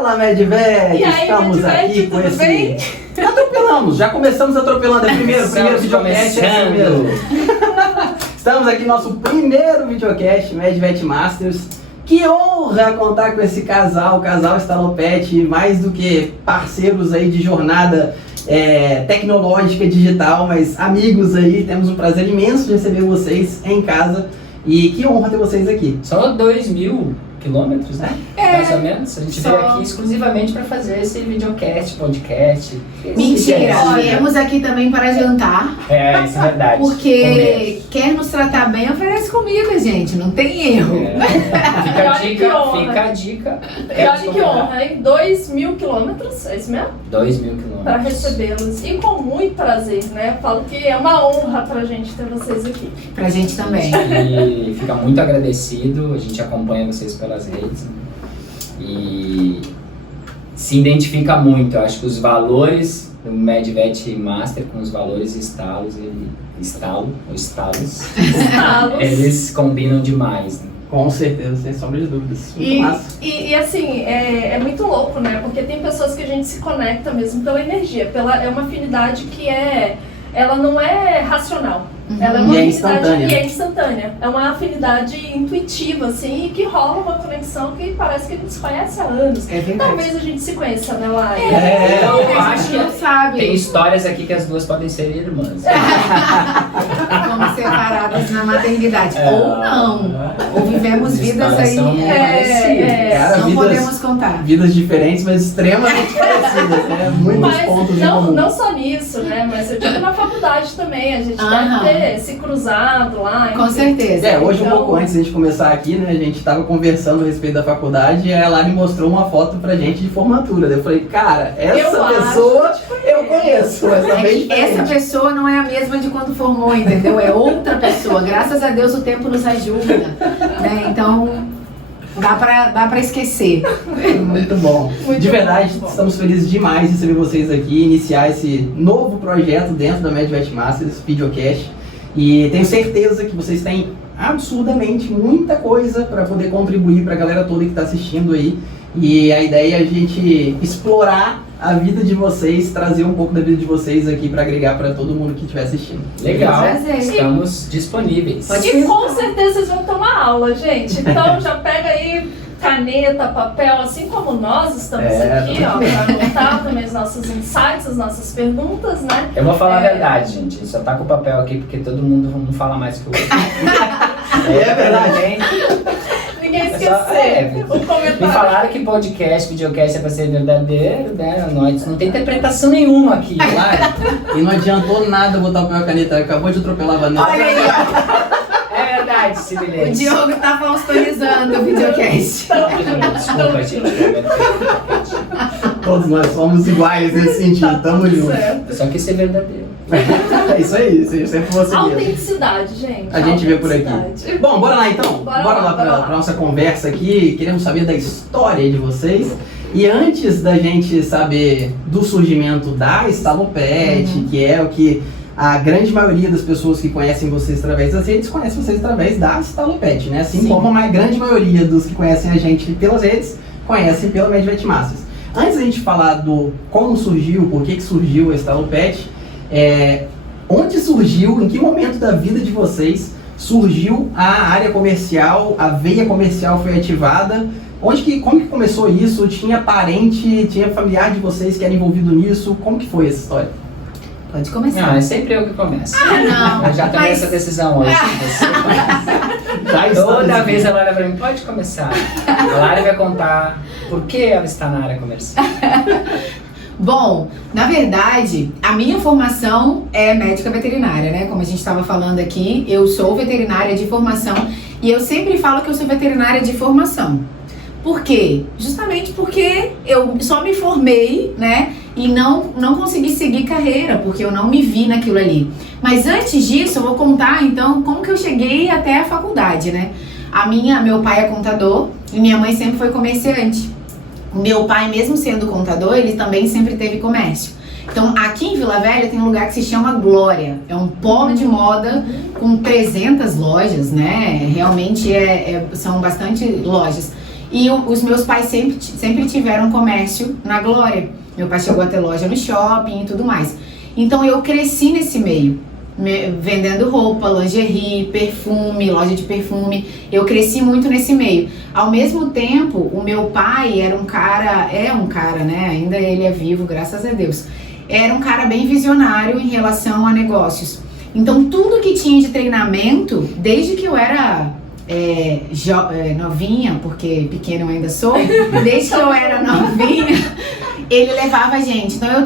Fala, Medvet! E aí, Estamos Medvet, aqui com tudo esse... bem? Atropelamos, já começamos atropelando. É primeiro videocast. Estamos aqui no nosso primeiro videocast, Medvet Masters. Que honra contar com esse casal, o casal Estalopete, mais do que parceiros aí de jornada tecnológica, digital, mas amigos aí. Temos um prazer imenso de receber vocês em casa e que honra ter vocês aqui. Só 2.000 quilômetros, né? Mais ou menos. A gente veio aqui exclusivamente para fazer esse videocast, podcast. Mentira, viemos aqui também para jantar. Isso é verdade. Porque quer nos tratar bem, oferece comida, gente. Não tem erro. Fica a dica. E olha que honra, hein? 2.000 quilômetros, é isso mesmo? 2.000 quilômetros. Para recebê-los. E com muito prazer, né? Falo que é uma honra pra gente ter vocês aqui. Pra gente também. E fica muito agradecido. A gente acompanha vocês pelas redes, né? E se identifica muito. Eu acho que os valores do Medvet Master com os valores estalos, eles combinam demais, né? Com certeza, sem sombra de dúvidas. Muito massa. E assim, é muito louco, né? Porque tem pessoas que a gente se conecta mesmo pela energia, é uma afinidade que ela não é racional. Ela é uma afinidade e é instantânea. É uma afinidade intuitiva, assim, e que rola uma conexão que parece que a gente se conhece há anos. É verdade. Talvez a gente se conheça, né, Lari? Eu acho que não sabe. Tem histórias aqui que as duas podem ser irmãs. Fomos separadas na maternidade. Ou não. Ou vivemos vidas aí. Não podemos contar. Vidas diferentes, mas extremamente parecidas, né? Muitos pontos em comum. Não só nisso, né? Mas eu digo na faculdade também. A gente deve ter se cruzado lá. Com certeza. Hoje um pouco antes de a gente começar aqui, né? A gente tava conversando a respeito da faculdade e a Lari mostrou uma foto pra gente de formatura. Eu falei, cara, essa pessoa eu conheço. Essa pessoa não é a mesma de quando formou, entendeu? É outra pessoa. Graças a Deus o tempo nos ajuda, né? Então dá pra esquecer. Muito bom. De verdade, estamos felizes demais de receber vocês aqui, iniciar esse novo projeto dentro da Medvet Masters, esse videocast. E tenho certeza que vocês têm absurdamente muita coisa para poder contribuir para a galera toda que está assistindo aí. E a ideia é a gente explorar a vida de vocês, trazer um pouco da vida de vocês aqui para agregar para todo mundo que estiver assistindo. Legal, estamos disponíveis. E com certeza vocês vão tomar aula, gente. Então já pega aí caneta, papel, assim como nós estamos aqui, ó, para anotar também os nossos insights, as nossas perguntas, né? Eu vou falar a verdade, gente. A gente só tá com o papel aqui porque todo mundo não fala mais que o outro. É verdade. Ninguém esqueceu o comentário. Me falaram que podcast, videocast é pra ser verdadeiro, né? Não tem interpretação nenhuma aqui. Claro. E não adiantou nada botar o papel e a caneta. Acabou de atropelar a Vanessa. Olha aí, ó. É verdade, Sibilete. O Diogo tá faustorizando o videocast. Desculpa, gente. Todos nós somos iguais nesse sentido. Tamo junto. Só que isso é verdadeiro. É isso aí, sempre você mesmo. Autenticidade, gente. A gente vê por aqui. Bom, bora lá então. Bora lá pra nossa conversa aqui. Queremos saber da história de vocês. E antes da gente saber do surgimento da Estalopete, que é o que a grande maioria das pessoas que conhecem vocês através das redes conhecem vocês através da Estalopete, né? Assim como a grande maioria dos que conhecem a gente pelas redes conhecem pela Medvet Masters. Antes da gente falar do como surgiu, por que surgiu a Estalopete, onde surgiu, em que momento da vida de vocês surgiu a área comercial, a veia comercial foi ativada, como que começou isso? Tinha parente, tinha familiar de vocês que era envolvido nisso? Como que foi essa história? Pode começar. Não, é sempre eu que começo. Não. Eu já tomei essa decisão hoje. Toda vez ela olha pra mim, pode começar. A Lari vai contar por que ela está na área comercial. Bom, na verdade, a minha formação é médica veterinária, né? Como a gente estava falando aqui, eu sou veterinária de formação e eu sempre falo que eu sou veterinária de formação. Por quê? Justamente porque eu só me formei, né? E não consegui seguir carreira, porque eu não me vi naquilo ali. Mas antes disso, eu vou contar, então, como que eu cheguei até a faculdade, né? Meu pai é contador e minha mãe sempre foi comerciante. Meu pai, mesmo sendo contador, ele também sempre teve comércio. Então, aqui em Vila Velha tem um lugar que se chama Glória. É um polo de moda com 300 lojas, né? Realmente são bastante lojas. E os meus pais sempre tiveram comércio na Glória. Meu pai chegou a ter loja no shopping e tudo mais. Então eu cresci nesse meio, vendendo roupa, lingerie, perfume, loja de perfume. Eu cresci muito nesse meio. Ao mesmo tempo, o meu pai é um cara, né? Ainda ele é vivo, graças a Deus. Era um cara bem visionário em relação a negócios. Então tudo que tinha de treinamento, desde que eu era novinha, porque pequena eu ainda sou, desde que eu era novinha, ele levava a gente. Então eu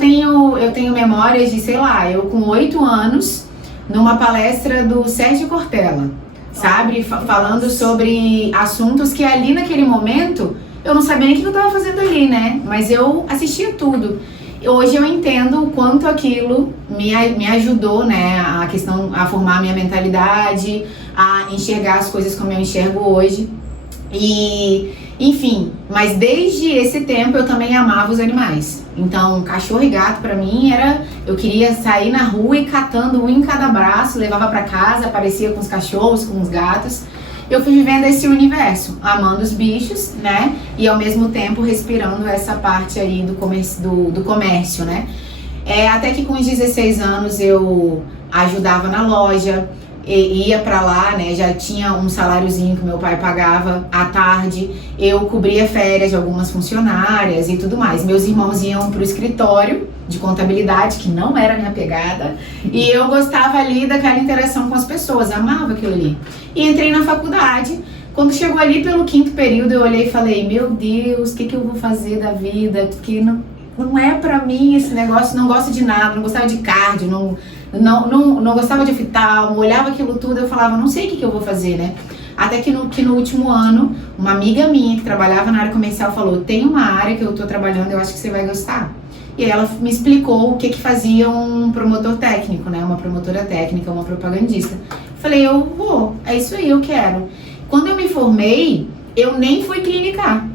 tenho memórias de, sei lá, eu com 8 anos, numa palestra do Sérgio Cortella, sabe? Falando sobre assuntos que ali naquele momento, eu não sabia nem o que eu estava fazendo ali, né? Mas eu assistia tudo. Hoje eu entendo o quanto aquilo me ajudou, né, a formar a minha mentalidade, a enxergar as coisas como eu enxergo hoje. E, enfim, mas desde esse tempo eu também amava os animais. Então, cachorro e gato pra mim eu queria sair na rua e catando um em cada braço, levava pra casa, aparecia com os cachorros, com os gatos. Eu fui vivendo esse universo, amando os bichos, né? E ao mesmo tempo respirando essa parte aí do comércio, né? Até que com os 16 anos eu ajudava na loja, ia pra lá, né? Já tinha um saláriozinho que meu pai pagava à tarde. Eu cobria férias de algumas funcionárias e tudo mais. Meus irmãos iam pro escritório de contabilidade, que não era minha pegada, e eu gostava ali daquela interação com as pessoas, amava aquilo ali. E entrei na faculdade. Quando chegou ali pelo 5º período, eu olhei e falei, meu Deus, o que eu vou fazer da vida? Porque não é pra mim esse negócio, não gosto de nada, não gostava de cardio, não gostava de oftalmo, olhava aquilo tudo, eu falava, não sei o que eu vou fazer, né? Até que no último ano, uma amiga minha que trabalhava na área comercial falou, tem uma área que eu tô trabalhando, eu acho que você vai gostar. E aí ela me explicou o que fazia um promotor técnico, né? Uma promotora técnica, uma propagandista. Falei, eu vou, é isso aí, eu quero. Quando eu me formei, eu nem fui clinicar.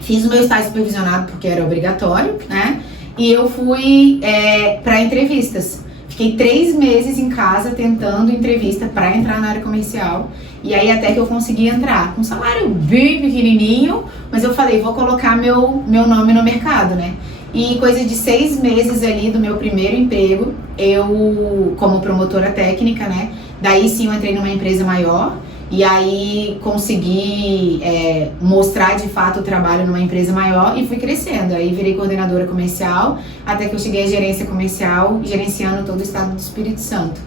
Fiz o meu estágio supervisionado porque era obrigatório, né? E eu fui para entrevistas. Fiquei 3 meses em casa tentando entrevista para entrar na área comercial. E aí até que eu consegui entrar. Com um salário bem pequenininho, mas eu falei, vou colocar meu nome no mercado, né? E coisa de 6 meses ali do meu primeiro emprego, eu, como promotora técnica, né? Daí sim eu entrei numa empresa maior. E aí consegui mostrar de fato o trabalho numa empresa maior e fui crescendo. Aí virei coordenadora comercial, até que eu cheguei à gerência comercial, gerenciando todo o estado do Espírito Santo.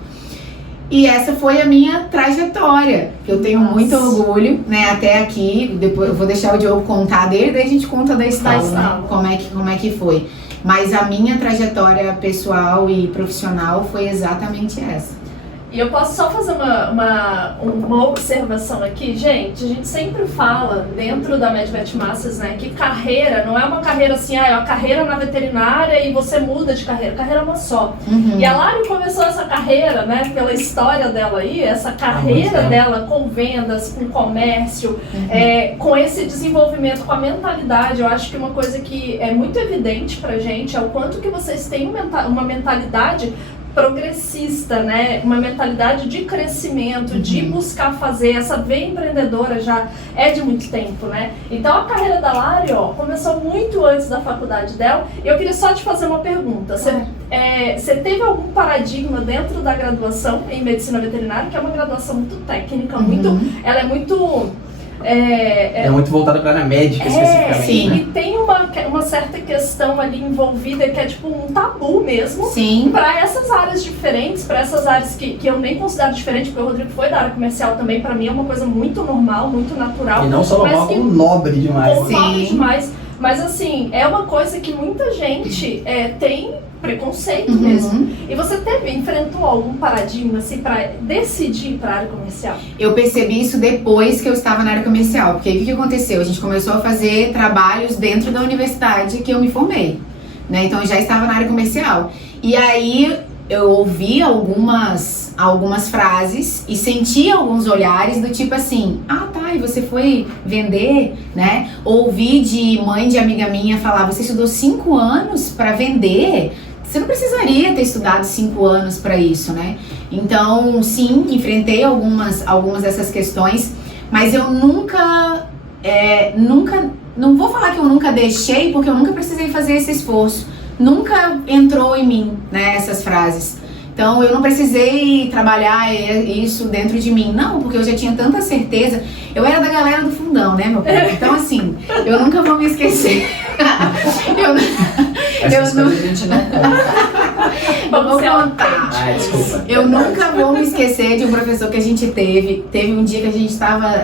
E essa foi a minha trajetória, que eu tenho muito orgulho, né, até aqui. Depois eu vou deixar o Diogo contar dele, daí a gente conta da história, né, como é que foi. Mas a minha trajetória pessoal e profissional foi exatamente essa. E eu posso só fazer uma observação aqui, gente. A gente sempre fala dentro da MedVet Masters, né, que carreira não é uma carreira assim, é uma carreira na veterinária e você muda de carreira. Carreira é uma só. Uhum. E a Lari começou essa carreira, né, pela história dela aí, essa carreira dela com vendas, com comércio, com esse desenvolvimento, com a mentalidade. Eu acho que uma coisa que é muito evidente pra gente é o quanto que vocês têm uma mentalidade progressista, né? Uma mentalidade de crescimento, de buscar fazer. Essa veia empreendedora já é de muito tempo, né? Então a carreira da Lari, começou muito antes da faculdade dela. Eu queria só te fazer uma pergunta. Você teve algum paradigma dentro da graduação em medicina veterinária, que é uma graduação muito técnica, ela é muito... É muito voltada para a área médica, especificamente. Sim, né? E tem uma certa questão ali envolvida que é tipo um tabu mesmo para essas áreas diferentes, para essas áreas que eu nem considero diferente, porque o Rodrigo foi da área comercial também, para mim é uma coisa muito normal, muito natural. E não só normal, como nobre demais. Nobre demais. Mas assim, é uma coisa que muita gente tem preconceito mesmo. E você enfrentou algum paradigma assim para decidir para a área comercial? Eu percebi isso depois que eu estava na área comercial, porque o que aconteceu? A gente começou a fazer trabalhos dentro da universidade que eu me formei, né? Então eu já estava na área comercial. E aí eu ouvi algumas frases e senti alguns olhares do tipo assim, e você foi vender, né? Ouvi de mãe de amiga minha falar, você estudou 5 anos para vender? Você não precisaria ter estudado 5 anos para isso, né? Então, sim, enfrentei algumas dessas questões, mas eu nunca não vou falar que eu nunca deixei, porque eu nunca precisei fazer esse esforço. Nunca entrou em mim, né, essas frases. Então eu não precisei trabalhar isso dentro de mim. Não, porque eu já tinha tanta certeza. Eu era da galera do fundão, né, meu povo? Então assim, eu nunca vou me esquecer. Essas coisas a gente não conta. Vou contar. Desculpa. Eu nunca vou me esquecer de um professor que a gente teve. Teve um dia que a gente estava...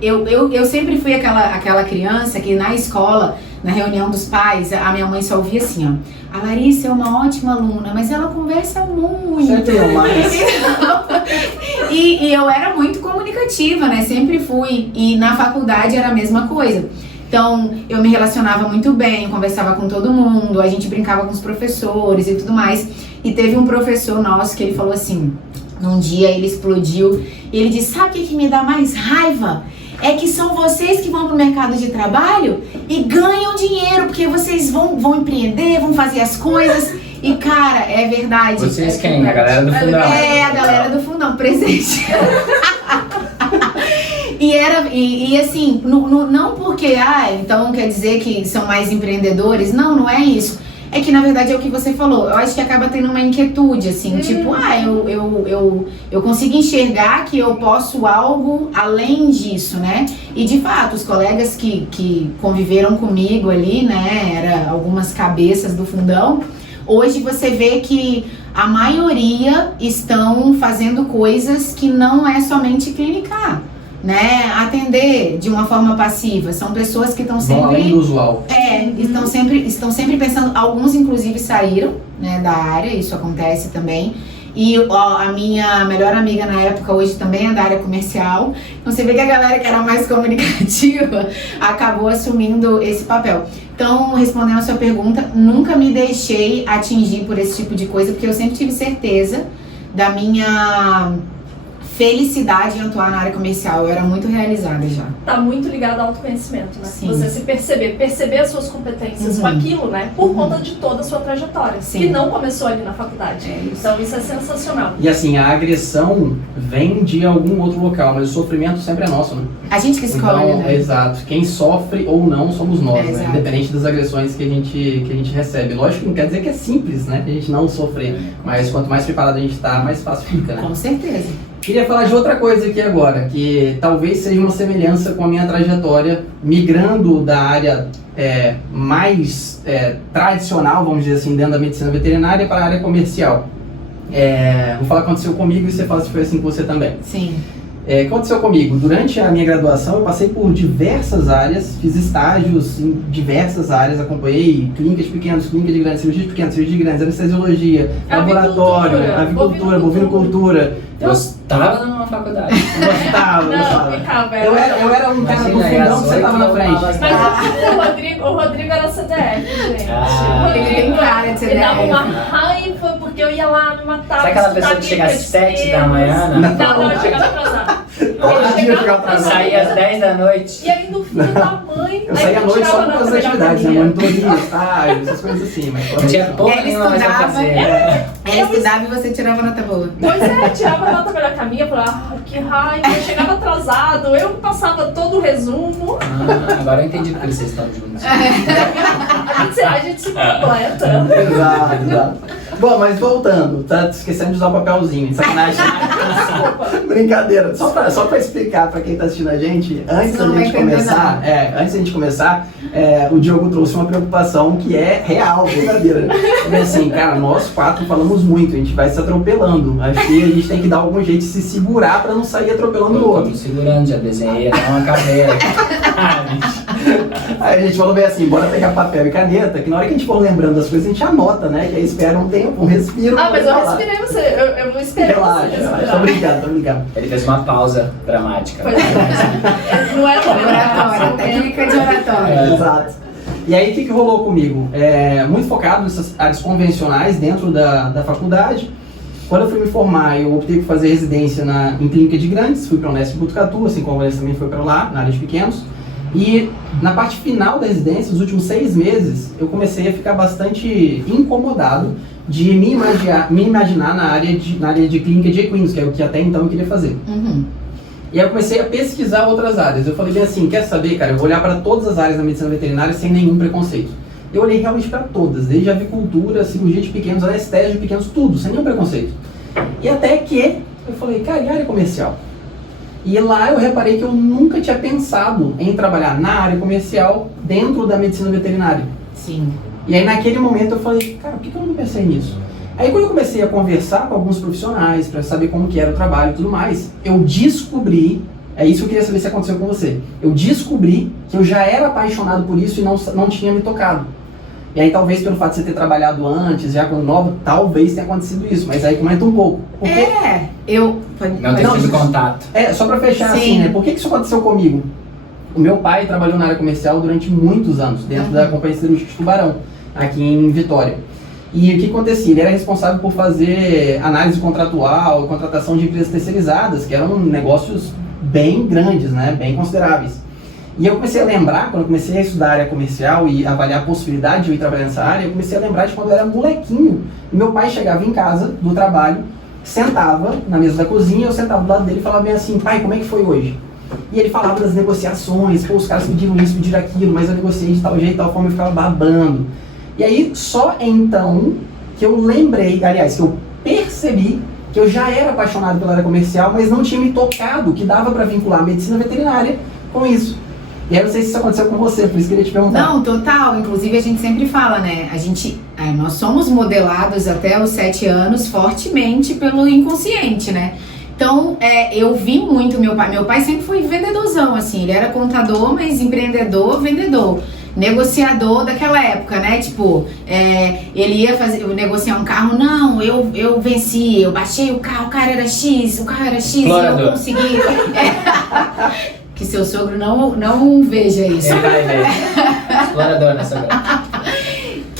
Eu sempre fui aquela criança que na escola, na reunião dos pais, a minha mãe só ouvia assim, ó. A Larissa é uma ótima aluna, mas ela conversa muito. E eu era muito comunicativa, né? Sempre fui. E na faculdade era a mesma coisa. Então, eu me relacionava muito bem, conversava com todo mundo, a gente brincava com os professores e tudo mais. E teve um professor nosso que ele falou assim, num dia ele explodiu, e ele disse, sabe o que me dá mais raiva? É que são vocês que vão pro mercado de trabalho e ganham dinheiro, porque vocês vão empreender, vão fazer as coisas. E cara, é verdade. Vocês quem? A galera do fundão. A galera do fundão, presente. E assim, não porque, então quer dizer que são mais empreendedores. Não é isso. É que na verdade é o que você falou. Eu acho que acaba tendo uma inquietude, assim, tipo, eu consigo enxergar que eu posso algo além disso, né? E de fato, os colegas que conviveram comigo ali, né, eram algumas cabeças do fundão. Hoje você vê que a maioria estão fazendo coisas que não é somente clinicar, né? Atender de uma forma passiva. São pessoas que estão sempre... além do usual. Estão sempre pensando... Alguns, inclusive, saíram, né, da área. Isso acontece também. E a minha melhor amiga na época, hoje também é da área comercial. Então você vê que a galera que era mais comunicativa acabou assumindo esse papel. Então, respondendo a sua pergunta, nunca me deixei atingir por esse tipo de coisa, porque eu sempre tive certeza da minha felicidade em atuar na área comercial. Eu era muito realizada já. Tá muito ligado ao autoconhecimento, né? Sim. Você se perceber as suas competências com aquilo, né? Por conta de toda a sua trajetória. Sim. Que não começou ali na faculdade. Então isso é sensacional. E assim, a agressão vem de algum outro local, mas o sofrimento sempre é nosso, né? A gente que escolhe, então, né? Exato. Quem sofre ou não somos nós, né? Exato. Independente das agressões que a gente recebe. Lógico que não quer dizer que é simples, né? A gente não sofrer. Mas quanto mais preparado a gente tá, mais fácil fica, né? Com certeza. Queria falar de outra coisa aqui agora, que talvez seja uma semelhança com a minha trajetória, migrando da área mais tradicional, vamos dizer assim, dentro da medicina veterinária para a área comercial. Vou falar o que aconteceu comigo e você fala se foi assim com você também. Sim. O que aconteceu comigo? Durante a minha graduação eu passei por diversas áreas, fiz estágios em diversas áreas, acompanhei clínicas pequenas, clínicas de grandes, cirurgias pequenas, cirurgia de grandes, anestesiologia, laboratório, avicultura, bovinocultura. Gostava na faculdade. Gostava. Eu era um cara do fundão que você tava na frente. Mas o Rodrigo era CDF, gente. O Rodrigo tem cara de CDF. Me dava uma raiva porque eu ia lá me matar. Sabe aquela pessoa que chega às 7 da manhã? Não, eu chegava atrasada. Todo dia eu chegava atrasado. Saía às 10 da noite. E aí no filho da mãe. Eu saía à noite só por causa das atividades, né? Monitoria, estágio, essas coisas assim. Mas não tinha porra nenhuma mais a fazer. Ela estudava e você tirava nota boa. Pois tirava nota melhor que a minha, falava, que raiva, eu chegava atrasado, eu passava todo o resumo. Agora eu entendi porque vocês estão juntos. A gente se completa. Exato. Bom, mas voltando, tá esquecendo de usar o papelzinho, sacanagem. Desculpa. Brincadeira, só pra explicar pra quem tá assistindo a gente, antes da gente começar, o Diogo trouxe uma preocupação que é real, verdadeira. Porque assim, cara, nós 4 falamos muito, a gente vai se atropelando. Acho que a gente tem que dar algum jeito de se segurar pra não sair atropelando o outro. Tô segurando, já desenhei até uma caveira. Aí a gente falou bem assim, bora pegar papel e caneta, que na hora que a gente for lembrando das coisas, a gente anota, né? Que aí espera um tempo, um respiro. Mas eu respirei você, eu vou esperar. Relaxa, tô brincando. Ele fez uma pausa dramática. Pois é. Não era oratória, técnica de oratória. Exato. E aí, o que rolou comigo? Muito focado nessas áreas convencionais dentro da faculdade. Quando eu fui me formar, eu optei por fazer residência em clínica de grandes, fui para a Unesp Botucatu, assim como a Unesp também foi para lá, na área de pequenos. E na parte final da residência, os últimos 6 meses, eu comecei a ficar bastante incomodado de me imaginar na área de clínica de equinos, que é o que até então eu queria fazer. E aí eu comecei a pesquisar outras áreas. Eu falei bem assim, quer saber, cara, eu vou olhar para todas as áreas da medicina veterinária sem nenhum preconceito. Eu olhei realmente para todas, desde a avicultura, cirurgia de pequenos, anestesia de pequenos, tudo, sem nenhum preconceito. E até que eu falei, cara, e área comercial? E lá eu reparei que eu nunca tinha pensado em trabalhar na área comercial dentro da medicina veterinária. Sim. E aí naquele momento eu falei, cara, por que eu não pensei nisso? Aí quando eu comecei a conversar com alguns profissionais para saber como que era o trabalho e tudo mais, eu descobri, é isso que eu queria saber se aconteceu com você, eu descobri que eu já era apaixonado por isso e não tinha me tocado. E aí talvez pelo fato de você ter trabalhado antes, já quando nova, talvez tenha acontecido isso, mas aí comenta um pouco. Porque... Não ter tido contato. Só pra fechar. Sim. Assim, né? Por que isso aconteceu comigo? O meu pai trabalhou na área comercial durante muitos anos, dentro da Companhia Siderúrgica de Tubarão, aqui em Vitória. E o que acontecia? Ele era responsável por fazer análise contratual, contratação de empresas terceirizadas, que eram negócios bem grandes, né? Bem consideráveis. E eu comecei a lembrar, quando eu comecei a estudar a área comercial e avaliar a possibilidade de eu ir trabalhar nessa área, eu comecei a lembrar de quando eu era molequinho. E meu pai chegava em casa, do trabalho, sentava na mesa da cozinha, eu sentava do lado dele e falava bem assim, pai, como é que foi hoje? E ele falava das negociações, pô, os caras pediram isso, pediram aquilo, mas eu negociei de tal jeito, de tal forma, eu ficava babando. E aí, só então, que eu lembrei, aliás, que eu percebi que eu já era apaixonado pela área comercial, mas não tinha me tocado que dava para vincular a medicina veterinária com isso. E aí, eu não sei se isso aconteceu com você, por isso que eu queria te perguntar. Não, total. Inclusive, a gente sempre fala, né? Nós somos modelados até os 7 anos fortemente pelo inconsciente, né? Então, eu vi muito meu pai. Meu pai sempre foi vendedorzão, assim. Ele era contador, mas empreendedor, vendedor. Negociador daquela época, né? Tipo, ele ia negociar um carro. Não, eu venci, eu baixei o carro era X, o carro era X, Explorador. e eu consegui. Que seu sogro não veja isso. Ele vai ver. Explorador na sogra.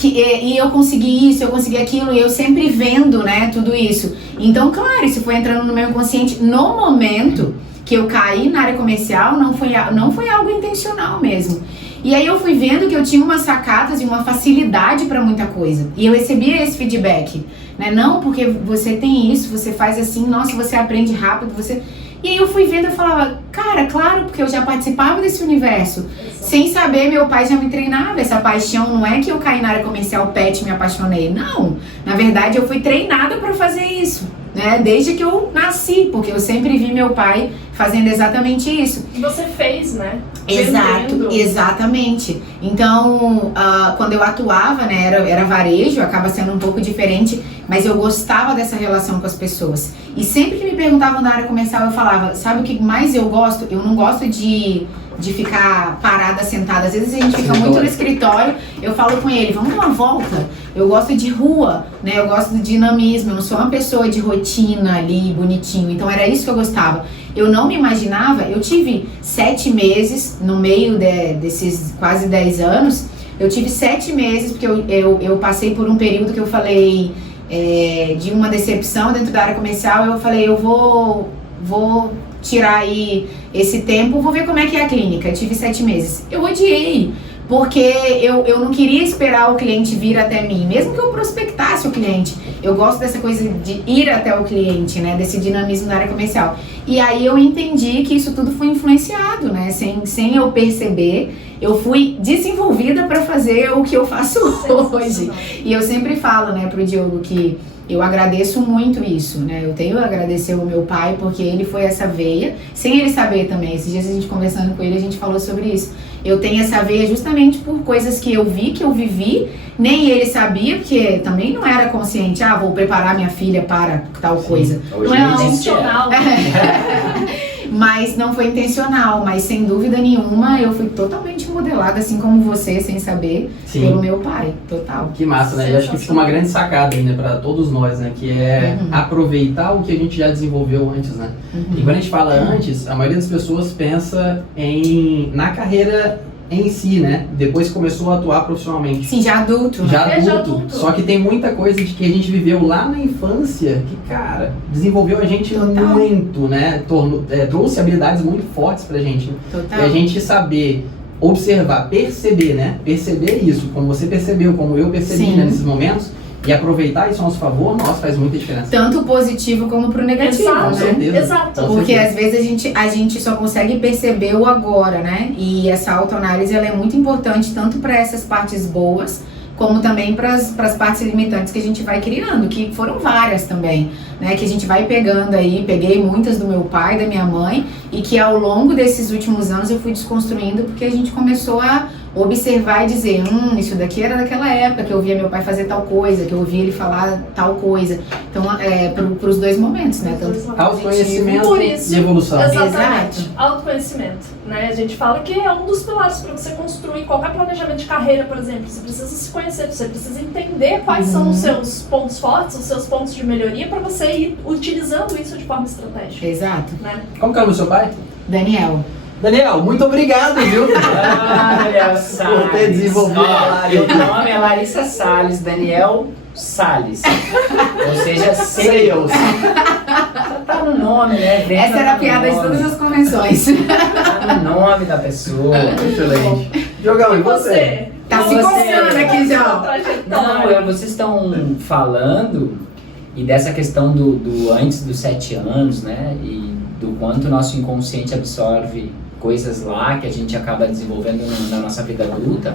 E eu consegui isso, eu consegui aquilo, e eu sempre vendo, né, tudo isso. Então, claro, isso foi entrando no meu inconsciente. No momento que eu caí na área comercial, não foi algo intencional mesmo. E aí eu fui vendo que eu tinha umas sacadas e uma facilidade para muita coisa. E eu recebia esse feedback, né? Não, porque você tem isso, você faz assim, nossa, você aprende rápido, você... E aí eu fui vendo e falava, cara, claro, porque eu já participava desse universo. Sem saber, meu pai já me treinava. Essa paixão não é que eu caí na área comercial pet e me apaixonei. Não, na verdade eu fui treinada para fazer isso, né? Desde que eu nasci, porque eu sempre vi meu pai fazendo exatamente isso. E você fez, né? Exato, vendendo. Exatamente. Então, quando eu atuava, né, era varejo, acaba sendo um pouco diferente, mas eu gostava dessa relação com as pessoas. E sempre que me perguntavam da área comercial, eu falava, sabe o que mais eu gosto? Eu não gosto de ficar parada, sentada. Às vezes a gente fica muito no escritório, eu falo com ele, vamos dar uma volta. Eu gosto de rua, né? Eu gosto do dinamismo, eu não sou uma pessoa de rotina ali, bonitinho. Então era isso que eu gostava. Eu não me imaginava, eu tive 7 meses no meio desses quase 10 anos, eu tive 7 meses, porque eu passei por um período que eu falei de uma decepção dentro da área comercial, eu falei, eu vou tirar aí esse tempo, vou ver como é que é a clínica. Eu tive 7 meses. Eu odiei, porque eu não queria esperar o cliente vir até mim, mesmo que eu prospectasse o cliente. Eu gosto dessa coisa de ir até o cliente, né? Desse dinamismo da área comercial. E aí eu entendi que isso tudo foi influenciado, né? Sem eu perceber, eu fui desenvolvida para fazer o que eu faço hoje. E eu sempre falo, né, pro Diogo que eu agradeço muito isso, né? Eu tenho a agradecer o meu pai, porque ele foi essa veia, sem ele saber também. Esses dias a gente conversando com ele, a gente falou sobre isso. Eu tenho essa veia justamente por coisas que eu vi, que eu vivi, nem ele sabia, porque também não era consciente, vou preparar minha filha para tal coisa. Hoje Não é intencional. Mas não foi intencional, mas sem dúvida nenhuma eu fui totalmente modelada, assim como você, sem saber, Sim. pelo meu pai, total. Que massa, né? E acho que fica uma grande sacada ainda para todos nós, né? Que é aproveitar o que a gente já desenvolveu antes, né? E quando a gente fala antes, a maioria das pessoas pensa na carreira em si, né? Depois que começou a atuar profissionalmente. Sim, já adulto. Já É, adulto. já adulto. Só que tem muita coisa de que a gente viveu lá na infância que, cara, desenvolveu a gente Total. muito, né? Trouxe habilidades muito fortes pra gente. Né? Total. E a gente saber observar, perceber, né? Perceber isso, como você percebeu, como eu percebi, Sim. né, nesses momentos, e aproveitar isso a nosso favor, nossa, faz muita diferença. Tanto positivo como pro negativo, Exato, Com né? certeza. Exato. Porque às vezes a gente só consegue perceber o agora, né? E essa autoanálise ela é muito importante tanto para essas partes boas, como também para as partes limitantes que a gente vai criando, que foram várias também, né? Que a gente vai pegando aí, peguei muitas do meu pai, da minha mãe, e que ao longo desses últimos anos eu fui desconstruindo, porque a gente começou a observar e dizer, isso daqui era daquela época que eu via meu pai fazer tal coisa, que eu ouvia ele falar tal coisa. Então, pros dois momentos, né? Tanto Autoconhecimento Por isso, e evolução. Exatamente. Exato. Autoconhecimento, né? A gente fala que é um dos pilares para você construir qualquer planejamento de carreira, por exemplo. Você precisa se conhecer, você precisa entender quais são os seus pontos fortes, os seus pontos de melhoria, para você ir utilizando isso de forma estratégica. Exato. Né? Como que é o nome do seu pai? Daniel. Daniel, muito obrigado, viu? Daniel Salles. Por ter desenvolvido a Meu nome é Larissa Salles, Daniel Salles. Ou seja, Sales. Tá no nome, né? Essa era a piada de todas as convenções. Tá no nome da pessoa. Excelente. Diogão, e você? Tá se Você- coçando aqui já. Não, vocês estão falando e dessa questão do antes dos 7 anos, né? E do quanto o nosso inconsciente absorve coisas lá que a gente acaba desenvolvendo na nossa vida adulta.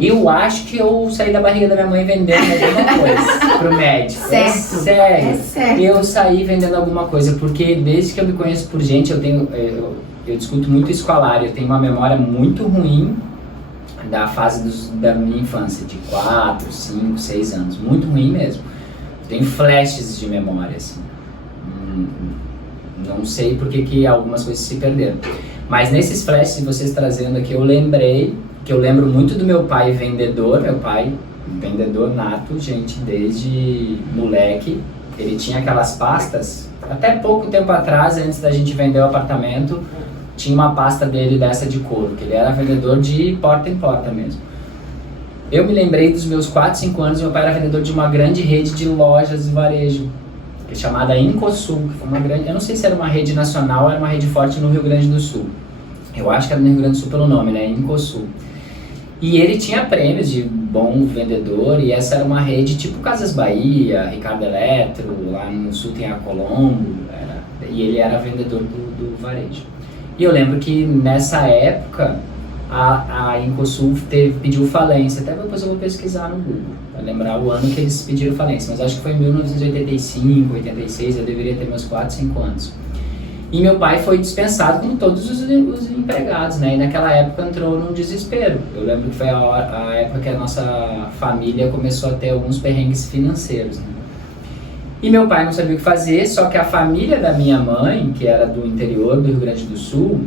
Eu acho que eu saí da barriga da minha mãe vendendo alguma coisa pro médico. Certo. É sério. É certo. Eu saí vendendo alguma coisa, porque desde que eu me conheço por gente, eu discuto muito isso com a Lari, eu tenho uma memória muito ruim da fase da minha infância, de 4, 5, 6 anos. Muito ruim mesmo. Eu tenho flashes de memória, assim. Não sei por que algumas coisas se perderam. Mas nesses flashes, vocês trazendo aqui, eu lembrei que eu lembro muito do meu pai vendedor. Meu pai, vendedor nato, gente, desde moleque. Ele tinha aquelas pastas. Até pouco tempo atrás, antes da gente vender o apartamento, tinha uma pasta dele dessa de couro, que ele era vendedor de porta em porta mesmo. Eu me lembrei dos meus 4, 5 anos, meu pai era vendedor de uma grande rede de lojas de varejo, que é chamada Incosul, que foi uma grande, eu não sei se era uma rede nacional ou era uma rede forte no Rio Grande do Sul. Eu acho que era no Rio Grande do Sul pelo nome, né? Incosul. E ele tinha prêmios de bom vendedor, e essa era uma rede tipo Casas Bahia, Ricardo Eletro, lá no Sul tem a Colombo, e ele era vendedor do varejo. E eu lembro que nessa época a Incosul pediu falência, até depois eu vou pesquisar no Google, para lembrar o ano que eles pediram falência, mas acho que foi em 1985, 86, eu deveria ter meus 4, 5 anos. E meu pai foi dispensado como todos os empregados, né? E naquela época entrou num desespero. Eu lembro que foi a época que a nossa família começou a ter alguns perrengues financeiros, né? E meu pai não sabia o que fazer, só que a família da minha mãe, que era do interior do Rio Grande do Sul,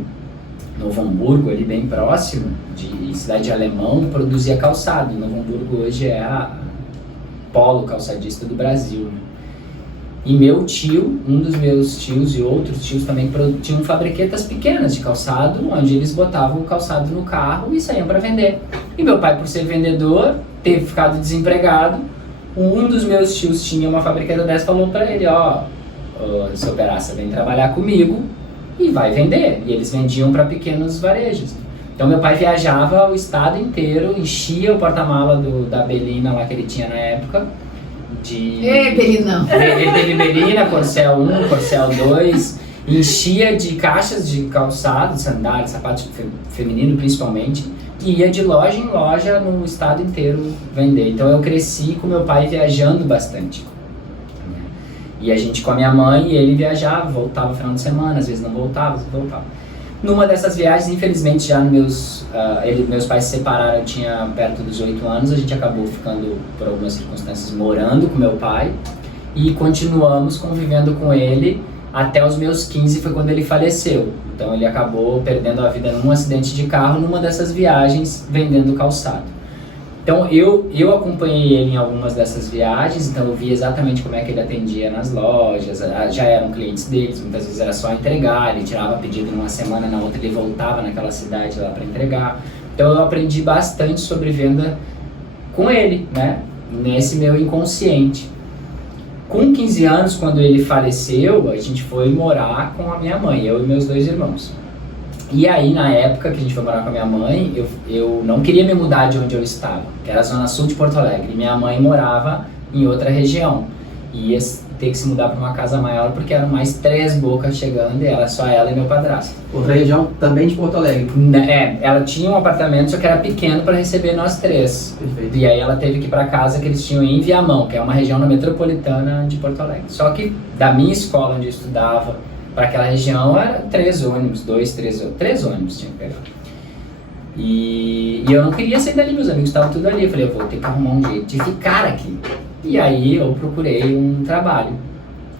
Novo Hamburgo, ali bem próximo, de cidade de Alemão, produzia calçado. Novo Hamburgo hoje é a polo calçadista do Brasil, né? E meu tio, um dos meus tios e outros tios também tinham fabriquetas pequenas de calçado, onde eles botavam o calçado no carro e saíam para vender. E meu pai, por ser vendedor, ter ficado desempregado, um dos meus tios tinha uma fabriqueta dessa e falou para ele, seu Peraça, vem trabalhar comigo e vai vender. E eles vendiam para pequenos varejos. Então meu pai viajava o estado inteiro, enchia o porta-mala da Belina lá que ele tinha na época, Belina. Ele teve Belina, Corcel 1, Corcel 2, enchia de caixas de calçado, sandálias, sapatos feminino principalmente, e ia de loja em loja no estado inteiro vender. Então eu cresci com meu pai viajando bastante. E a gente com a minha mãe, ele viajava, voltava no final de semana, às vezes não voltava, Numa dessas viagens, infelizmente, já meus pais se separaram, eu tinha perto dos 8 anos, a gente acabou ficando, por algumas circunstâncias, morando com meu pai e continuamos convivendo com ele até os meus 15, foi quando ele faleceu. Então ele acabou perdendo a vida num acidente de carro, numa dessas viagens, vendendo calçado. Então eu acompanhei ele em algumas dessas viagens, então eu vi exatamente como é que ele atendia nas lojas, já eram clientes deles, muitas vezes era só entregar, ele tirava pedido numa semana, na outra ele voltava naquela cidade lá para entregar. Então eu aprendi bastante sobre venda com ele, né, nesse meu inconsciente. Com 15 anos, quando ele faleceu, a gente foi morar com a minha mãe, eu e meus 2 irmãos. E aí, na época que a gente foi morar com a minha mãe, eu não queria me mudar de onde eu estava, que era a zona sul de Porto Alegre. E minha mãe morava em outra região. E ia ter que se mudar para uma casa maior porque eram mais 3 bocas chegando e era só ela e meu padrasto. Outra região também de Porto Alegre. Ela tinha um apartamento, só que era pequeno para receber nós 3. Perfeito. E aí ela teve que ir para casa que eles tinham em Viamão, que é uma região na metropolitana de Porto Alegre. Só que da minha escola onde eu estudava para aquela região era 3 ônibus, 3 ônibus tinha que pegar. E eu não queria sair dali, meus amigos estavam tudo ali. Eu falei, eu vou ter que arrumar um jeito de ficar aqui. E aí eu procurei um trabalho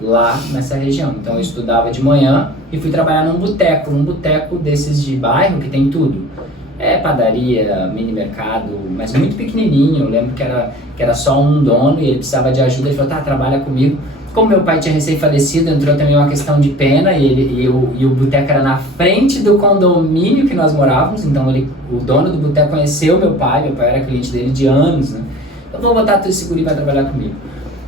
lá nessa região. Então eu estudava de manhã e fui trabalhar num boteco desses de bairro que tem tudo. Padaria, mini mercado, mas muito pequenininho. Eu lembro que era só um dono e ele precisava de ajuda. Ele falou, tá, trabalha comigo. Como meu pai tinha recém-falecido, entrou também uma questão de pena e o boteco era na frente do condomínio que nós morávamos. Então o dono do boteco conheceu meu pai era cliente dele de anos, né? Eu vou botar tudo seguro e vai trabalhar comigo.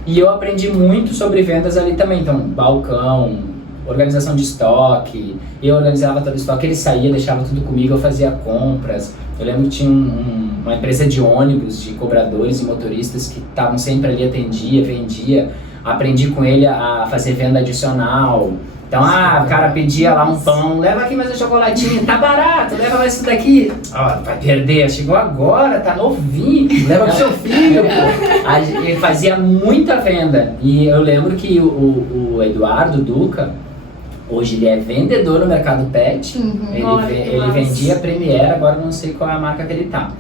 E eu aprendi muito sobre vendas ali também. Então, balcão, organização de estoque. Eu organizava todo o estoque, ele saía, deixava tudo comigo, eu fazia compras. Eu lembro que tinha uma empresa de ônibus, de cobradores e motoristas que estavam sempre ali, atendia, vendia. Aprendi com ele a fazer venda adicional. Então, o cara pedia lá um pão, leva aqui mais um chocolatinho, tá barato, leva mais isso daqui. Vai perder, chegou agora, tá novinho. Leva pro seu filho, pô. Ele fazia muita venda. E eu lembro que o Eduardo Duca, hoje ele é vendedor no mercado pet. Ele vendia Premier, agora não sei qual é a marca que ele tá.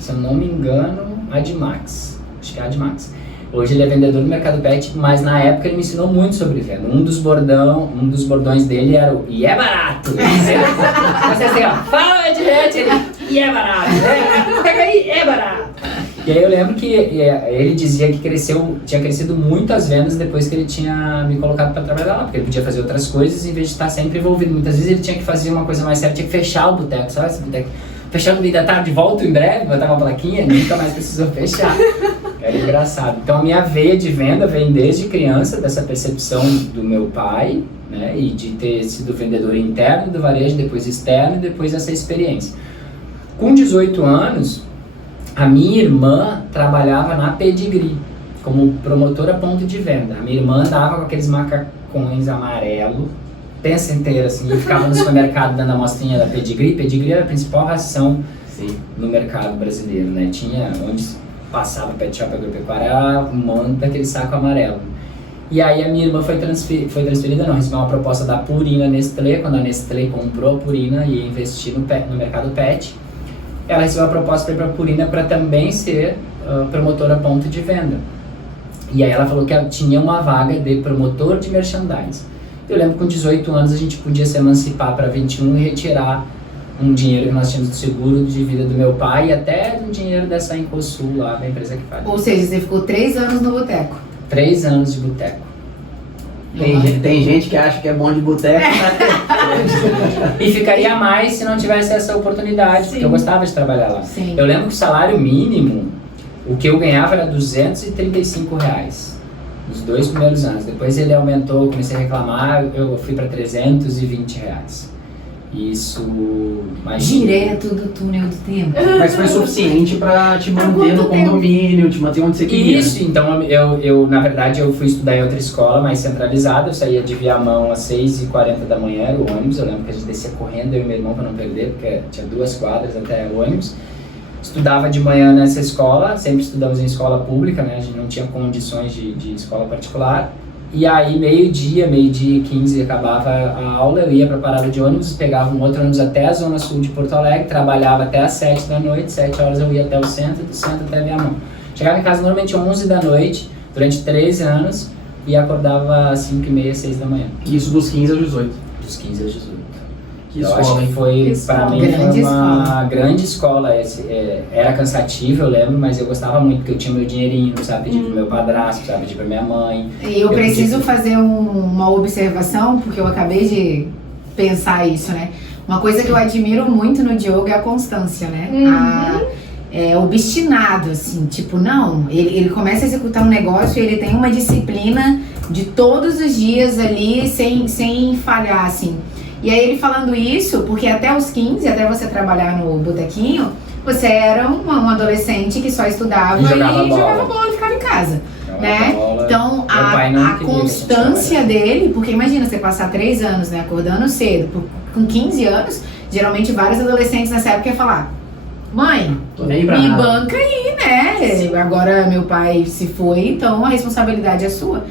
Se eu não me engano, Admax. Acho que é Admax. Hoje ele é vendedor no mercado pet, mas na época ele me ensinou muito sobre venda. Um dos bordões dele era o "e é barato". Você assim, ó, fala direto, ele "e é barato", pega aí, é barato. E aí eu lembro que ele dizia que tinha crescido muito as vendas depois que ele tinha me colocado para trabalhar lá, porque ele podia fazer outras coisas em vez de estar sempre envolvido. Muitas vezes ele tinha que fazer uma coisa mais séria, tinha que fechar o boteco, sabe esse boteco? Fechando no meio da tarde, volto em breve, botar uma plaquinha, nunca mais precisou fechar. Era engraçado. Então a minha veia de venda vem desde criança, dessa percepção do meu pai, né, e de ter sido vendedor interno do varejo, depois externo e depois essa experiência. Com 18 anos, a minha irmã trabalhava na Pedigree, como promotora ponto de venda. A minha irmã andava com aqueles macacões amarelo, pensa inteira, assim, e ficava no supermercado dando a mostrinha da Pedigree. Pedigree era a principal ração no mercado brasileiro, né? Tinha onde passava Pet Shop Agropecuária, era um monte daquele saco amarelo. E aí a minha irmã foi transferida, recebeu uma proposta da Purina Nestlé. Quando a Nestlé comprou a Purina e ia investir no mercado pet, ela recebeu a proposta para ir para a Purina para também ser promotora ponto de venda. E aí ela falou que ela tinha uma vaga de promotor de merchandising. Eu lembro que com 18 anos a gente podia se emancipar para 21 e retirar um dinheiro que nós tínhamos do seguro de vida do meu pai e até do dinheiro dessa Incosul lá, da empresa que faz. Ou seja, você ficou 3 anos no boteco. 3 anos de boteco. Tem gente que acha que é bom de boteco. E ficaria mais se não tivesse essa oportunidade, porque eu gostava de trabalhar lá. Sim. Eu lembro que o salário mínimo, o que eu ganhava era R$235. Nos 2 primeiros anos. Depois ele aumentou, eu comecei a reclamar, eu fui para R$320. Isso, imagina. Direto do túnel do tempo. Mas foi suficiente pra te manter no condomínio, te manter onde você queria. Isso, então eu na verdade eu fui estudar em outra escola mais centralizada. Eu saía de Viamão às 6h40 da manhã, era o ônibus. Eu lembro que a gente descia correndo, eu e meu irmão, para não perder, porque tinha 2 quadras até o ônibus. Estudava de manhã nessa escola, sempre estudamos em escola pública, né? A gente não tinha condições de escola particular. E aí, meio-dia e 15 acabava a aula, eu ia para a parada de ônibus, pegava um outro ônibus até a zona sul de Porto Alegre, trabalhava até às 7 da noite, 7 horas eu ia até o centro, do centro até Viamão. Chegava em casa normalmente 11 da noite, durante 3 anos, e acordava às 5h30, 6 da manhã. Isso dos 15 aos 18. Dos 15 aos 18. Que eu escola, acho que foi, para mim, foi uma grande escola. Era cansativo, eu lembro, mas eu gostava muito, porque eu tinha meu dinheirinho, não precisava pedir pro meu padrasto, precisava pedir pra minha mãe. E eu preciso fazer uma observação, porque eu acabei de pensar isso, né? Uma coisa que eu admiro muito no Diogo é a constância, né? Obstinado, assim, tipo, não, ele começa a executar um negócio e ele tem uma disciplina de todos os dias ali, sem falhar, assim. E aí ele falando isso, porque até os 15, até você trabalhar no botequinho, você era um adolescente que só estudava E jogava bola e ficava em casa. Né? Bola. Então a constância dele, porque imagina você passar 3 anos, né, acordando cedo, com 15 anos, geralmente vários adolescentes nessa época iam falar: mãe, me banca aí, né? Sim. Agora meu pai se foi, então a responsabilidade é sua.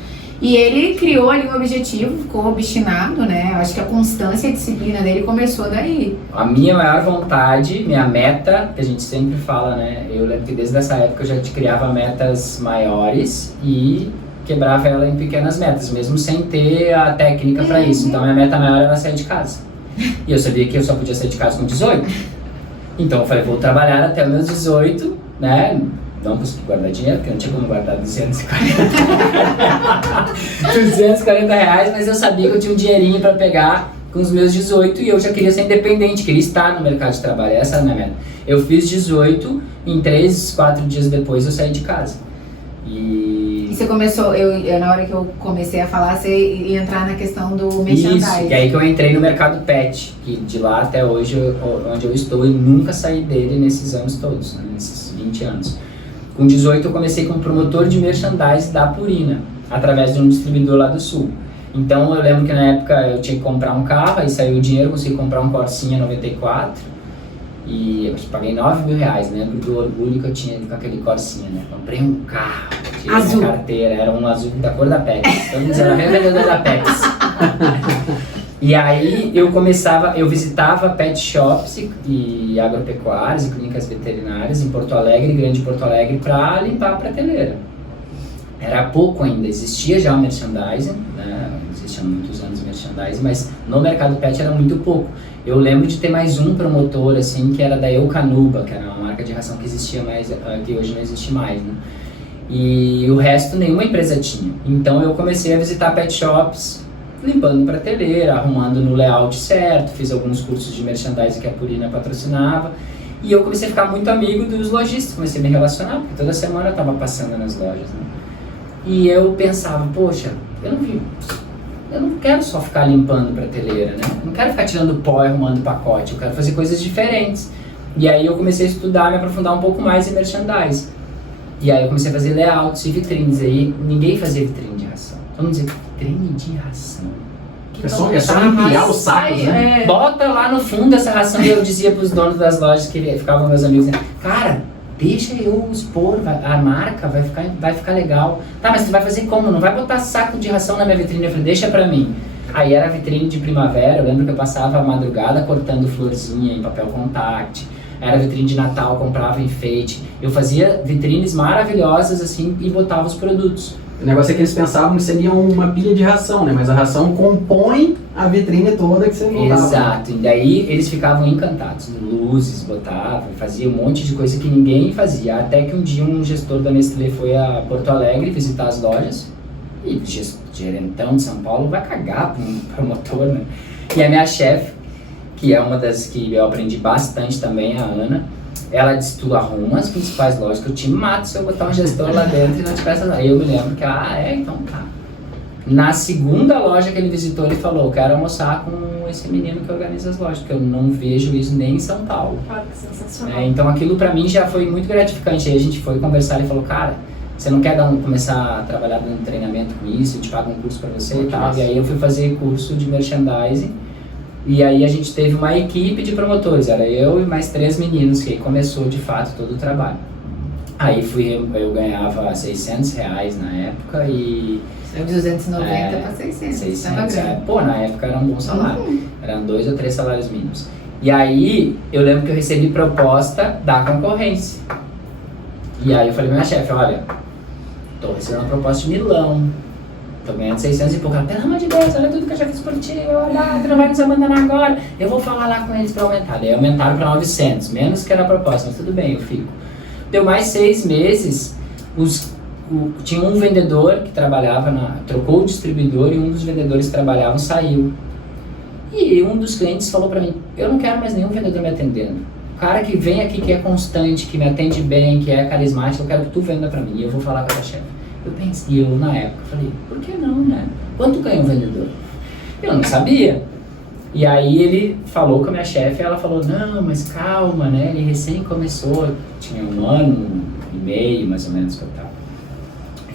E ele criou ali um objetivo, ficou obstinado, né? Acho que a constância e a disciplina dele começou daí. A minha maior vontade, minha meta, que a gente sempre fala, né? Eu lembro que desde essa época eu já te criava metas maiores e quebrava ela em pequenas metas, mesmo sem ter a técnica para isso. Então minha meta maior era sair de casa. E eu sabia que eu só podia sair de casa com 18. Então eu falei, vou trabalhar até meus 18, né? Não consegui guardar dinheiro, porque não tinha como guardar 240 reais, mas eu sabia que eu tinha um dinheirinho para pegar com os meus 18 e eu já queria ser independente, queria estar no mercado de trabalho, essa era a minha meta. Eu fiz 18, em 3, 4 dias depois eu saí de casa. E você começou, na hora que eu comecei a falar, você ia entrar na questão do merchandising. Isso, e aí que eu entrei no mercado pet, que de lá até hoje, onde eu estou, e nunca saí dele nesses anos todos, né, nesses 20 anos. Com 18 eu comecei como promotor de merchandising da Purina, através de um distribuidor lá do Sul. Então eu lembro que na época eu tinha que comprar um carro, aí saiu o dinheiro, consegui comprar um Corsinha 94 e eu paguei 9 mil reais, lembro do orgulho que eu tinha com aquele Corsinha, né? Comprei um carro, tirei azul. Minha carteira, era um azul da cor da Pepsi, todo mundo era vendedor da Pepsi. E aí eu visitava pet shops e agropecuárias e clínicas veterinárias em Porto Alegre, Grande Porto Alegre, para limpar a prateleira. Era pouco ainda, existia já o merchandising, né? Existiam muitos anos merchandising, mas no mercado pet era muito pouco. Eu lembro de ter mais um promotor, assim, que era da Eucanuba, que era uma marca de ração que existia mais, que hoje não existe mais, né? E o resto nenhuma empresa tinha. Então eu comecei a visitar pet shops, limpando prateleira, arrumando no layout certo, fiz alguns cursos de merchandising que a Purina patrocinava. E eu comecei a ficar muito amigo dos lojistas, comecei a me relacionar, porque toda semana eu estava passando nas lojas, né? E eu pensava, poxa, eu não quero só ficar limpando prateleira, né? Eu não quero ficar tirando pó e arrumando pacote, eu quero fazer coisas diferentes. E aí eu comecei a estudar, me aprofundar um pouco mais em merchandising. E aí eu comecei a fazer layouts e vitrines, aí ninguém fazia vitrine de ração. Vamos dizer, vitrine de ração. É só empilhar os sacos, né? Bota lá no fundo essa ração. E eu dizia pros donos das lojas que ficavam meus amigos, né? Cara, deixa eu expor, a marca vai ficar legal. Tá, mas tu vai fazer como? Não vai botar saco de ração na minha vitrine? Eu falei, deixa pra mim. Aí era a vitrine de primavera, eu lembro que eu passava a madrugada cortando florzinha em papel contact. Era vitrine de Natal, comprava enfeite. Eu fazia vitrines maravilhosas assim e botava os produtos. O negócio é que eles pensavam que seria uma pilha de ração, né? Mas a ração compõe a vitrine toda que você montava. Exato, e daí eles ficavam encantados. Luzes, botavam, fazia um monte de coisa que ninguém fazia. Até que um dia um gestor da Nestlé foi a Porto Alegre visitar as lojas. E gerentão de São Paulo vai cagar para um promotor, né? E a minha chefe, que é uma das que eu aprendi bastante também, a Ana, ela disse, tu arruma as principais lojas que eu te mato se eu botar um gestor lá dentro e não tivesse lá. Aí eu me lembro que então tá. Na segunda loja que ele visitou, ele falou, eu quero almoçar com esse menino que organiza as lojas, porque eu não vejo isso nem em São Paulo. Ah, que sensacional. Então aquilo pra mim já foi muito gratificante. Aí a gente foi conversar e falou, cara, você não quer começar a trabalhar dando treinamento com isso, eu te pago um curso pra você e tal. E aí eu fui fazer curso de merchandising. E aí a gente teve uma equipe de promotores, era eu e mais 3 meninos, que aí começou de fato todo o trabalho. Aí eu ganhava 600 reais na época e... Saiu de 290 para 600. 600, pô, na época era um bom salário, eram 2 ou 3 salários mínimos. E aí eu lembro que eu recebi proposta da concorrência. E aí eu falei pra minha chefe, olha, tô recebendo uma proposta de Milão. Tô ganhando 600 e pouco. Pelo amor de Deus, olha tudo que eu já fiz por ti. Olha, tu não vai nos abandonar agora. Eu vou falar lá com eles pra aumentar. Daí aumentaram pra 900, menos que era a proposta, mas tudo bem, eu fico. Deu mais 6 meses, tinha um vendedor que trabalhava, trocou o distribuidor e um dos vendedores que trabalhavam saiu. E um dos clientes falou pra mim, eu não quero mais nenhum vendedor me atendendo. O cara que vem aqui, que é constante, que me atende bem, que é carismático, eu quero que tu venda pra mim. E eu vou falar com a tua chefe. Eu pensei, na época, falei, por que não, né? Quanto ganha um vendedor? Eu não sabia. E aí ele falou com a minha chefe, ela falou, não, mas calma, né, ele recém começou, tinha 1 ano e meio, mais ou menos, que eu tava.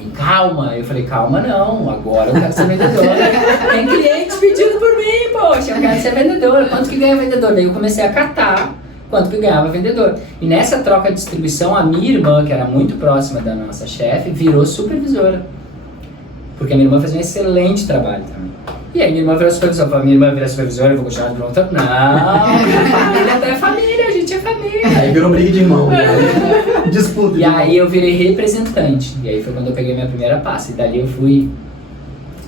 E calma, eu falei, calma não, agora eu quero ser vendedora. Tem cliente pedindo por mim, poxa, eu quero ser vendedora, quanto que ganha vendedor? Daí eu comecei a catar quanto que ganhava vendedor. E nessa troca de distribuição, a minha irmã, que era muito próxima da nossa chefe, virou supervisora. Porque a minha irmã fez um excelente trabalho também. E aí minha irmã virou supervisora. Pra minha irmã virar supervisora, eu vou continuar de volta. Não, família até é família, a gente é família. Aí virou briga de irmão, né? Disputa. E aí eu virei representante. E aí foi quando eu peguei minha primeira pasta. E dali eu fui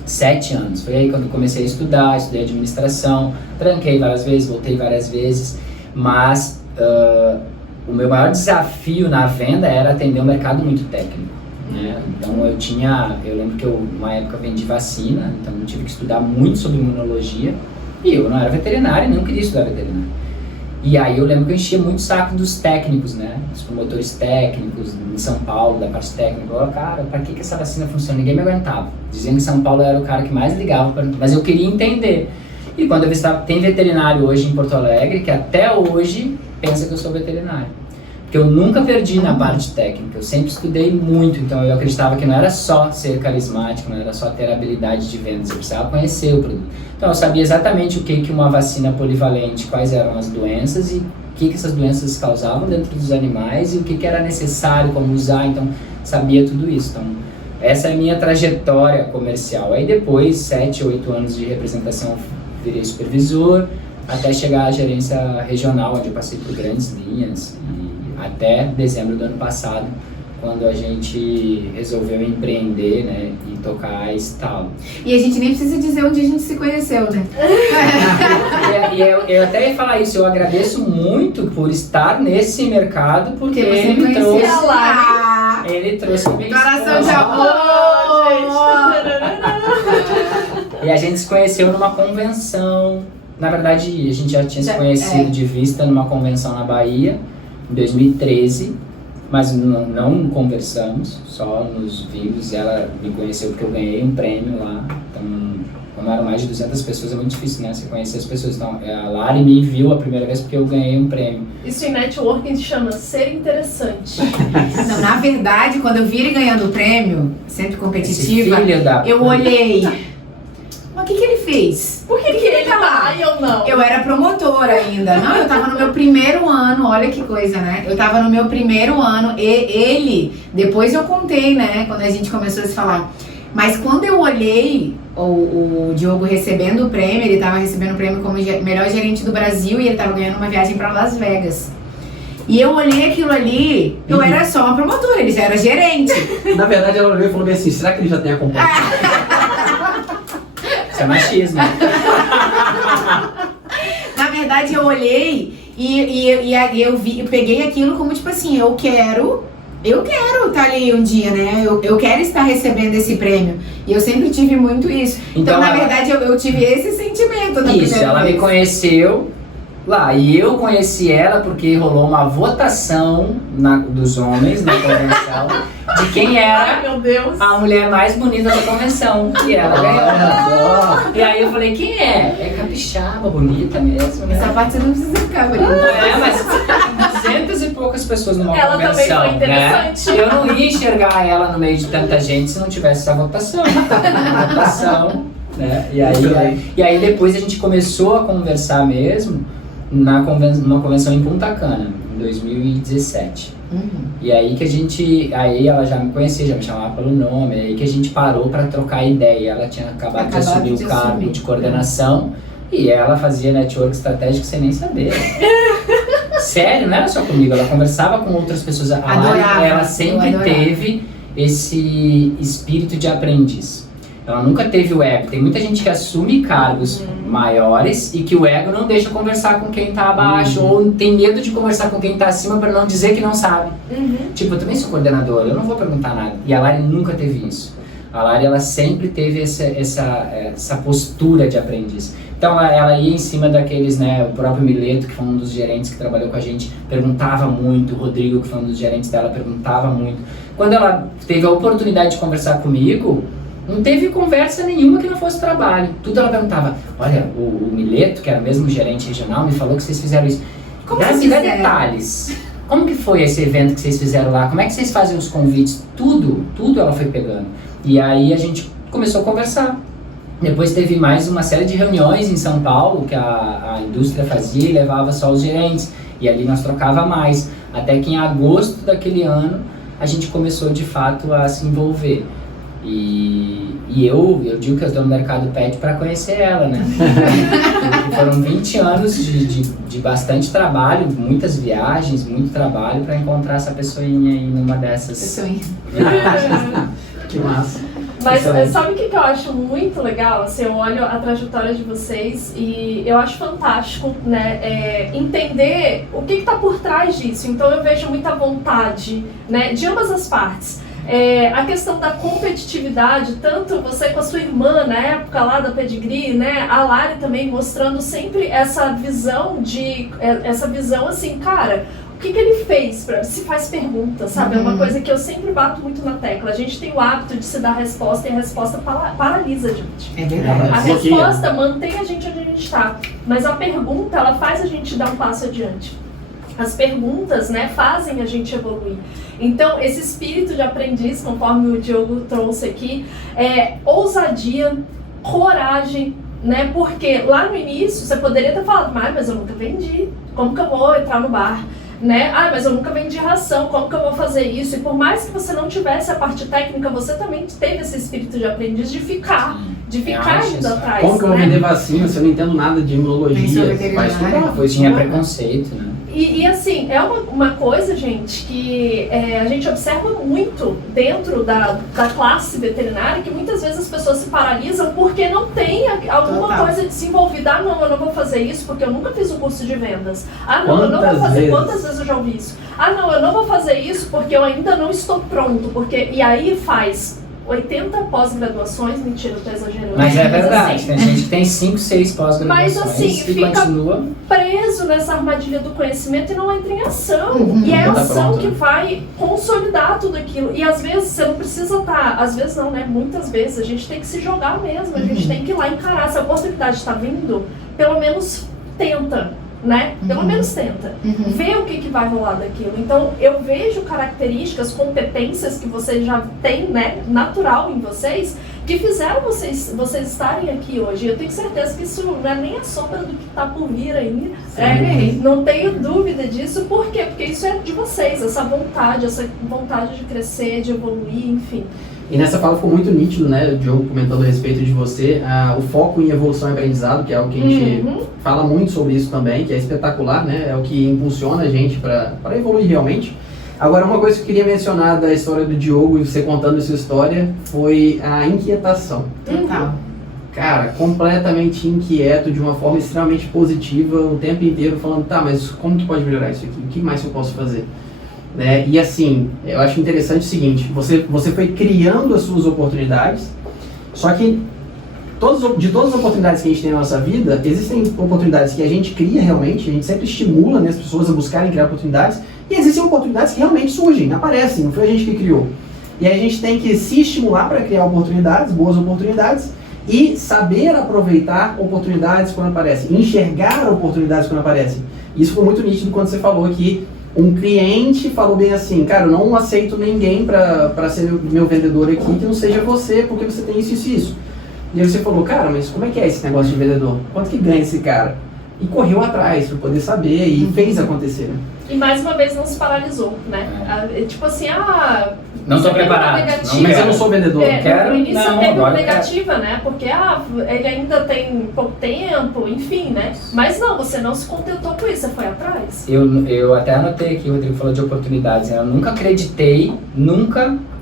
7 anos. Foi aí quando eu comecei a estudar, estudei administração. Tranquei várias vezes, voltei várias vezes. Mas o meu maior desafio na venda era atender um mercado muito técnico. Né? Então eu lembro que eu uma época vendi vacina, então eu tive que estudar muito sobre imunologia e eu não era veterinário e não queria estudar veterinário. E aí eu lembro que eu enchia muito o saco dos técnicos, né? Dos promotores técnicos em São Paulo, da parte técnica. Eu falava, cara, pra que essa vacina funciona? Ninguém me aguentava. Diziam que São Paulo era o cara que mais ligava, mas eu queria entender. E quando eu visitava, tem veterinário hoje em Porto Alegre que até hoje pensa que eu sou veterinário. Porque eu nunca perdi na parte técnica, eu sempre estudei muito, então eu acreditava que não era só ser carismático, não era só ter habilidade de vendas, eu precisava conhecer o produto. Então eu sabia exatamente o que uma vacina polivalente, quais eram as doenças e o que essas doenças causavam dentro dos animais e o que era necessário, como usar, então sabia tudo isso. Então essa é a minha trajetória comercial. Aí depois, 7, 8 anos de representação, virei supervisor, até chegar à gerência regional, onde eu passei por grandes linhas. Até dezembro do ano passado, quando a gente resolveu empreender, né, e tocar a Estalo. E a gente nem precisa dizer onde a gente se conheceu, né? Eu até ia falar isso, eu agradeço muito por estar nesse mercado, porque ele trouxe a Lari. Ele trouxe a minha Coração de amor! E a gente se conheceu numa convenção. Na verdade, a gente já tinha se conhecido de vista numa convenção na Bahia, em 2013, mas não conversamos, só nos vimos. Ela me conheceu porque eu ganhei um prêmio lá. Então, como eram mais de 200 pessoas, é muito difícil, né? Você conhecer as pessoas. Então, a Lari me viu a primeira vez porque eu ganhei um prêmio. Isso em networking se chama ser interessante. Não, na verdade, quando eu vi ele ganhando o prêmio, sempre competitiva, eu olhei. Mas o que ele fez? Por que ele tá lá e eu não? Eu era promotora ainda. Não, eu tava no meu primeiro ano, olha que coisa, né? Eu tava no meu primeiro ano e ele, depois eu contei, né? Quando a gente começou a se falar. Mas quando eu olhei o Diogo recebendo o prêmio, ele tava recebendo o prêmio como melhor gerente do Brasil e ele tava ganhando uma viagem pra Las Vegas. E eu olhei aquilo ali, eu era só uma promotora, ele já era gerente. Na verdade, ela olhou e falou bem assim, será que ele já tem acompanhado? Isso é machismo. Na verdade, eu olhei e eu peguei aquilo como tipo assim, eu quero estar ali um dia, né? Eu quero estar recebendo esse prêmio. E eu sempre tive muito isso. Então na verdade, eu tive esse sentimento da Isso, ela me conheceu lá. E eu conheci ela porque rolou uma votação dos homens na convenção de quem era a mulher mais bonita da convenção. E ela ganhou. E aí eu falei, quem é? É capixaba, bonita mesmo, né? Essa parte você não precisa ficar bonita. Mas 200 e poucas pessoas numa ela convenção, também foi interessante. Né? Eu não ia enxergar ela no meio de tanta gente se não tivesse essa votação. Né? E aí depois a gente começou a conversar mesmo numa convenção em Punta Cana, em 2017. E aí aí ela já me conhecia, já me chamava pelo nome, aí que a gente parou para trocar ideia. Ela tinha acabado de assumir o cargo de coordenação e ela fazia network estratégico sem nem saber. Sério, não era só comigo, ela conversava com outras pessoas. Ela sempre teve esse espírito de aprendiz. Ela nunca teve o ego. Tem muita gente que assume cargos maiores e que o ego não deixa conversar com quem tá abaixo ou tem medo de conversar com quem tá acima para não dizer que não sabe. Tipo, eu também sou coordenadora, eu não vou perguntar nada. E a Lari nunca teve isso. A Lari, ela sempre teve essa postura de aprendiz. Então ela ia em cima daqueles, né, o próprio Mileto, que foi um dos gerentes que trabalhou com a gente, perguntava muito, o Rodrigo, que foi um dos gerentes dela, perguntava muito. Quando ela teve a oportunidade de conversar comigo, Não teve conversa nenhuma que não fosse trabalho. Tudo ela perguntava, olha, o Mileto, que era o mesmo gerente regional, me falou que vocês fizeram isso. Como dá vocês fizeram? detalhes. Como que foi esse evento que vocês fizeram lá? Como é que vocês fazem os convites? Tudo ela foi pegando. E aí a gente começou a conversar. Depois teve mais uma série de reuniões em São Paulo que a indústria fazia e levava só os gerentes. E ali nós trocava mais. Até que em agosto daquele ano a gente começou de fato a se envolver. E eu digo que eu estou no mercado pet para conhecer ela, né? Foram 20 anos de bastante trabalho, muitas viagens, muito trabalho para encontrar essa pessoinha aí numa dessas. Pessoinha. Que massa. Mas Excelente. sabe o que eu acho muito legal? Assim, eu olho a trajetória de vocês e eu acho fantástico, né, entender o que está por trás disso. Então eu vejo muita vontade, né, de ambas as partes. A questão da competitividade, tanto você com a sua irmã na época lá da Pedigree, né, a Lari também mostrando sempre essa visão assim, cara, o que ele fez? Se faz perguntas, sabe? É uma coisa que eu sempre bato muito na tecla. A gente tem o hábito de se dar resposta e a resposta paralisa a gente. É verdade. A resposta mantém a gente onde a gente está, mas a pergunta, ela faz a gente dar um passo adiante. As perguntas, né, fazem a gente evoluir. Então, esse espírito de aprendiz, conforme o Diogo trouxe aqui, ousadia, coragem, né? Porque lá no início você poderia ter falado, mas eu nunca vendi, como que eu vou entrar no bar? Né? Mas eu nunca vendi ração, como que eu vou fazer isso? E por mais que você não tivesse a parte técnica, você também teve esse espírito de aprendiz de ficar indo atrás. Como que eu vou vender vacina se eu não entendo nada de imunologia? Vai estudar. Tinha preconceito, né? E assim, é uma coisa, gente, que a gente observa muito dentro da classe veterinária, que muitas vezes as pessoas se paralisam porque não tem alguma coisa desenvolvida. Não, eu não vou fazer isso porque eu nunca fiz um curso de vendas. Não, eu não vou fazer. Quantas vezes eu já ouvi isso? Não, eu não vou fazer isso porque eu ainda não estou pronto. E aí faz 80 pós-graduações, mentira, eu tô exagerando. Mas é verdade, assim, tem gente que tem 5, 6 pós-graduações. Mas assim, e fica continua preso nessa armadilha do conhecimento e não entra em ação. E é a ação que vai consolidar tudo aquilo. E às vezes você não precisa estar, às vezes não, né? Muitas vezes a gente tem que se jogar mesmo, a gente tem que ir lá encarar. Se a oportunidade está vindo, pelo menos tenta. Né? Pelo menos tenta. Vê o que vai rolar daquilo. Então, eu vejo características, competências que vocês já têm, né, natural em vocês, que fizeram vocês estarem aqui hoje. Eu tenho certeza que isso não é nem a sombra do que está por vir aí. Não tenho dúvida disso. Por quê? Porque isso é de vocês, essa vontade de crescer, de evoluir, enfim. E nessa fala ficou muito nítido, né, o Diogo comentando a respeito de você, o foco em evolução e aprendizado, que é algo que a gente fala muito sobre isso também, que é espetacular, né, é o que impulsiona a gente para evoluir realmente. Agora, uma coisa que eu queria mencionar da história do Diogo e você contando essa história foi a inquietação. Total. Cara, completamente inquieto, de uma forma extremamente positiva, o tempo inteiro falando, mas como que pode melhorar isso aqui? O que mais eu posso fazer? Né? E assim, eu acho interessante o seguinte, você foi criando as suas oportunidades, só que de todas as oportunidades que a gente tem na nossa vida, existem oportunidades que a gente cria realmente, a gente sempre estimula, né, as pessoas a buscarem criar oportunidades, e existem oportunidades que realmente surgem, aparecem, não foi a gente que criou. E aí a gente tem que se estimular para criar oportunidades, boas oportunidades, e saber aproveitar oportunidades quando aparecem, enxergar oportunidades quando aparecem. Isso foi muito nítido quando você falou que um cliente falou bem assim, cara, eu não aceito ninguém para ser meu vendedor aqui que não seja você, porque você tem isso e isso. E aí você falou, cara, mas como é que é esse negócio de vendedor? Quanto que ganha esse cara? E correu atrás para poder saber e fez acontecer. Né? E mais uma vez não se paralisou, né? Tipo assim, não estou preparado. Mas eu não sou vendedor. No início teve uma negativa, né? Porque ele ainda tem pouco tempo, enfim, né? Mas não, você não se contentou com isso, você foi atrás. Eu até anotei aqui, o Rodrigo falou de oportunidades. Eu nunca acreditei,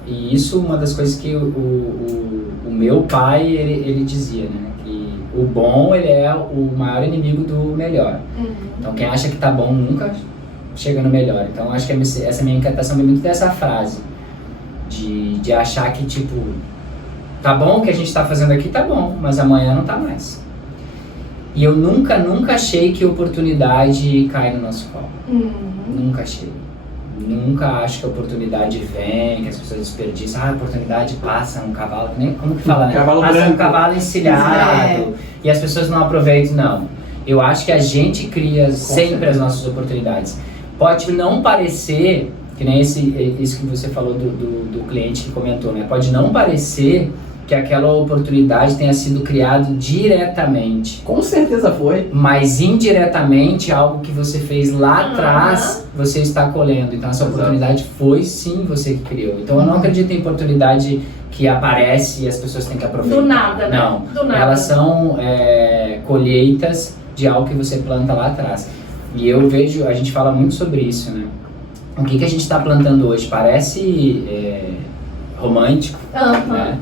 e isso uma das coisas que o meu pai, ele dizia, né? Que o bom, ele é o maior inimigo do melhor. Então quem acha que tá bom nunca chega no melhor. Então acho que essa minha inquietação vem muito dessa frase. De achar que, tipo, tá bom o que a gente tá fazendo aqui, tá bom, mas amanhã não tá mais. E eu nunca achei que oportunidade cai no nosso colo. Nunca achei. nunca acho que a oportunidade vem, que as pessoas desperdiçam. A oportunidade passa, um cavalo, nem como que fala, né? Cavalo passa branco. um cavalo encilhado e as pessoas não aproveitam, não. Eu acho que a gente cria sempre as nossas oportunidades. Pode não parecer, que nem isso que você falou do cliente que comentou, né? Pode não parecer que aquela oportunidade tenha sido criada diretamente. Com certeza foi. Mas indiretamente, algo que você fez lá atrás, você está colhendo. Então essa oportunidade foi sim você que criou. Então eu não acredito em oportunidade que aparece e as pessoas têm que aproveitar. Do nada, né? Não, Do nada. elas são colheitas de algo que você planta lá atrás. E eu vejo, a gente fala muito sobre isso, né? O que a gente está plantando hoje parece romântico, né?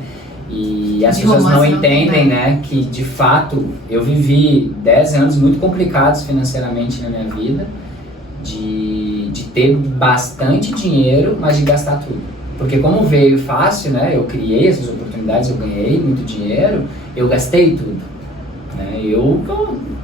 E as pessoas não entendem, né, que de fato eu vivi 10 anos muito complicados financeiramente na minha vida, de ter bastante dinheiro, mas de gastar tudo. Porque como veio fácil, né, eu criei essas oportunidades, eu ganhei muito dinheiro, eu gastei tudo. Né,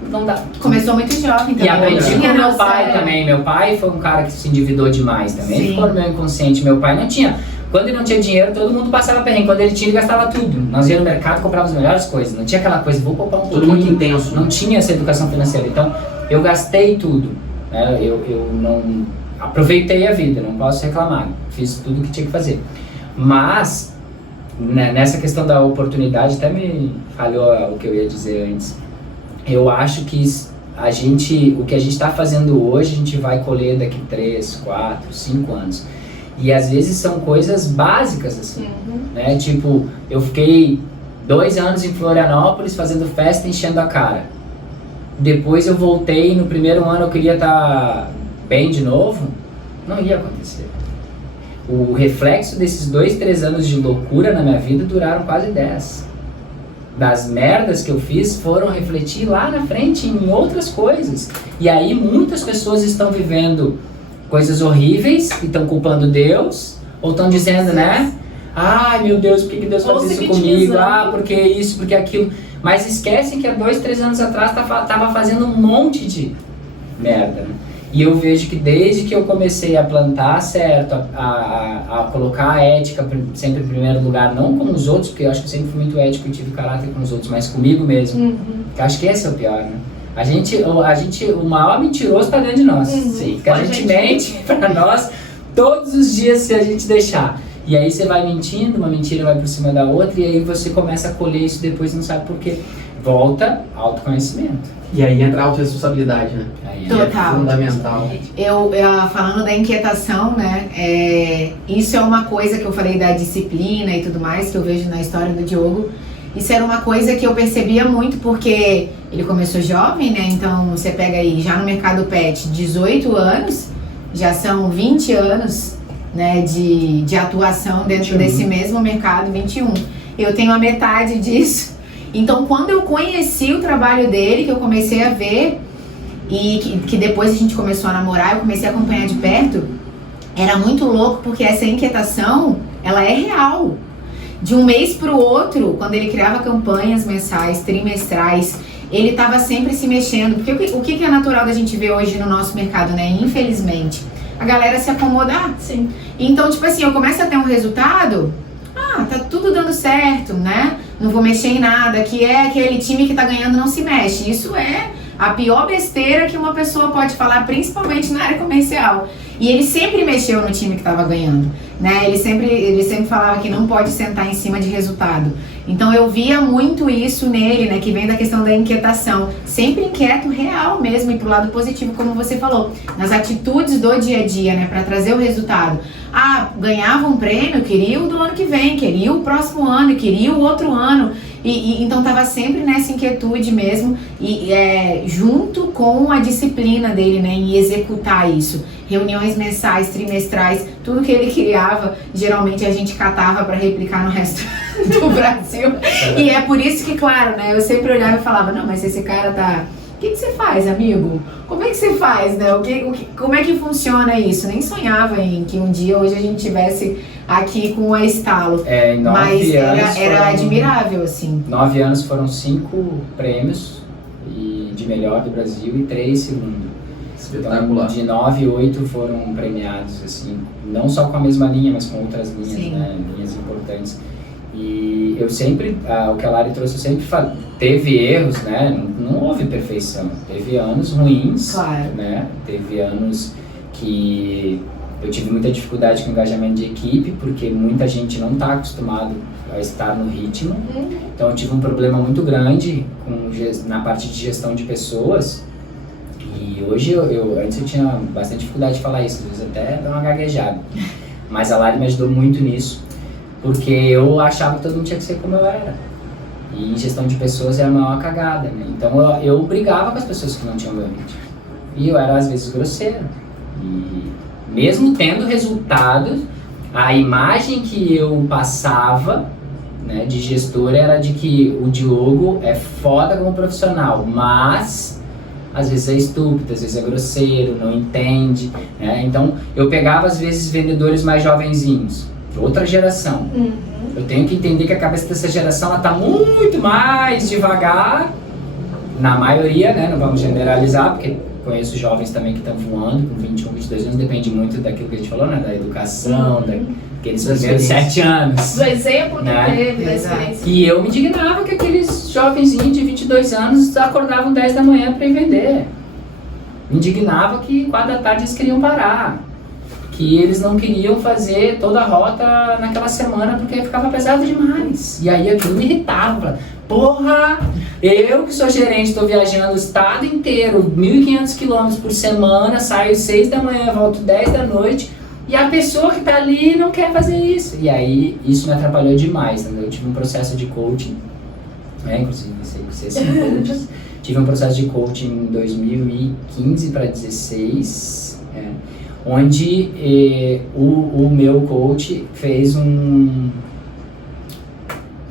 não dá. Começou muito jovem também. E aprendi com meu pai também. Meu pai foi um cara que se endividou demais também. Ele ficou no meu inconsciente. Meu pai não tinha. Quando ele não tinha dinheiro, todo mundo passava perrengue. Quando ele tinha, ele gastava tudo. Nós íamos no mercado, comprávamos as melhores coisas. Não tinha aquela coisa, vou poupar um pouquinho. Tudo muito intenso. Não tinha essa educação financeira. Então, eu gastei tudo. Né? Eu não aproveitei a vida, não posso reclamar. Fiz tudo o que tinha que fazer. Mas, né, nessa questão da oportunidade, até me falhou o que eu ia dizer antes. Eu acho que o que a gente está fazendo hoje, a gente vai colher daqui 3, 4, 5 anos. E às vezes são coisas básicas, assim, né? Tipo, eu fiquei 2 anos em Florianópolis fazendo festa, enchendo a cara. Depois eu voltei, no primeiro ano eu queria estar bem de novo. Não ia acontecer. O reflexo desses 2, 3 anos de loucura na minha vida duraram quase 10. Das merdas que eu fiz foram refletir lá na frente em outras coisas. E aí muitas pessoas estão vivendo coisas horríveis e estão culpando Deus, ou estão dizendo, né? Ai, meu Deus, por que Deus faz isso comigo? Ah, porque isso, porque aquilo. Mas esquecem que há 2, 3 anos atrás tava fazendo um monte de merda, né? E eu vejo que desde que eu comecei a plantar certo, a colocar a ética sempre em primeiro lugar, não com os outros, porque eu acho que eu sempre fui muito ético e tive caráter com os outros, mas comigo mesmo. Eu acho que esse é o pior, né? O maior mentiroso está dentro de nós. Sim, porque a gente mente pra nós todos os dias se a gente deixar. E aí você vai mentindo, uma mentira vai por cima da outra, e aí você começa a colher isso depois, não sabe por quê. Volta autoconhecimento. E aí entra a autorresponsabilidade, né? Total. É fundamental. Eu falando da inquietação, né? Isso é uma coisa que eu falei da disciplina e tudo mais, que eu vejo na história do Diogo. Isso era uma coisa que eu percebia muito, porque ele começou jovem, né? Então você pega aí, já no mercado pet, 18 anos, já são 20 anos, né, de atuação dentro desse mesmo mercado, 21. Eu tenho a metade disso. Então quando eu conheci o trabalho dele, que eu comecei a ver, e que depois a gente começou a namorar, eu comecei a acompanhar de perto, era muito louco, porque essa inquietação, ela é real. De um mês para o outro, quando ele criava campanhas mensais, trimestrais, ele estava sempre se mexendo. Porque o que é natural da gente ver hoje no nosso mercado, né? Infelizmente, a galera se acomodar. Sim. Então, tipo assim, eu começo a ter um resultado, tá tudo dando certo, né? Não vou mexer em nada, que é aquele time que tá ganhando não se mexe. Isso é a pior besteira que uma pessoa pode falar, principalmente na área comercial. E ele sempre mexeu no time que estava ganhando, né? Ele sempre falava que não pode sentar em cima de resultado. Então eu via muito isso nele, né? Que vem da questão da inquietação. Sempre inquieto, real mesmo, e pro lado positivo, como você falou. Nas atitudes do dia a dia, né? Para trazer o resultado. Ganhava um prêmio, queria o do ano que vem, queria o próximo ano, queria o outro ano. Então tava sempre nessa inquietude mesmo, junto com a disciplina dele, né, em executar isso. Reuniões mensais, trimestrais, tudo que ele criava, geralmente a gente catava para replicar no resto do Brasil. E é por isso que, claro, né, eu sempre olhava e falava, não, mas esse cara tá... O que você faz, amigo? Como é que você faz, né? Como é que funciona isso? Nem sonhava em que um dia, hoje a gente tivesse aqui com a Estalo. Mas era admirável, assim. 9 anos foram 5 prêmios de melhor do Brasil e 3 segundo. Espetacular. Então, de 9, 8 foram premiados, assim, não só com a mesma linha, mas com outras linhas, né? Linhas importantes. E eu sempre, o que a Lari trouxe, eu sempre falei, teve erros, né? Não houve perfeição. Teve anos ruins, né? Teve anos que eu tive muita dificuldade com o engajamento de equipe, porque muita gente não está acostumado a estar no ritmo. Então eu tive um problema muito grande na parte de gestão de pessoas. E hoje, antes eu tinha bastante dificuldade de falar isso, às vezes até dar uma gaguejada. Mas a Lari me ajudou muito nisso, porque eu achava que todo mundo tinha que ser como eu era. E gestão de pessoas é a maior cagada, né? Então eu brigava com as pessoas que não tinham meu ritmo. E eu era às vezes grosseiro. E mesmo tendo resultados, a imagem que eu passava, né, de gestor era de que o Diogo é foda como profissional, mas às vezes é estúpido, às vezes é grosseiro, não entende, né? Então eu pegava às vezes vendedores mais jovenzinhos, outra geração. Eu tenho que entender que a cabeça dessa geração ela tá muito mais devagar, na maioria, né? Não vamos generalizar, porque conheço jovens também que estão voando com 21, 22 anos, depende muito daquilo que a gente falou, né? Da educação, daqueles primeiros 7 anos. Do exemplo né? que teve, da experiência. E eu me indignava que aqueles jovenzinhos de 22 anos acordavam 10 da manhã para ir vender. Me indignava que 4 da tarde eles queriam parar. Que eles não queriam fazer toda a rota naquela semana porque ficava pesado demais. E aí aquilo me irritava. Porra, eu que sou gerente, estou viajando o estado inteiro, 1.500 km por semana, saio 6 da manhã, volto 10 da noite, e a pessoa que está ali não quer fazer isso. E aí isso me atrapalhou demais, né? Eu tive um processo de coaching, inclusive vocês são coaches, tive um processo de coaching em 2015 para 2016, onde o meu coach fez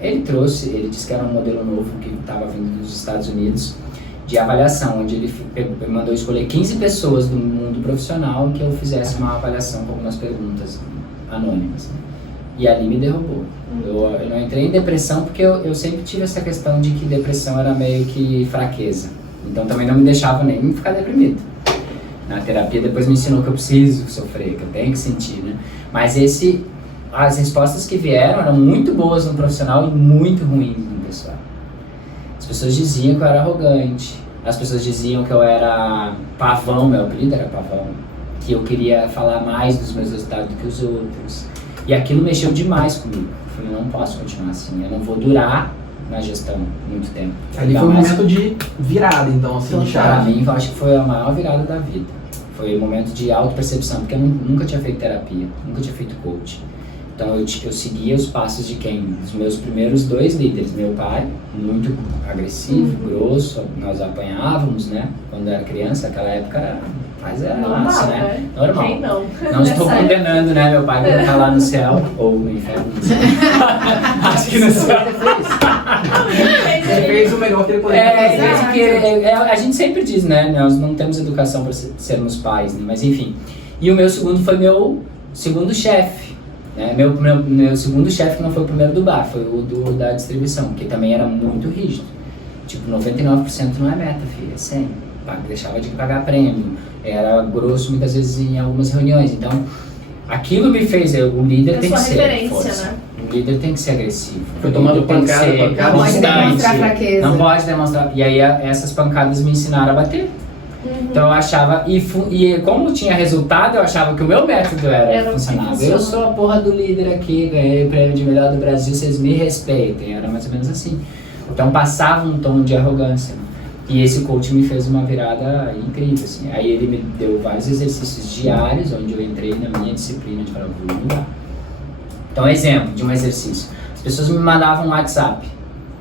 ele disse que era um modelo novo que estava vindo dos Estados Unidos de avaliação, onde ele mandou escolher 15 pessoas do mundo profissional que eu fizesse uma avaliação com algumas perguntas anônimas. E ali me derrubou. Eu não entrei em depressão porque eu sempre tive essa questão de que depressão era meio que fraqueza. Então também não me deixava nem ficar deprimido. Na terapia depois me ensinou que eu preciso sofrer, que eu tenho que sentir, né? Mas as respostas que vieram eram muito boas no profissional e muito ruins no pessoal. As pessoas diziam que eu era arrogante, as pessoas diziam que eu era pavão, meu apelido era pavão, que eu queria falar mais dos meus resultados do que os outros. E aquilo mexeu demais comigo. Eu falei, não posso continuar assim, eu não vou durar na gestão muito tempo. Ali foi um momento de virada, então, assim, de Para chave. mim, eu acho que foi a maior virada da vida. Foi um momento de auto-percepção, porque eu nunca tinha feito terapia, nunca tinha feito coaching. Então eu seguia os passos de quem? Dos meus primeiros 2 líderes. Meu pai, muito agressivo, grosso, nós apanhávamos, né? Quando eu era criança, naquela época era massa, né? Normal. Quem não? Não estou condenando, né? Meu pai quando tá lá no céu, ou no inferno, não sei. Acho que no céu. Ele fez o melhor que ele poderia fazer. A gente sempre diz, né? Nós não temos educação para sermos pais, né? Mas enfim. E o meu segundo foi meu segundo chefe. Meu segundo chefe não foi o primeiro do bar, foi o da distribuição, que também era muito rígido. Tipo, 99% não é meta, filha, é 100. Deixava de pagar prêmio, era grosso muitas vezes em algumas reuniões. Então, aquilo me fez, o líder tem que ser força. Né? O líder tem que ser agressivo. Foi tomando pancada, não pode demonstrar fraqueza. Não pode demonstrar. E aí essas pancadas me ensinaram a bater. Então eu achava, e como tinha resultado, eu achava que o meu método era funcionava. Eu sou a porra do líder aqui, ganhei o prêmio de melhor do Brasil, vocês me respeitem. Era mais ou menos assim. Então passava um tom de arrogância. E esse coach me fez uma virada incrível, assim. Aí ele me deu vários exercícios diários, onde eu entrei na minha disciplina de falar, vou mudar. Então, exemplo de um exercício. As pessoas me mandavam um WhatsApp,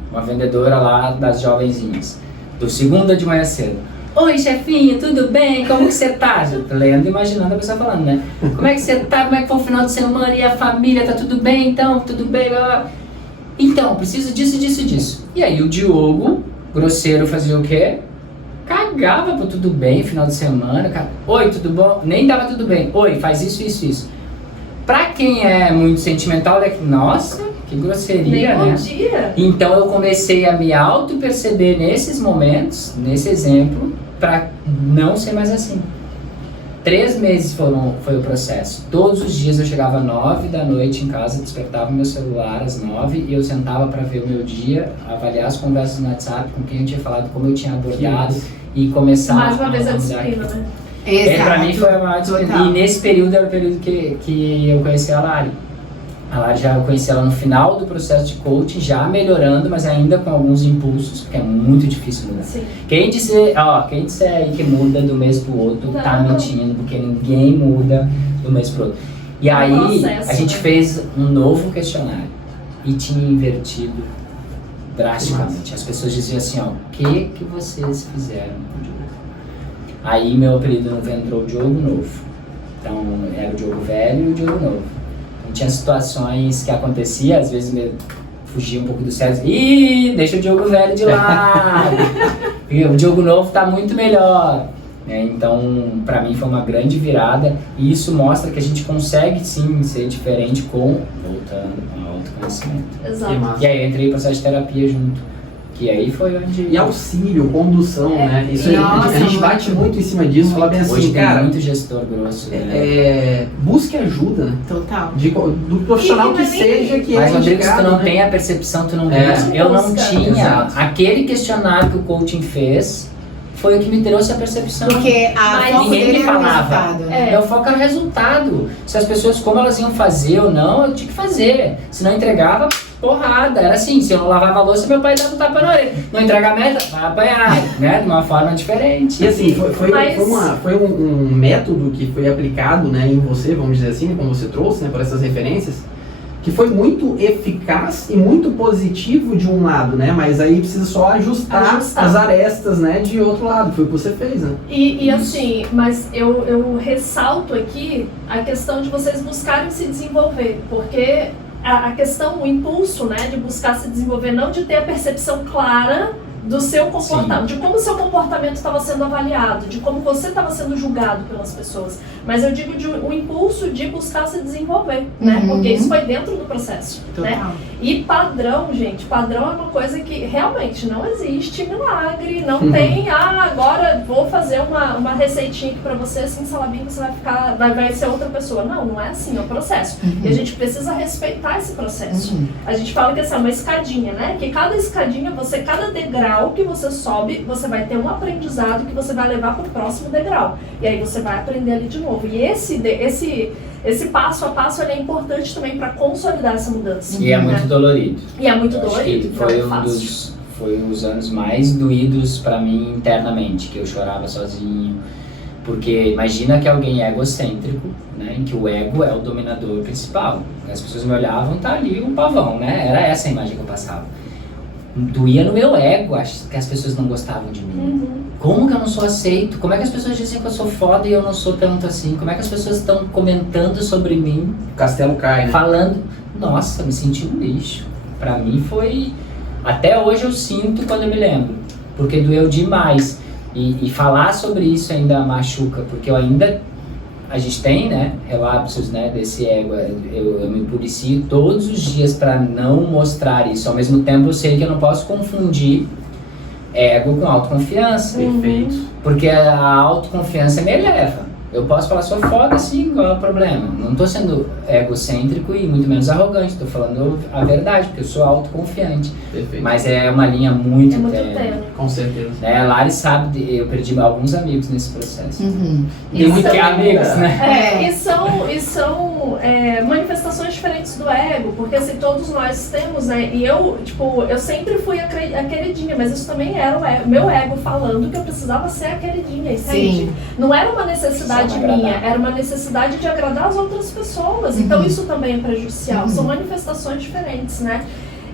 uma vendedora lá das jovenzinhas, do segunda de manhã cedo. Oi, chefinho, tudo bem? Como que você tá? Eu tô lendo e imaginando a pessoa falando, né? Como é que você tá? Como é que foi o final de semana? E a família? Tá tudo bem então? Tudo bem? Então, preciso disso. E aí o Diogo, grosseiro, fazia o quê? Cagava pro tudo bem, final de semana. Oi, tudo bom? Nem dava tudo bem. Oi, faz isso. Pra quem é muito sentimental, é que, nossa, que grosseria, né? Bom dia. Então eu comecei a me auto-perceber nesses momentos, nesse exemplo, pra não ser mais assim. 3 meses foi o processo. Todos os dias eu chegava às 9 da noite em casa, despertava meu celular às 9 e eu sentava para ver o meu dia, avaliar as conversas no WhatsApp, com quem eu tinha falado, como eu tinha abordado e começar mais uma vez a disciplina, né? Exato. Pra mim foi a maior disciplina. E nesse período era o período que eu conheci a Lari. A Lari eu conheci ela no final do processo de coaching, já melhorando, mas ainda com alguns impulsos, porque é muito difícil mudar. Sim. Quem disser aí que muda do mês pro outro, tá mentindo, porque ninguém muda do mês pro outro. E aí, processo, a gente fez um novo questionário e tinha invertido drasticamente. As pessoas diziam assim, ó, o que vocês fizeram com o Diogo? Aí meu apelido entrou o Diogo Novo. Então, era o Diogo Velho e o Diogo Novo. Tinha situações que acontecia, às vezes fugia um pouco do sério. Ih, deixa o Diogo Velho de lado. O Diogo Novo tá muito melhor. Então, pra mim foi uma grande virada. E isso mostra que a gente consegue sim ser diferente voltando ao autoconhecimento. Exato. E aí eu entrei em processo de terapia junto. Que aí foi onde... E auxílio, condução, né? Isso a gente bate muito em cima disso, fala bem assim, hoje cara... tem muito gestor grosso, né? Busque ajuda, né? Total. Do profissional que seja, que mas, é Rodrigo, se tu não né? tem a percepção, tu não busca. Eu não tinha. Exato. Aquele questionário que o coaching fez foi o que me trouxe a percepção. Porque ninguém me falava. Meu foco era o resultado. Se as pessoas, como elas iam fazer ou não, eu tinha que fazer. Se não entregava, porrada. Era assim, se eu não lavava a louça, meu pai dava um tapa na orelha. Não entregar a meta, vai apanhar, né? De uma forma diferente. E assim, foi um método que foi aplicado, né, em você, vamos dizer assim, como você trouxe, né, por essas referências, que foi muito eficaz e muito positivo de um lado, né? Mas aí precisa só ajustar. As arestas, né, de outro lado. Foi o que você fez, né? E assim, mas eu ressalto aqui a questão de vocês buscarem se desenvolver, porque a questão, o impulso, né, de buscar se desenvolver, não de ter a percepção clara do seu comportamento, de como o seu comportamento estava sendo avaliado, de como você estava sendo julgado pelas pessoas. Mas eu digo o impulso de buscar se desenvolver, né? Porque isso foi dentro do processo, né? E padrão, gente, padrão é uma coisa que realmente não existe milagre, não tem, agora vou fazer uma receitinha aqui pra você, assim, salabinho, você vai ser outra pessoa. Não é assim, é um processo. E a gente precisa respeitar esse processo. A gente fala que essa é uma escadinha, né? Que cada escadinha, cada degrau que você sobe, você vai ter um aprendizado que você vai levar para o próximo degrau. E aí você vai aprender ali de novo. E esse passo a passo ele é importante também para consolidar essa mudança. E é muito dolorido. E é muito dolorido. Foi os anos mais doídos para mim internamente, que eu chorava sozinho. Porque imagina que alguém é egocêntrico, né, em que o ego é o dominador principal. As pessoas me olhavam, tá ali um pavão, né? Era essa a imagem que eu passava. Doía no meu ego, acho que as pessoas não gostavam de mim. Como que eu não sou aceito? Como é que as pessoas dizem que eu sou foda e eu não sou tanto assim? Como é que as pessoas estão comentando sobre mim? O castelo cai, né? Falando, nossa, me senti um lixo. Pra mim foi... Até hoje eu sinto quando eu me lembro. Porque doeu demais. E falar sobre isso ainda machuca, porque a gente tem, né, relapsos, né, desse ego. Eu me policio todos os dias para não mostrar isso. Ao mesmo tempo eu sei que eu não posso confundir ego com autoconfiança. Perfeito. Porque a autoconfiança me eleva. Eu posso falar, sou foda sim, qual é o problema? Não tô sendo egocêntrico e muito menos arrogante, tô falando a verdade, porque eu sou autoconfiante. Perfeito. Mas é uma linha muito tênue. Com certeza. A Lari sabe, eu perdi alguns amigos nesse processo. E muitos amigos, né? E são manifestações diferentes do ego, porque assim, todos nós temos, né? E eu sempre fui a queridinha, mas isso também era o meu ego falando que eu precisava ser a queridinha, entende? Não era uma necessidade minha, era uma necessidade de agradar as outras pessoas. Então isso também é prejudicial. São manifestações diferentes, né?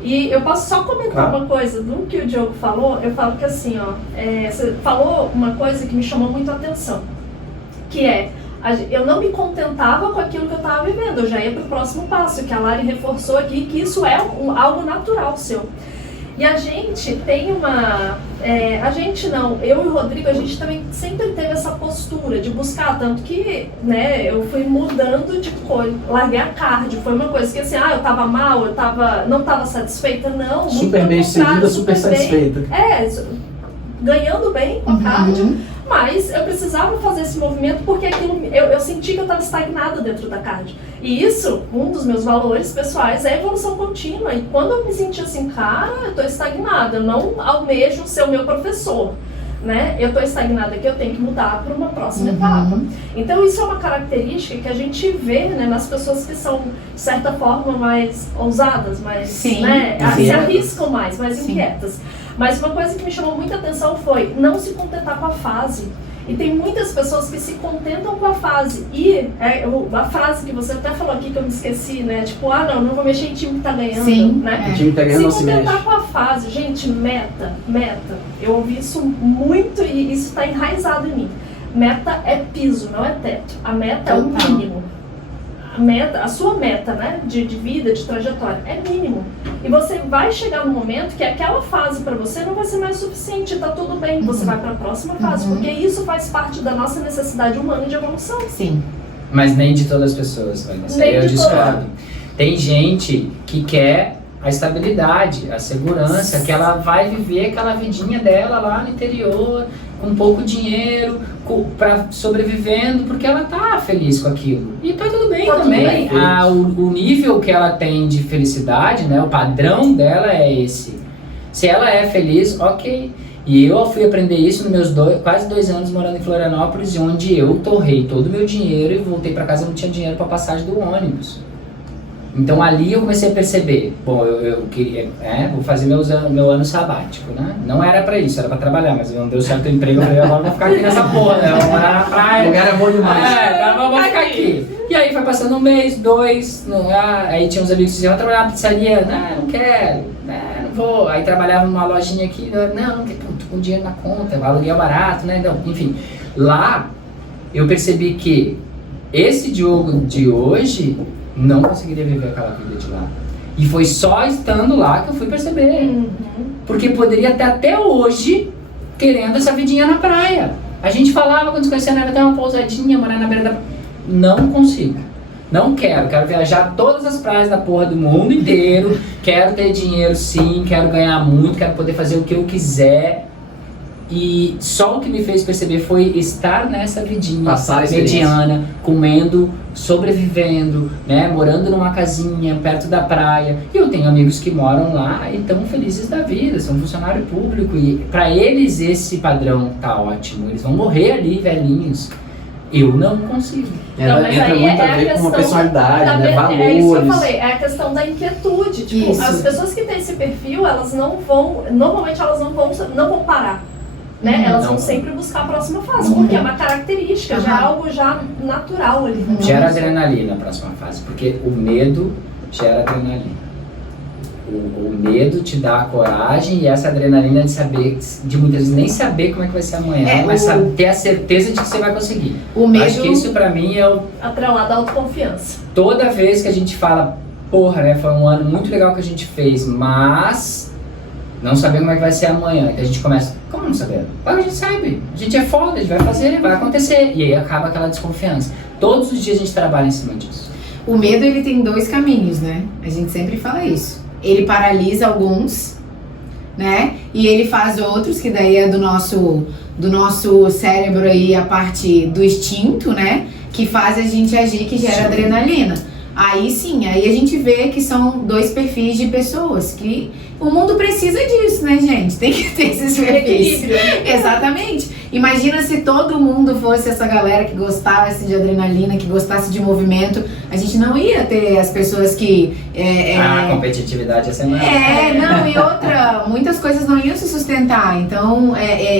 E eu posso só comentar uma coisa do que o Diogo falou. Eu falo que assim, você falou uma coisa que me chamou muito a atenção, que eu não me contentava com aquilo que eu estava vivendo, eu já ia para o próximo passo, que a Lari reforçou aqui, que isso é algo natural seu. E a gente tem eu e o Rodrigo, a gente também sempre teve essa postura de buscar, tanto que, né, eu fui mudando de coisa, larguei a cardio, foi uma coisa que assim, eu tava mal, não tava satisfeita, não. Super bem seguida, super satisfeita. ganhando bem com a cardio, mas eu precisava fazer esse movimento porque aquilo, eu senti que eu estava estagnada dentro da cardio. E isso, um dos meus valores pessoais é a evolução contínua. E quando eu me senti assim, cara, eu estou estagnada, eu não almejo ser o meu professor, né? Eu estou estagnada aqui, eu tenho que mudar para uma próxima etapa. Então isso é uma característica que a gente vê, né, nas pessoas que são, de certa forma, mais ousadas, mais, né, se arriscam mais inquietas. Mas uma coisa que me chamou muita atenção foi não se contentar com a fase. E tem muitas pessoas que se contentam com a fase. E a frase que você até falou aqui que eu me esqueci, né? Tipo, não vou mexer em time que tá ganhando, né? O time que tá ganhando não se mexe. Se contentar com a fase. Gente, meta. Eu ouvi isso muito e isso tá enraizado em mim. Meta é piso, não é teto. A meta é o mínimo. A sua meta, né, de vida, de trajetória, é mínimo. E você vai chegar no momento que aquela fase para você não vai ser mais suficiente, tá tudo bem, você vai para a próxima fase, porque isso faz parte da nossa necessidade humana de evolução. Sim. Mas nem de todas as pessoas, Vanessa. Eu discordo. Tem gente que quer a estabilidade, a segurança, que ela vai viver aquela vidinha dela lá no interior, com pouco dinheiro, sobrevivendo, porque ela tá feliz com aquilo. E tá tudo bem também. O nível que ela tem de felicidade, né, o padrão dela é esse. Se ela é feliz, ok. E eu fui aprender isso nos meus quase 2 anos morando em Florianópolis, onde eu torrei todo o meu dinheiro e voltei para casa e não tinha dinheiro para passagem do ônibus. Então ali eu comecei a perceber, bom, eu queria, vou fazer meu ano sabático, né? Não era pra isso, era pra trabalhar, mas não deu certo o emprego, eu falei, agora vou ficar aqui nessa porra, né? Vou morar na praia. O lugar é bom demais. Vou ficar aqui. E aí foi passando 1 mês, 2, aí tinha uns amigos que diziam, vou trabalhar na pizzaria, não quero, não vou. Aí trabalhava numa lojinha aqui, não quero, tô com dinheiro na conta, aluguel barato, né? Então, enfim, lá eu percebi que esse Diogo de hoje não conseguiria viver aquela vida de lá. E foi só estando lá que eu fui perceber. Porque poderia estar até hoje querendo essa vidinha na praia. A gente falava quando se conhecia, vai ter uma pousadinha, morar na beira da... Não consigo. Não quero. Quero viajar todas as praias da porra do mundo inteiro. Quero ter dinheiro sim, quero ganhar muito, quero poder fazer o que eu quiser. E só o que me fez perceber foi estar nessa vidinha mediana, comendo, sobrevivendo, né, morando numa casinha perto da praia. E eu tenho amigos que moram lá e estão felizes da vida, são funcionário público e para eles esse padrão tá ótimo. Eles vão morrer ali velhinhos. Eu não consigo. Entra muito a ver com uma personalidade, né, valores. É isso que eu falei, é a questão da inquietude. Tipo, as pessoas que têm esse perfil, elas não vão, normalmente elas não vão parar. Né? Elas vão sempre buscar a próxima fase, porque é uma característica, já é algo já natural ali. Gera adrenalina a próxima fase, porque o medo gera adrenalina. O medo te dá a coragem e essa adrenalina de saber, de muitas vezes nem saber como é que vai ser amanhã, mas ter a certeza de que você vai conseguir. O medo... Acho que isso pra mim é o... atrelado à autoconfiança. Toda vez que a gente fala, porra, né, foi um ano muito legal que a gente fez, mas... não sabemos como é que vai ser amanhã. Então a gente começa, como não sabemos? A gente sabe, a gente é foda, a gente vai fazer, vai acontecer. E aí acaba aquela desconfiança. Todos os dias a gente trabalha em cima disso. O medo, ele tem 2 caminhos, né? A gente sempre fala isso. Ele paralisa alguns, né? E ele faz outros, que daí é do nosso cérebro aí, a parte do instinto, né? Que faz a gente agir, que gera adrenalina. Aí sim, aí a gente vê que são 2 perfis de pessoas que o mundo precisa disso, né, gente? Tem que ter esses perfis. Exatamente. Imagina se todo mundo fosse essa galera que gostasse de adrenalina, que gostasse de movimento. A gente não ia ter as pessoas que... A competitividade ia ser maior. E outra, muitas coisas não iam se sustentar. Então,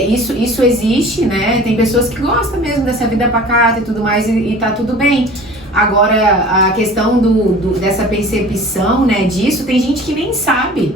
isso existe, né? Tem pessoas que gostam mesmo dessa vida pacata e tudo mais, e tá tudo bem. Agora, a questão dessa percepção, né, disso, tem gente que nem sabe.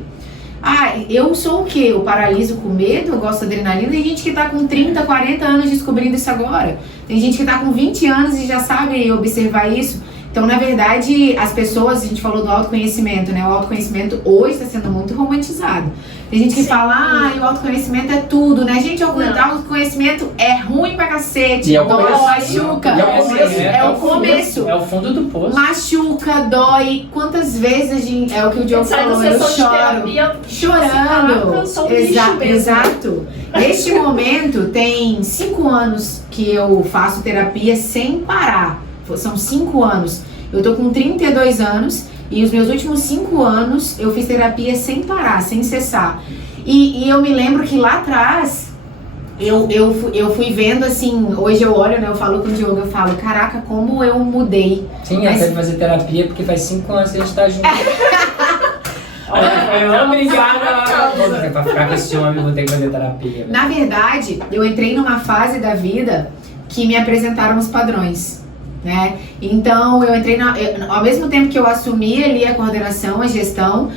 Eu sou o quê? Eu paraliso com medo, eu gosto de adrenalina. Tem gente que tá com 30, 40 anos descobrindo isso agora. Tem gente que tá com 20 anos e já sabe observar isso. Então, na verdade, as pessoas, a gente falou do autoconhecimento, né? O autoconhecimento hoje está sendo muito romantizado. Tem gente que fala, o autoconhecimento é tudo, né? Gente, o autoconhecimento é ruim pra cacete. E é o começo. Machuca. É o começo. É o fundo do poço. Machuca, dói. Quantas vezes a gente... É o que o Diogo falou, eu choro. Chorando. Exato. Neste momento, tem 5 anos que eu faço terapia sem parar. São 5 anos. Eu tô com 32 anos e os meus últimos 5 anos eu fiz terapia sem parar, sem cessar. E eu me lembro que lá atrás eu fui vendo assim, hoje eu olho, né, eu falo com o Diogo, eu falo, caraca, como eu mudei. Sim, até de fazer terapia porque faz 5 anos que a gente tá junto. Obrigada. Pra ficar com esse homem, vou ter que fazer terapia. Na verdade, eu entrei numa fase da vida que me apresentaram os padrões. Né? Então eu entrei ao mesmo tempo que eu assumi ali a coordenação, a gestão,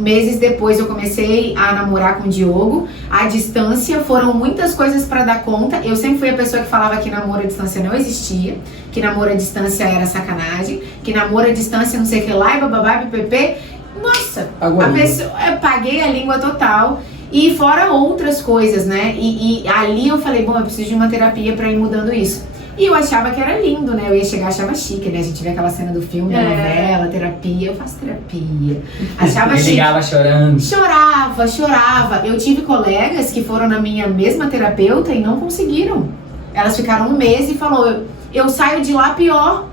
meses depois eu comecei a namorar com o Diogo, à distância, foram muitas coisas para dar conta. Eu sempre fui a pessoa que falava que namoro à distância não existia, que namoro à distância era sacanagem, que namoro à distância não sei o que lá, e bababá, ppp. Nossa, eu paguei a língua total. E fora outras coisas, né? E ali eu falei, bom, eu preciso de uma terapia para ir mudando isso. E eu achava que era lindo, né? Eu ia chegar, achava chique, né? A gente vê aquela cena do filme, da novela, terapia. Eu faço terapia. Achava chique. Ligava chorando. Chorava. Eu tive colegas que foram na minha mesma terapeuta e não conseguiram. Elas ficaram 1 mês e falou, eu saio de lá pior.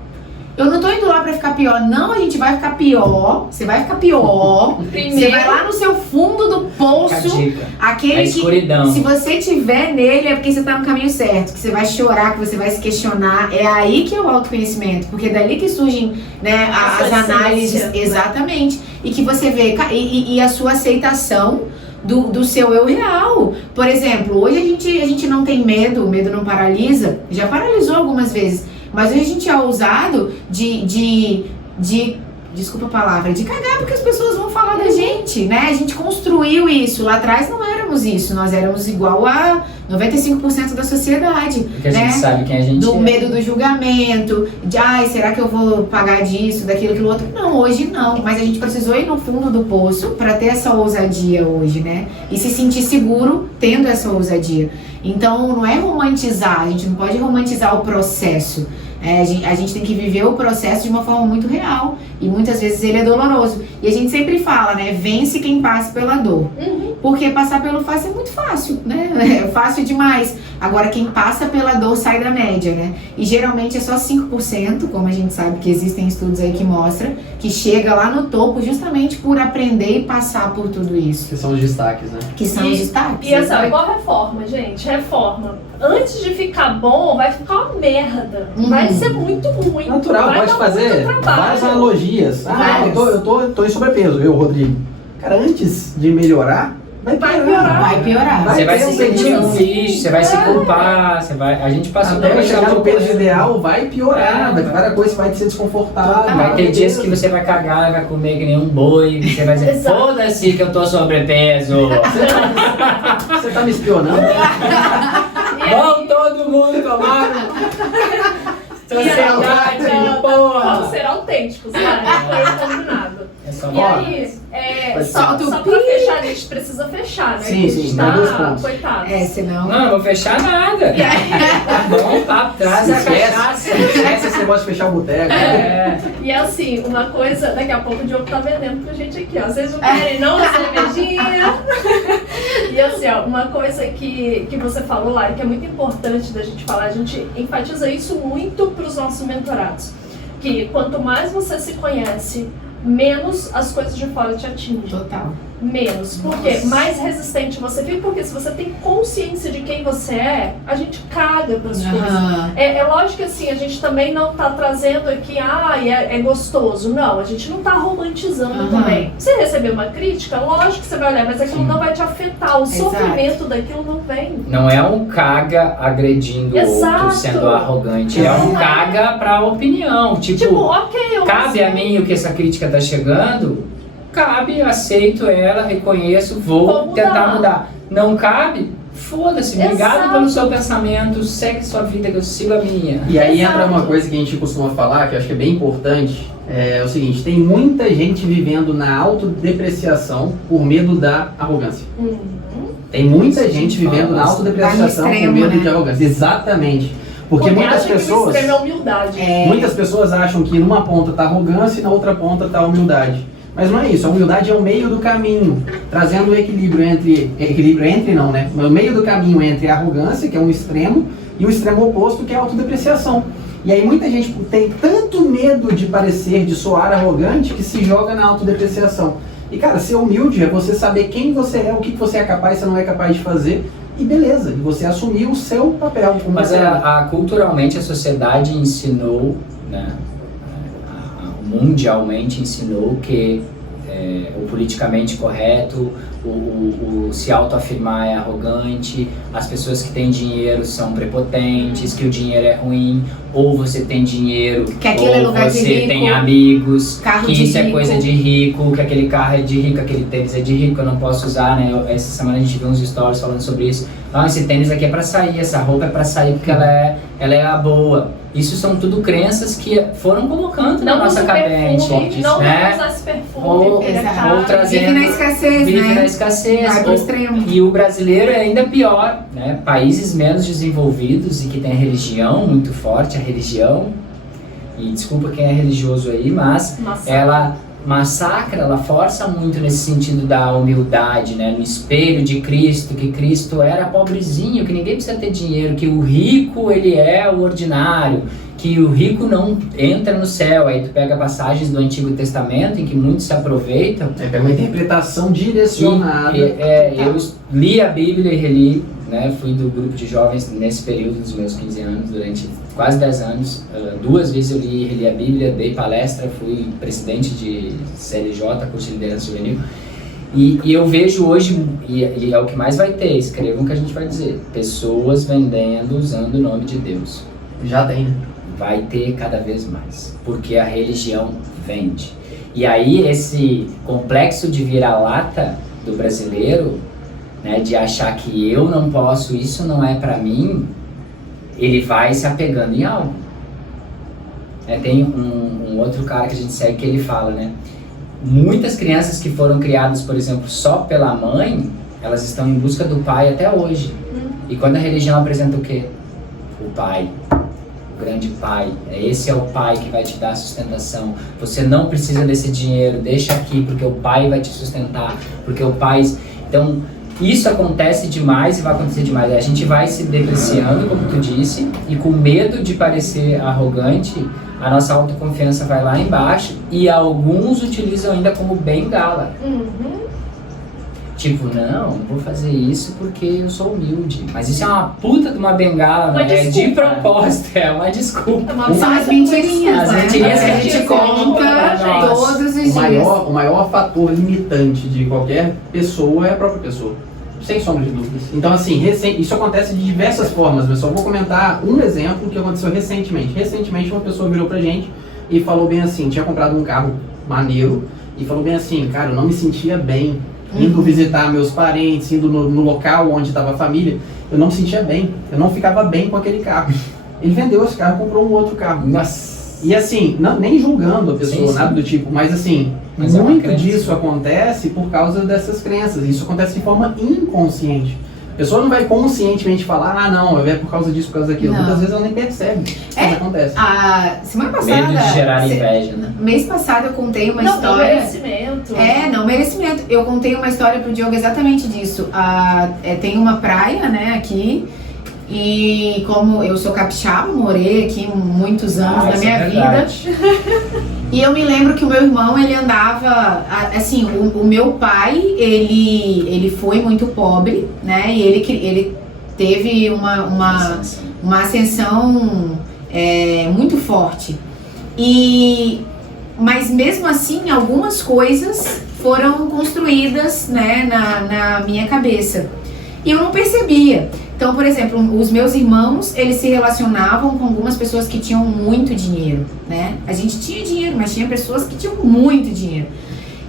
Eu não tô indo lá pra ficar pior. Não, a gente vai ficar pior. Você vai ficar pior. Você vai lá no seu fundo do poço. Aquele escuridão. Que, se você tiver nele, é porque você tá no caminho certo. Que você vai chorar, que você vai se questionar. É aí que é o autoconhecimento. Porque é dali que surgem, né, as análises. Né? Exatamente. E que você vê. E a sua aceitação do seu eu real. Por exemplo, hoje a gente não tem medo. O medo não paralisa. Já paralisou algumas vezes. Mas hoje a gente é ousado de desculpa a palavra, de cagar porque as pessoas vão falar da gente, né? A gente construiu isso. Lá atrás não éramos isso. Nós éramos igual a 95% da sociedade. Porque né? A gente sabe quem a gente do medo do julgamento, de será que eu vou pagar disso, daquilo, aquilo outro? Não, hoje não. Mas a gente precisou ir no fundo do poço para ter essa ousadia hoje, né? E se sentir seguro tendo essa ousadia. Então não é romantizar, a gente não pode romantizar o processo. A gente tem que viver o processo de uma forma muito real. E muitas vezes ele é doloroso. E a gente sempre fala, né? Vence quem passa pela dor. Porque passar pelo fácil é muito fácil, né? É fácil demais. Agora quem passa pela dor sai da média, né? E geralmente é só 5%, como a gente sabe que existem estudos aí que mostram, que chega lá no topo justamente por aprender e passar por tudo isso. Que são os destaques, né? Que são os destaques. E essa igual reforma, gente. Reforma. Antes de ficar bom, vai ficar uma merda. Vai ser muito ruim. Natural, pode fazer várias analogias. Eu tô em sobrepeso, viu, Rodrigo? Cara, antes de melhorar, vai piorar. Você vai se sentir um lixo, você vai se culpar, a gente passa até chegar no peso ideal, vai piorar, vai ter várias coisas que vai ser desconfortável. Vai ter dias que você vai cagar, vai comer que nem um boi, você vai dizer, foda-se que eu tô sobrepeso. Você tá me espionando? Vamos todo mundo tomar sociedade, porra! Vamos ser autênticos, cara. Foi combinado. E aí, só pra fechar, a gente precisa fechar, né? Sim, tá, coitado. Senão... Não vou fechar nada. Bom, papo, traz a cachaça. Esquece esse negócio de fechar o boteco. E assim, uma coisa, daqui a pouco o Diogo tá vendendo pra gente aqui, ó. Vocês não querem não a cervejinha? E assim, ó, uma coisa que você falou lá, que é muito importante da gente falar, a gente enfatiza isso muito pros nossos mentorados. Que quanto mais você se conhece, menos as coisas de fora te atingem. Total. Menos. Porque mais resistente você fica, porque se você tem consciência de quem você é, a gente caga pras coisas. É lógico que assim, a gente também não tá trazendo aqui, é gostoso. Não, a gente não tá romantizando também. Você receber uma crítica, lógico que você vai olhar, mas aquilo não vai te afetar. O sofrimento daquilo não vem. Não é um caga agredindo o outro, sendo arrogante. É um caga pra opinião. Tipo ok, cabe a mim o que essa crítica tá chegando? Cabe, aceito ela, reconheço, vou tentar mudar. Não cabe? foda-se, obrigado pelo seu pensamento, segue sua vida que eu sigo a minha. E aí entra uma coisa que a gente costuma falar, que eu acho que é bem importante, é o seguinte, tem muita gente vivendo na autodepreciação por medo da arrogância. Tem muita gente vivendo na autodepreciação por medo de arrogância. Exatamente. Porque muitas pessoas... Que o humildade. Muitas pessoas acham que numa ponta tá arrogância e na outra ponta tá humildade. Mas não é isso, a humildade é o meio do caminho, trazendo o equilíbrio entre não, né? O meio do caminho entre a arrogância, que é um extremo, e o extremo oposto, que é a autodepreciação. E aí muita gente tem tanto medo de parecer, de soar arrogante, que se joga na autodepreciação. E cara, ser humilde é você saber quem você é, o que você é capaz, você não é capaz de fazer, e beleza, e você assumir o seu papel. Mas culturalmente a sociedade ensinou, né? Mundialmente ensinou que o politicamente correto, o se autoafirmar é arrogante, as pessoas que têm dinheiro são prepotentes, que o dinheiro é ruim, ou você tem dinheiro, que aquele é ou lugar você de rico, tem amigos, carro que de isso rico. é coisa de rico, que aquele carro é de rico, aquele tênis é de rico, eu não posso usar, né? Essa semana a gente viu uns stories falando sobre isso. Ah, esse tênis aqui é pra sair, essa roupa é pra sair porque ela é a boa. Isso são tudo crenças que foram colocando na nossa cabeça, não né? usar esse perfume, Ou trazendo, vive na escassez, vive né? na escassez. Vai pro extremo. E o brasileiro é ainda pior, né? Países menos desenvolvidos e que tem a religião muito forte, a religião, e desculpa quem é religioso aí, mas ela massacra, ela força muito nesse sentido da humildade, né? No espelho de Cristo, que Cristo era pobrezinho, que ninguém precisa ter dinheiro, que o rico ele é o ordinário, que o rico não entra no céu. Aí tu pega passagens do Antigo Testamento em que muitos se aproveitam. É uma interpretação direcionada. Eu li a Bíblia e reli, né? Fui do grupo de jovens nesse período dos meus 15 anos, durante quase 10 anos. 2 vezes eu li e reli a Bíblia, dei palestra, fui presidente de CLJ, curso de liderança juvenil. E eu vejo hoje, e é o que mais vai ter, escrevam o que a gente vai dizer, pessoas vendendo usando o nome de Deus. Já tem, né? Vai ter cada vez mais, porque a religião vende. E aí esse complexo de vira-lata do brasileiro, né, de achar que eu não posso, isso não é pra mim, ele vai se apegando em algo. Tem um outro cara que a gente segue que ele fala, né? Muitas crianças que foram criadas, por exemplo, só pela mãe, elas estão em busca do pai até hoje. E quando a religião apresenta o quê? O pai. O grande pai. Esse é o pai que vai te dar sustentação. Você não precisa desse dinheiro, deixa aqui, porque o pai vai te sustentar. Porque o pai... Então, isso acontece demais e vai acontecer demais. A gente vai se depreciando, como tu disse, e com medo de parecer arrogante, a nossa autoconfiança vai lá embaixo e alguns utilizam ainda como bengala. Tipo, não vou fazer isso porque eu sou humilde. Mas isso é uma puta de uma bengala, uma né? De propósito, é uma desculpa. São as mentirinhas, As né? mentirinhas que a gente conta todos os dias. O maior fator limitante de qualquer pessoa é a própria pessoa. Sem sombra de dúvidas. Então, assim, isso acontece de diversas formas. Eu só vou comentar um exemplo que aconteceu recentemente. Recentemente, uma pessoa virou pra gente e falou bem assim, tinha comprado um carro maneiro e falou bem assim, cara, eu não me sentia bem indo visitar meus parentes, indo no local onde estava a família, eu não me sentia bem, eu não ficava bem com aquele carro. Ele vendeu esse carro e comprou um outro carro. Nossa. E assim, nem julgando a pessoa, Sim. nada do tipo, mas assim, Mas muito disso acontece por causa dessas crenças. Isso acontece de forma inconsciente. A pessoa não vai conscientemente falar, ah não, é por causa disso, por causa daquilo. Não. Muitas vezes ela nem percebe, mas acontece. A semana passada... Medo de gerar inveja, né? Mês passado eu contei uma Não história... merecimento. Não merecimento. Eu contei uma história pro Diogo exatamente disso. Tem uma praia, né, aqui, e como eu sou capixaba, morei aqui muitos anos da minha vida. E eu me lembro que o meu irmão, ele andava, assim, o meu pai, ele foi muito pobre, né, e ele teve uma ascensão muito forte. Mas mesmo assim, algumas coisas foram construídas, né, na minha cabeça. E eu não percebia. Então, por exemplo, os meus irmãos, eles se relacionavam com algumas pessoas que tinham muito dinheiro, né? A gente tinha dinheiro, mas tinha pessoas que tinham muito dinheiro.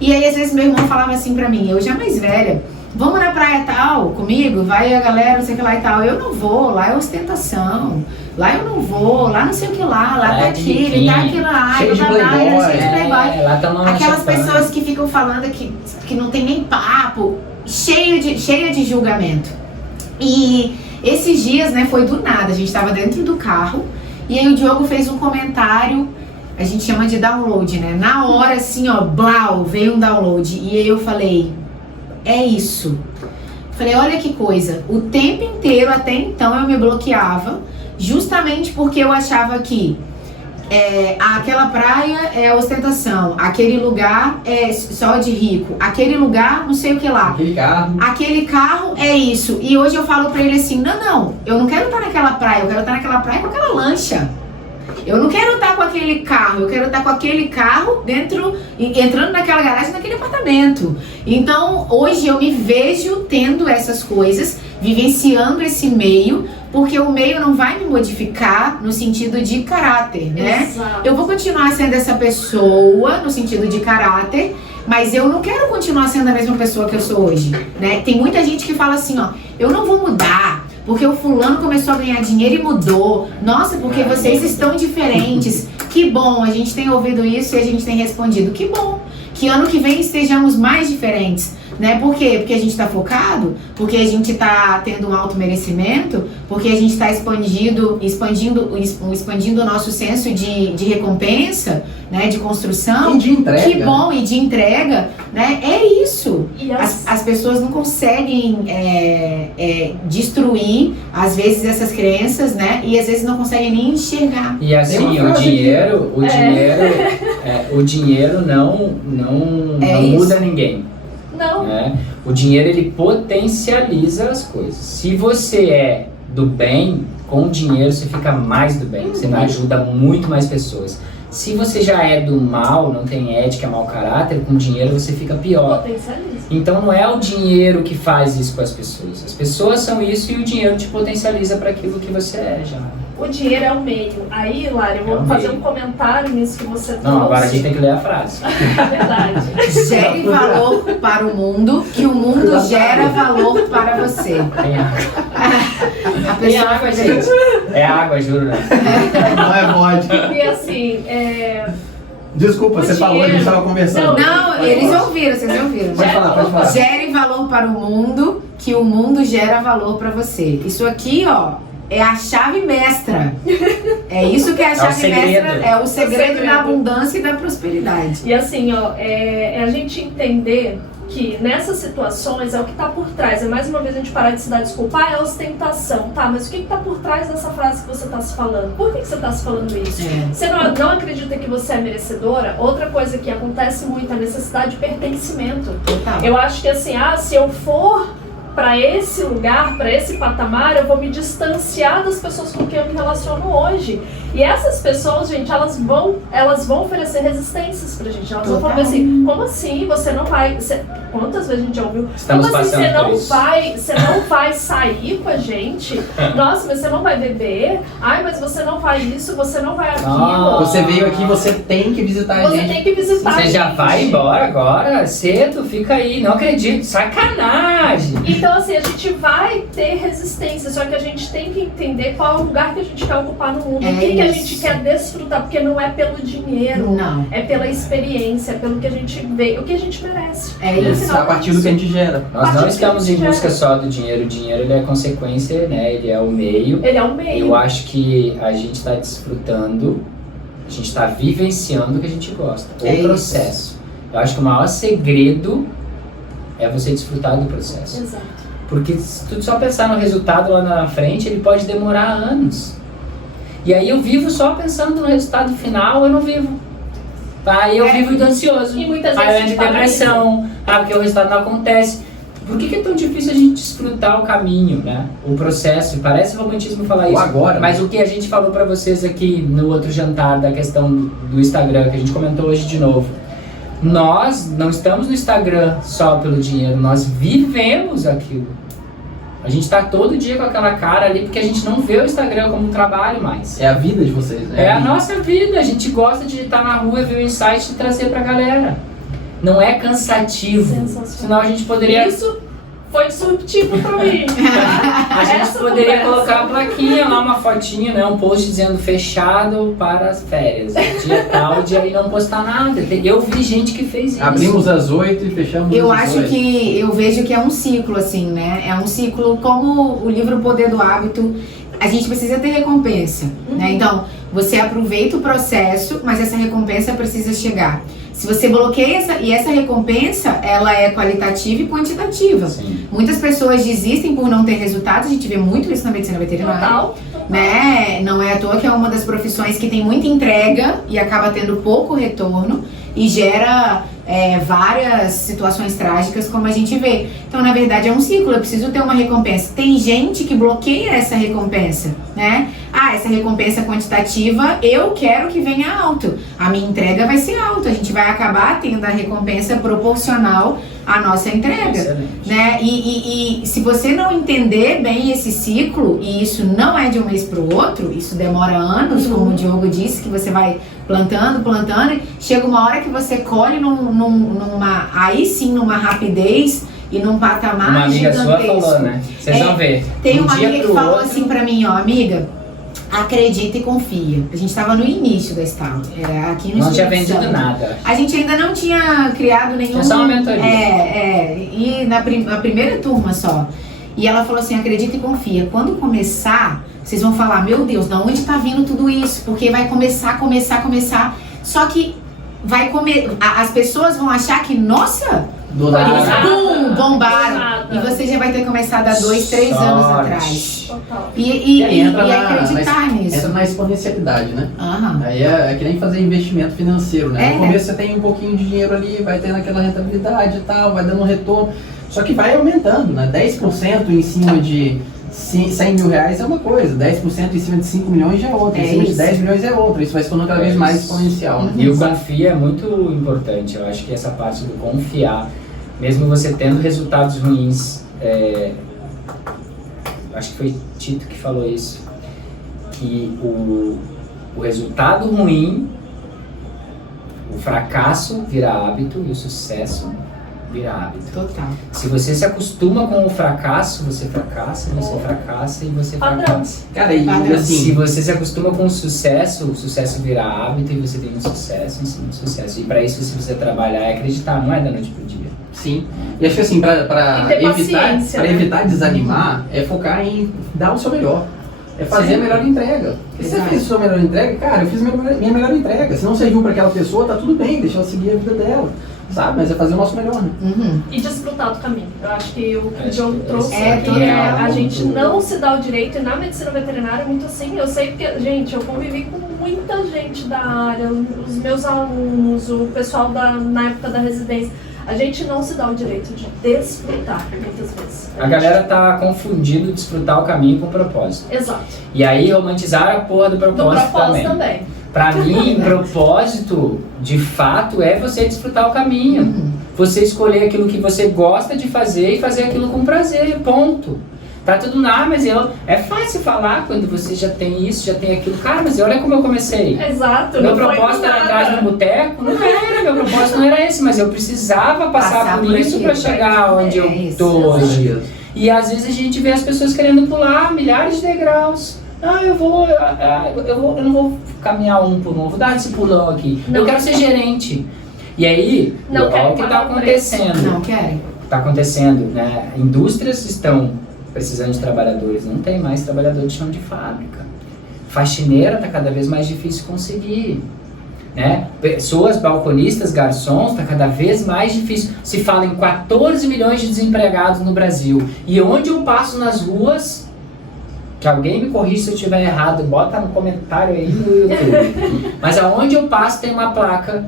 E aí, às vezes, meu irmão falava assim pra mim, eu já mais velha, vamos na praia tal, comigo, vai a galera, não sei o que lá e tal. Eu não vou, lá é ostentação. Lá eu não vou, lá não sei o que lá tá aquilo, tá aquilo lá, cheio de playboy. cheio de playboy. Lá tá uma Aquelas champanhe. pessoas que ficam falando que não tem nem papo, cheia de julgamento. E esses dias, né, foi do nada, a gente tava dentro do carro e aí o Diogo fez um comentário, a gente chama de download, né? Na hora, assim, ó, blau, veio um download. E aí eu falei, é isso. Falei, olha que coisa, o tempo inteiro, até então, eu me bloqueava, justamente porque eu achava que aquela praia é ostentação, aquele lugar é só de rico, aquele lugar não sei o que lá, aquele carro é isso. E hoje eu falo pra ele assim, não, eu não quero estar naquela praia, eu quero estar naquela praia com aquela lancha. Eu não quero estar com aquele carro, eu quero estar com aquele carro dentro, entrando naquela garagem, naquele apartamento. Então, hoje eu me vejo tendo essas coisas, vivenciando esse meio, porque o meio não vai me modificar no sentido de caráter, né? Exato. Eu vou continuar sendo essa pessoa no sentido de caráter, mas eu não quero continuar sendo a mesma pessoa que eu sou hoje, né? Tem muita gente que fala assim, ó, eu não vou mudar, porque o fulano começou a ganhar dinheiro e mudou. Nossa, porque vocês estão diferentes. Que bom, a gente tem ouvido isso e a gente tem respondido. Que bom, que ano que vem estejamos mais diferentes. Né? Por quê? Porque a gente está focado, porque a gente está tendo um alto merecimento, porque a gente está expandindo o nosso senso de recompensa, né? De construção. E de entrega. Que bom, e de entrega, né? É isso. E As pessoas não conseguem destruir, às vezes, essas crenças, né? E às vezes não conseguem nem enxergar. E assim, o dinheiro não muda ninguém. Não. Né? O dinheiro, ele potencializa as coisas. Se você é do bem, com o dinheiro você fica mais do bem. Você ajuda muito mais pessoas. Se você já é do mal, não tem ética, mau caráter, com dinheiro você fica pior. Potencializa. Então não é o dinheiro que faz isso com as pessoas. As pessoas são isso e o dinheiro te potencializa para aquilo que você é já. O dinheiro é o meio. Aí, Lara, eu vou fazer um comentário nisso que você trouxe. Não, agora a gente tem que ler a frase. Verdade. Gere valor para o mundo, que o mundo gera valor para você. Tem água. A Tem pessoa água, gente. É água, juro, né? Não é vodka. E assim, Desculpa, você falou, a gente estava conversando. Não, eles ouviram, vocês ouviram. Pode falar. Gere valor para o mundo, que o mundo gera valor para você. Isso aqui, ó, é a chave mestra. É isso que é a chave mestra, é o segredo da abundância e da prosperidade. E assim, ó, é a gente entender que nessas situações é o que está por trás. É mais uma vez a gente parar de se dar desculpa, é ostentação, tá? Mas o que está por trás dessa frase que você está se falando? Por que você está se falando isso? Você não acredita que você é merecedora? Outra coisa que acontece muito é a necessidade de pertencimento. Total. Eu acho que assim, se eu for para esse lugar, para esse patamar, eu vou me distanciar das pessoas com quem eu me relaciono hoje. E essas pessoas, gente, elas vão oferecer resistências pra gente. Elas vão falar assim, como assim você não vai... Quantas vezes a gente já ouviu? Estamos Como assim passando você não vai sair com a gente? Nossa, mas você não vai beber? Ai, mas você não vai isso, você não vai aquilo. Você veio aqui, você tem que visitar a gente. Você tem que visitar a Você gente. já vai embora agora, cedo, fica aí, não acredito, sacanagem. Então assim, a gente vai ter resistência, só que a gente tem que entender qual é o lugar que a gente quer ocupar no mundo, o que a gente quer desfrutar, porque não é pelo dinheiro, Não. é pela experiência, pelo que a gente vê, o que a gente merece. É No isso. final, A partir do que a gente gera. Nós não estamos em busca só do dinheiro, o dinheiro ele é consequência, né? Ele é o meio. Ele é um meio. Eu acho que a gente está desfrutando, a gente está vivenciando o que a gente gosta, o processo. Eu acho que o maior segredo é você desfrutar do processo. Exato. Porque se tu só pensar no resultado lá na frente, ele pode demorar anos. E aí eu vivo só pensando no resultado final, eu não vivo. Aí eu vivo ansioso. E muitas Aí eu vezes entro em depressão, porque o resultado não acontece. Por que é tão difícil a gente desfrutar o caminho, né? O processo? Parece romantismo falar isso. Agora, mas o que a gente falou pra vocês aqui no outro jantar da questão do Instagram, que a gente comentou hoje de novo. Nós não estamos no Instagram só pelo dinheiro, nós vivemos aquilo. A gente tá todo dia com aquela cara ali porque a gente não vê o Instagram como um trabalho mais. É a vida de vocês, né? É a nossa vida, a gente gosta de estar na rua, ver o insight e trazer pra galera. Não é cansativo, senão a gente poderia foi disruptivo pra mim. A gente Essa poderia conversa. colocar a plaquinha lá, uma fotinha, né? Um post dizendo fechado para as férias. Dia tal, dia aí não postar nada. Eu vi gente que fez isso. Abrimos às 8 e fechamos Eu às acho 8. que, eu vejo que é um ciclo, assim, né? É um ciclo como o livro O Poder do Hábito. A gente precisa ter recompensa, né? Então, você aproveita o processo, mas essa recompensa precisa chegar. Se você bloqueia essa recompensa, ela é qualitativa e quantitativa. Sim. Muitas pessoas desistem por não ter resultados, a gente vê muito isso na medicina veterinária. Total. Né? Não é à toa que é uma das profissões que tem muita entrega e acaba tendo pouco retorno e gera várias situações trágicas, como a gente vê. Então, na verdade, é um ciclo, eu preciso ter uma recompensa. Tem gente que bloqueia essa recompensa, né? Essa recompensa quantitativa, eu quero que venha alto. A minha entrega vai ser alta, a gente vai acabar tendo a recompensa proporcional à nossa entrega. Excelente. Né? E se você não entender bem esse ciclo, e isso não é de um mês para o outro, isso demora anos, como o Diogo disse, que você vai plantando, e chega uma hora que você colhe aí sim numa rapidez e num patamar Uma amiga gigantesco. sua falou, né? Vocês vão ver. Tem um uma dia amiga que pro falou outro, assim pra mim, ó, amiga, acredita e confia. A gente tava no início da Stout, aqui no não tinha Espírito vendido Santo. nada. A gente ainda não tinha criado nenhum... Tinha só uma mentoria. E na primeira turma só. E ela falou assim, acredita e confia. Quando começar, vocês vão falar, meu Deus, de onde tá vindo tudo isso? Porque vai começar. Só que as pessoas vão achar que, nossa, Do nada. pum, bombaram. Do nada. E você já vai ter começado há 2, 3 anos atrás. Total. E Entra acreditar nisso. Entra na exponencialidade, né? Aham. Aí é que nem fazer investimento financeiro, né? É. No começo você tem um pouquinho de dinheiro ali, vai tendo aquela rentabilidade e tal, vai dando um retorno. Só que vai aumentando, né? 10% em cima de 100 mil reais é uma coisa, 10% em cima de 5 milhões já é outra, em cima de 10 milhões é outra. Isso vai se tornando cada vez mais exponencial, né? E o confia é muito importante. Eu acho que essa parte do confiar, mesmo você tendo resultados ruins, acho que foi Tito que falou isso, que o resultado ruim, o fracasso vira hábito e o sucesso vira hábito. Total. Se você se acostuma com o fracasso, você fracassa e você Padrão. fracassa. Cara, e Padrão. Se assim, você se acostuma com o sucesso vira hábito e você tem um sucesso em cima de sucesso. E para isso você precisa trabalhar e acreditar, não é da noite pro dia. sim. E acho que assim, pra E ter paciência, né? evitar desanimar, é focar em dar o seu melhor. É fazer Sim. a melhor entrega. Se você Exato. fez a sua melhor entrega, cara, eu fiz minha melhor entrega. Se não serviu pra aquela pessoa, tá tudo bem, deixa ela seguir a vida dela. Sabe? Mas é fazer o nosso melhor, né? Uhum. E desfrutar do caminho. Eu acho que o que o Acho Diogo que trouxe é aqui total. a gente Muito. não se dá o direito, e na medicina veterinária é muito assim. Eu sei que, gente, eu convivi com muita gente da área, os meus alunos, o pessoal na época da residência. A gente não se dá o direito de desfrutar, muitas vezes. A galera tá confundindo desfrutar o caminho com o propósito. Exato. E aí romantizar a porra do Do propósito, propósito também. também. Pra mim, propósito, de fato, é você desfrutar o caminho. Você escolher aquilo que você gosta de fazer e fazer aquilo com prazer, ponto. Tá tudo lá, mas é fácil falar quando você já tem isso, já tem aquilo. Cara, mas olha como eu comecei. Exato. Meu não foi propósito do era nada. atrás no boteco? Não era, meu propósito não era esse, mas eu precisava passar por isso aquilo. pra chegar onde eu isso, tô hoje. Exato. E às vezes a gente vê as pessoas querendo pular milhares de degraus. Eu não vou caminhar um por um, vou dar esse pulão aqui. Não. Eu quero ser gerente. E aí, Não olha quero o que está pagar o preço. acontecendo. Não querem? Está acontecendo, né? Indústrias estão precisando de trabalhadores, não tem mais trabalhador de chão de fábrica. Faxineira está cada vez mais difícil conseguir. Né? Pessoas, balconistas, garçons, está cada vez mais difícil. Se fala em 14 milhões de desempregados no Brasil. E onde eu passo nas ruas, que alguém me corrija se eu estiver errado, bota no comentário aí no YouTube. Mas aonde eu passo tem uma placa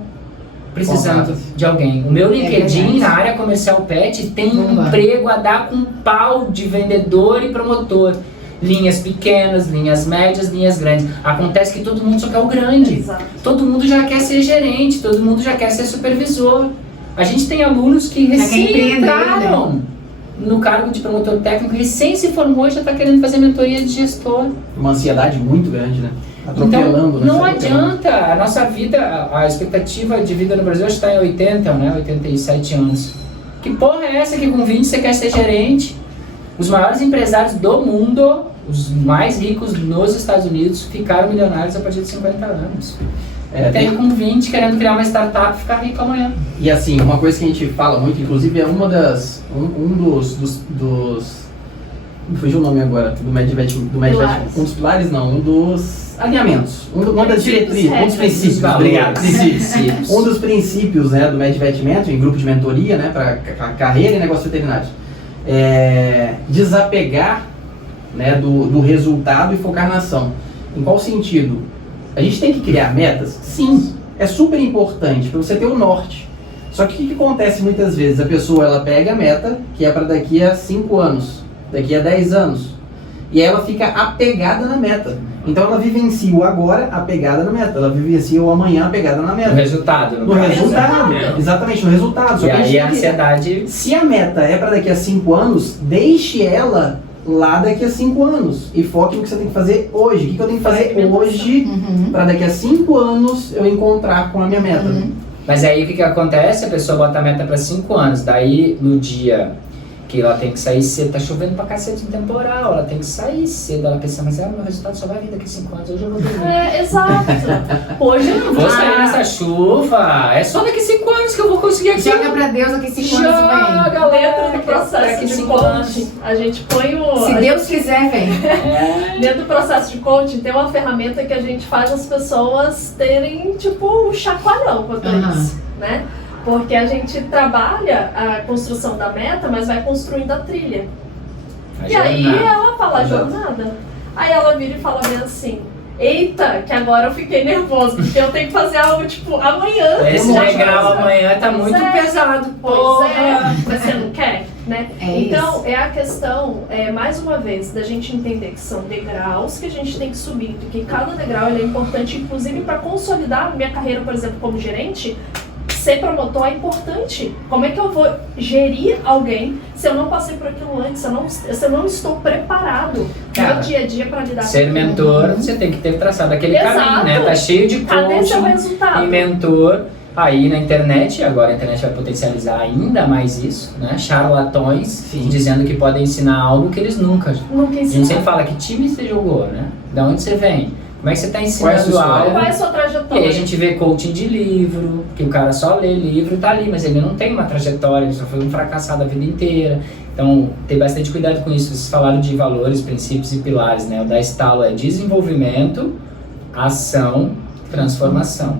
precisando de alguém. O meu LinkedIn verdade. na área comercial pet tem Bomba. emprego a dar com pau de vendedor e promotor. Linhas pequenas, linhas médias, linhas grandes. Acontece que todo mundo só quer o grande. Exato. Todo mundo já quer ser gerente, todo mundo já quer ser supervisor. A gente tem alunos que Já quer recém empreender, entraram no cargo de promotor técnico, recém se formou e já está querendo fazer mentoria de gestor. Uma ansiedade muito grande, né? Atropelando, Então, não né? adianta. A nossa vida, a expectativa de vida no Brasil está em 80, né? 87 anos. Que porra é essa que com 20 você quer ser gerente? Os maiores empresários do mundo, os mais ricos nos Estados Unidos, ficaram milionários a partir de 50 anos. Tem com 20 querendo criar uma startup e ficar rico amanhã. E assim, uma coisa que a gente fala muito, inclusive é uma das... Um dos me fugiu o nome agora, do MedVet, um dos pilares não, um dos alinhamentos, uma das diretrizes, um dos princípios, obrigado, princípios. Um dos princípios, né, do MedVet Mentor, em grupo de mentoria, né, para carreira e negócio veterinário, é desapegar, né, do resultado e focar na ação. Em qual sentido? A gente tem que criar metas? Sim, é super importante para você ter o norte. Só que o que acontece muitas vezes? A pessoa ela pega a meta, que é para daqui a 5 anos, daqui a 10 anos, e ela fica apegada na meta. Então ela vivencia o agora apegada na meta, ela vivencia o amanhã apegada na meta. No resultado. No resultado, exatamente, no resultado. Só e que aí a ansiedade... Se a meta é para daqui a 5 anos, deixe ela lá daqui a 5 anos e foque no que você tem que fazer hoje. O que eu tenho que fazer hoje para daqui a 5 anos eu encontrar com a minha meta. Mas aí o que acontece? A pessoa bota a meta para 5 anos, daí no dia que ela tem que sair cedo, tá chovendo pra cacete no temporal, ela tem que sair cedo, ela pensa, mas meu resultado só vai vir daqui a 5 anos, hoje eu vou dormir. Exato. Hoje eu não vou sair nessa chuva, é só daqui a 5 anos que eu vou conseguir aqui. Joga pra Deus daqui 5 anos vem. Joga dentro do processo de coaching. A gente põe o... Se Deus quiser, vem. Dentro do processo de coaching tem uma ferramenta que a gente faz as pessoas terem, tipo, um chacoalhão quanto a isso, né? Porque a gente trabalha a construção da meta, mas vai construindo a trilha. E aí ela fala a jornada. Aí ela vira e fala bem assim, eita, que agora eu fiquei nervoso, porque eu tenho que fazer algo tipo amanhã. Esse degrau amanhã tá muito pesado, pois mas você não quer, né? Então isso. é a questão, mais uma vez, da gente entender que são degraus que a gente tem que subir, que cada degrau ele é importante, inclusive para consolidar minha carreira, por exemplo, como gerente. Ser promotor é importante. Como é que eu vou gerir alguém se eu não passei por aquilo antes, se eu não estou preparado no dia a dia para lidar com aquilo? Ser mentor, você tem que ter traçado aquele caminho, né? Tá cheio de coaching e mentor aí na internet, agora a internet vai potencializar ainda mais isso, né? Charlatões dizendo que podem ensinar algo que eles nunca ensinaram. A gente sempre fala que time você jogou, né? Da onde você vem? Como é que você está ensinando algo? Qual é a sua trajetória? E aí a gente vê coaching de livro, que o cara só lê livro, tá ali, mas ele não tem uma trajetória, ele só foi um fracassado a vida inteira. Então, tem bastante cuidado com isso. Vocês falaram de valores, princípios e pilares, né? O da Estalo é desenvolvimento, ação, transformação.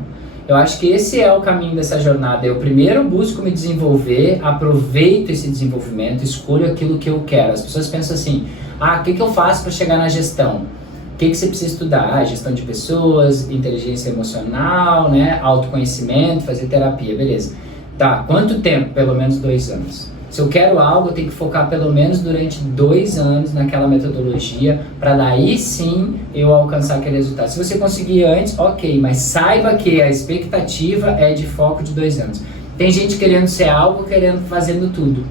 Eu acho que esse é o caminho dessa jornada. Eu primeiro busco me desenvolver, aproveito esse desenvolvimento, escolho aquilo que eu quero. As pessoas pensam assim, o que eu faço para chegar na gestão? O que você precisa estudar? Gestão de pessoas, inteligência emocional, né? Autoconhecimento, fazer terapia, beleza. Tá, quanto tempo? Pelo menos 2 anos. Se eu quero algo, eu tenho que focar pelo menos durante 2 anos naquela metodologia, para daí sim eu alcançar aquele resultado. Se você conseguir antes, ok, mas saiba que a expectativa é de foco de 2 anos. Tem gente querendo ser algo, fazendo tudo.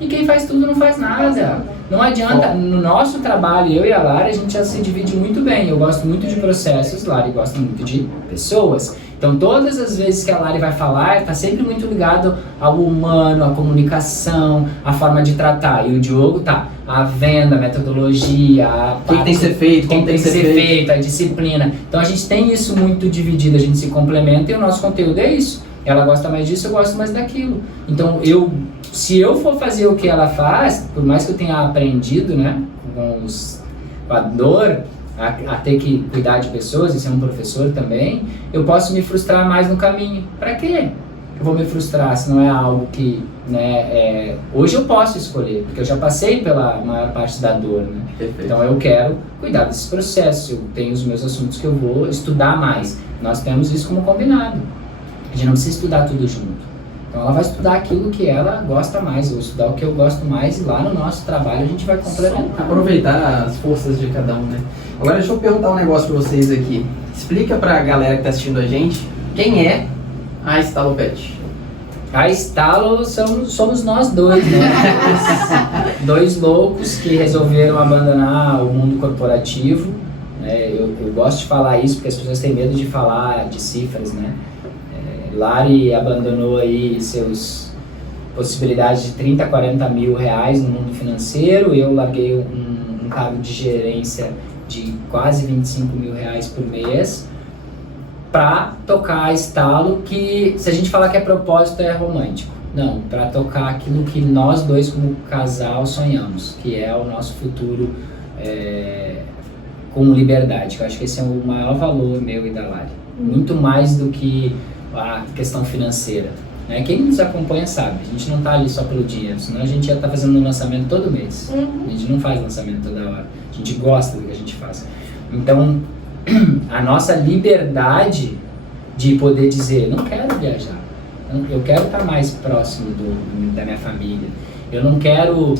E quem faz tudo não faz nada. Não adianta, no nosso trabalho, eu e a Lari, a gente já se divide muito bem. Eu gosto muito de processos, Lari gosta muito de pessoas. Então, todas as vezes que a Lari vai falar, está sempre muito ligado ao humano, à comunicação, à forma de tratar. E o Diogo tá, a venda, a metodologia, o que tem que ser feito, como tem que ser feito, a disciplina. Então, a gente tem isso muito dividido, a gente se complementa e o nosso conteúdo é isso. Ela gosta mais disso, eu gosto mais daquilo. Então, se eu for fazer o que ela faz, por mais que eu tenha aprendido, né, com a dor, a ter que cuidar de pessoas e ser um professor também, eu posso me frustrar mais no caminho. Pra quê? Eu vou me frustrar se não é algo que, né, hoje eu posso escolher, porque eu já passei pela maior parte da dor, né? Perfeito. Então eu quero cuidar desses processos, eu tenho os meus assuntos que eu vou estudar mais. Nós temos isso como combinado. A gente não precisa estudar tudo junto. Então ela vai estudar aquilo que ela gosta mais, eu vou estudar o que eu gosto mais e lá no nosso trabalho a gente vai complementar. Aproveitar as forças de cada um, né? Agora deixa eu perguntar um negócio pra vocês aqui. Explica pra galera que tá assistindo a gente, quem é a Estalo Pet? A Estalo somos nós dois, né? Dois loucos que resolveram abandonar o mundo corporativo. Eu gosto de falar isso porque as pessoas têm medo de falar de cifras, né? Lari abandonou aí seus possibilidade de 30, 40 mil reais no mundo financeiro. Eu larguei um cargo de gerência de quase 25 mil reais por mês para tocar a Estalo, que se a gente falar que é propósito é romântico. Não, para tocar aquilo que nós dois como casal sonhamos, que é o nosso futuro com liberdade. Eu acho que esse é o maior valor meu e da Lari. Muito mais do que a questão financeira. Né? Quem nos acompanha sabe, a gente não está ali só pelo dinheiro, senão a gente já está fazendo um lançamento todo mês. A gente não faz lançamento toda hora, a gente gosta do que a gente faz. Então, a nossa liberdade de poder dizer, não quero viajar, eu quero estar mais próximo da minha família, eu não quero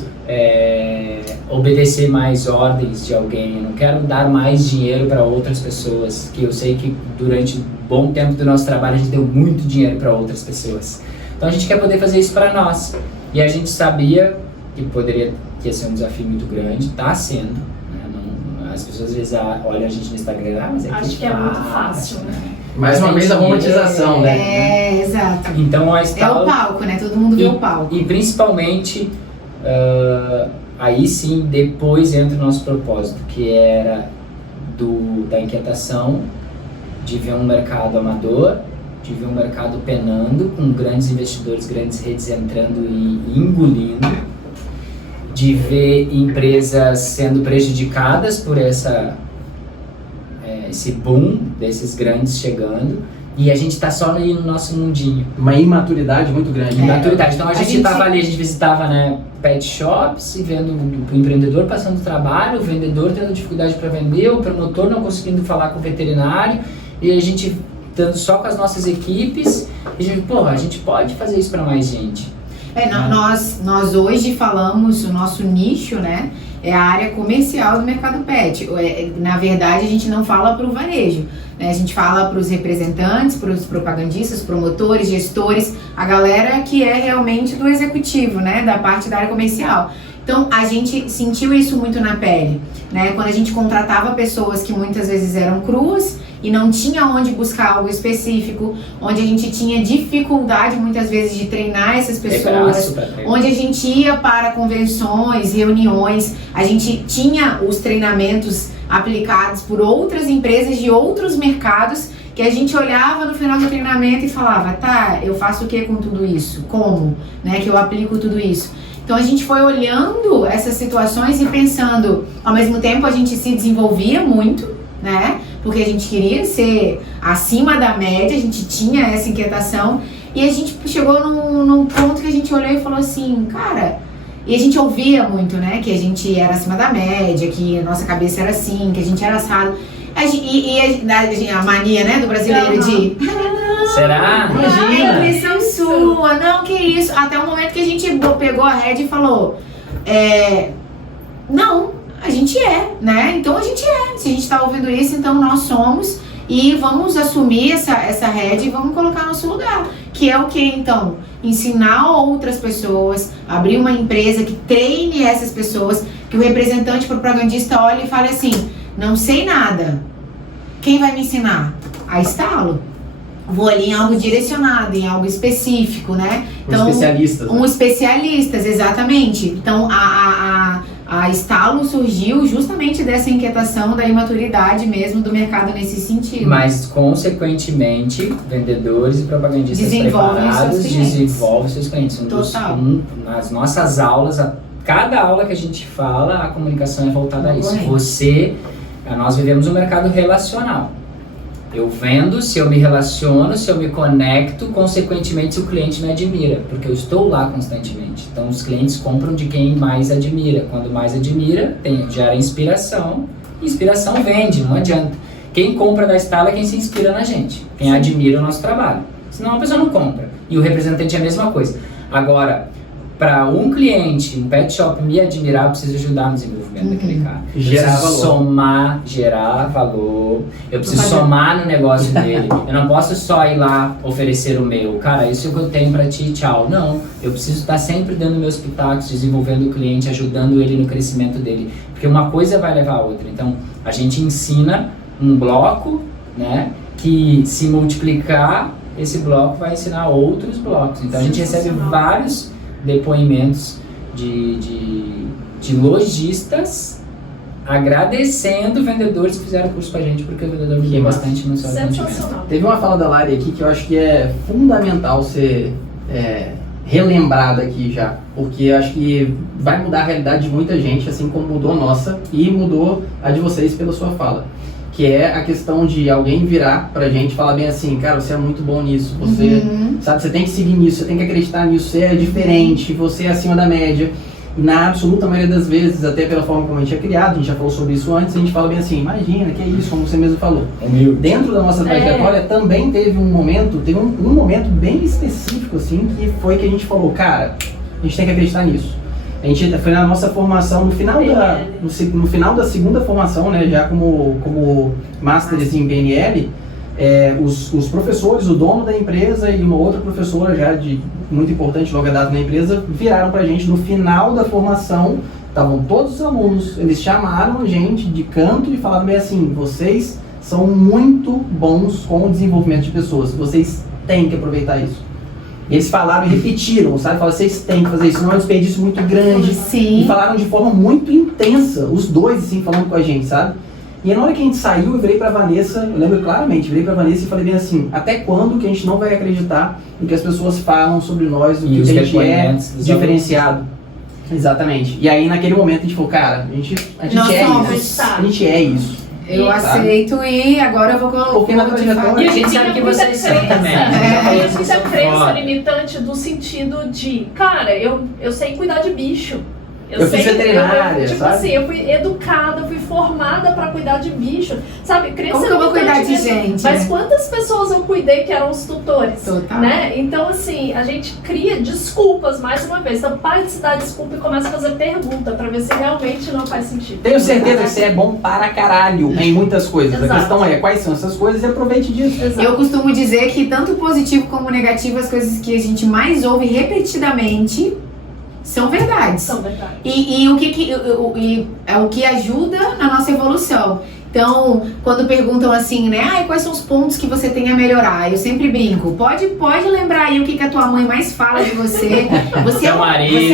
obedecer mais ordens de alguém, eu não quero dar mais dinheiro para outras pessoas, que eu sei que durante um bom tempo do nosso trabalho a gente deu muito dinheiro para outras pessoas. Então a gente quer poder fazer isso para nós. E a gente sabia que ia ser um desafio muito grande, está sendo. Né? As pessoas às vezes olham a gente no Instagram, mas acho que é muito fácil, né? Mais uma vez a romantização, né? Exato. Então a Estalo, é o palco, né? Todo mundo vê o palco. E principalmente, aí sim, depois entra o nosso propósito, que era da inquietação de ver um mercado amador, de ver um mercado penando, com grandes investidores, grandes redes entrando e engolindo, de ver empresas sendo prejudicadas por esse boom desses grandes chegando, e a gente está só ali no nosso mundinho. Uma imaturidade muito grande. Imaturidade. Então a gente estava ali, a gente visitava, né, pet shops e vendo o empreendedor passando trabalho, o vendedor tendo dificuldade para vender, o promotor não conseguindo falar com o veterinário, e a gente estando só com as nossas equipes, e a gente, porra, a gente pode fazer isso para mais gente. Nós hoje falamos, o nosso nicho, né, é a área comercial do mercado pet. Na verdade, a gente não fala para o varejo, né? A gente fala para os representantes, para os propagandistas, promotores, gestores, a galera que é realmente do executivo, né, da parte da área comercial. Então, a gente sentiu isso muito na pele, né? Quando a gente contratava pessoas que muitas vezes eram cruas e não tinha onde buscar algo específico, onde a gente tinha dificuldade muitas vezes de treinar essas pessoas, onde a gente ia para convenções, reuniões, a gente tinha os treinamentos aplicados por outras empresas de outros mercados, que a gente olhava no final do treinamento e falava, tá, eu faço o que com tudo isso? Como? Né, que eu aplico tudo isso? Então a gente foi olhando essas situações e pensando, ao mesmo tempo a gente se desenvolvia muito, né? Porque a gente queria ser acima da média, a gente tinha essa inquietação, e a gente chegou num ponto que a gente olhou e falou assim, cara, e a gente ouvia muito, né? Que a gente era acima da média, que a nossa cabeça era assim, que a gente era assado. A mania, né, do brasileiro de... Será? Imagina. A impressão sua, não, que isso. Até o momento que a gente pegou a rédea e falou, não, a gente é, né? Então a gente é. Se a gente tá ouvindo isso, então nós somos, e vamos assumir essa rédea e vamos colocar nosso lugar. Que é o que, então? Ensinar outras pessoas, abrir uma empresa que treine essas pessoas, que o representante propagandista olhe e fale assim, não sei nada, quem vai me ensinar? A Estalo. Vou ali em algo direcionado, em algo específico, né? Então, especialistas. Especialistas, exatamente. Então, a Estalo surgiu justamente dessa inquietação da imaturidade mesmo do mercado nesse sentido. Mas, consequentemente, vendedores e propagandistas preparados desenvolvem seus clientes. Nas nossas aulas, cada aula que a gente fala, a comunicação é voltada a isso. Nós vivemos um mercado relacional. Eu vendo, se eu me relaciono, se eu me conecto, consequentemente o cliente me admira, porque eu estou lá constantemente. Então os clientes compram de quem mais admira. Quando mais admira, gera inspiração. Inspiração vende, não adianta. Quem compra da Estalo é quem se inspira na gente, quem admira o nosso trabalho. Senão a pessoa não compra. E o representante é a mesma coisa. Agora, para um cliente, um pet shop me admirar, eu preciso ajudar no desenvolvimento daquele cara. Gerar valor. Eu preciso somar no negócio dele. Eu não posso só ir lá oferecer o meu. Cara, isso é o que eu tenho para ti, tchau. Não, eu preciso estar sempre dando meus pitacos, desenvolvendo o cliente, ajudando ele no crescimento dele. Porque uma coisa vai levar a outra. Então, a gente ensina um bloco, né, que se multiplicar, esse bloco vai ensinar outros blocos. Então, a gente recebe depoimentos de lojistas agradecendo vendedores que fizeram curso com a gente, porque o vendedor me deu bastante no seu atendimento. Teve uma fala da Lari aqui que eu acho que é fundamental ser relembrada aqui já, porque eu acho que vai mudar a realidade de muita gente, assim como mudou a nossa e mudou a de vocês pela sua fala, que é a questão de alguém virar pra gente e falar bem assim, cara, você é muito bom nisso, você, sabe, você tem que seguir nisso, você tem que acreditar nisso, você é diferente, você é acima da média. Na absoluta maioria das vezes, até pela forma como a gente é criado, a gente já falou sobre isso antes, a gente fala bem assim, imagina, que é isso, como você mesmo falou. Dentro da nossa trajetória também teve um momento bem específico, assim, que foi que a gente falou, cara, a gente tem que acreditar nisso. A gente foi na nossa formação, no final da segunda formação, né, já como Masters em PNL, os professores, o dono da empresa e uma outra professora já muito importante, longa data na empresa, viraram pra gente no final da formação, estavam todos os alunos, eles chamaram a gente de canto e falaram bem assim, vocês são muito bons com o desenvolvimento de pessoas, vocês têm que aproveitar isso. E eles falaram e repetiram, sabe? Falaram, vocês têm que fazer isso, não é um desperdício muito grande. Sim. E falaram de forma muito intensa, os dois assim, falando com a gente, sabe? E na hora que a gente saiu, eu virei pra Vanessa, eu lembro claramente, virei pra Vanessa e falei bem assim, até quando que a gente não vai acreditar no que as pessoas falam sobre nós, no que a gente é diferenciado? Exatamente. E aí naquele momento a gente falou, cara, a gente é isso. Eu aceito e agora eu vou colocar. Porque na trajetória. E a gente sabe que vocês são também. A gente tem crença limitante do sentido de, cara, eu sei cuidar de bicho. Eu fiz veterinária, tipo sabe? assim, eu fui educada, fui formada pra cuidar de bicho, sabe? Crença Como que eu vou cuidar de gente? Mas quantas pessoas eu cuidei que eram os tutores? Total. Né? Então, assim, a gente cria desculpas, mais uma vez. Então, para de se dar desculpa e começa a fazer pergunta pra ver se realmente não faz sentido. Tenho certeza que você é bom para caralho em muitas coisas. Exato. A questão é, quais são essas coisas e aproveite disso. Exato. Eu costumo dizer que tanto positivo como negativo, as coisas que a gente mais ouve repetidamente são verdades. São verdades. E é o que ajuda na nossa evolução. Então, quando perguntam assim, né, quais são os pontos que você tem a melhorar? Eu sempre brinco, pode lembrar aí o que a tua mãe mais fala de você. Você é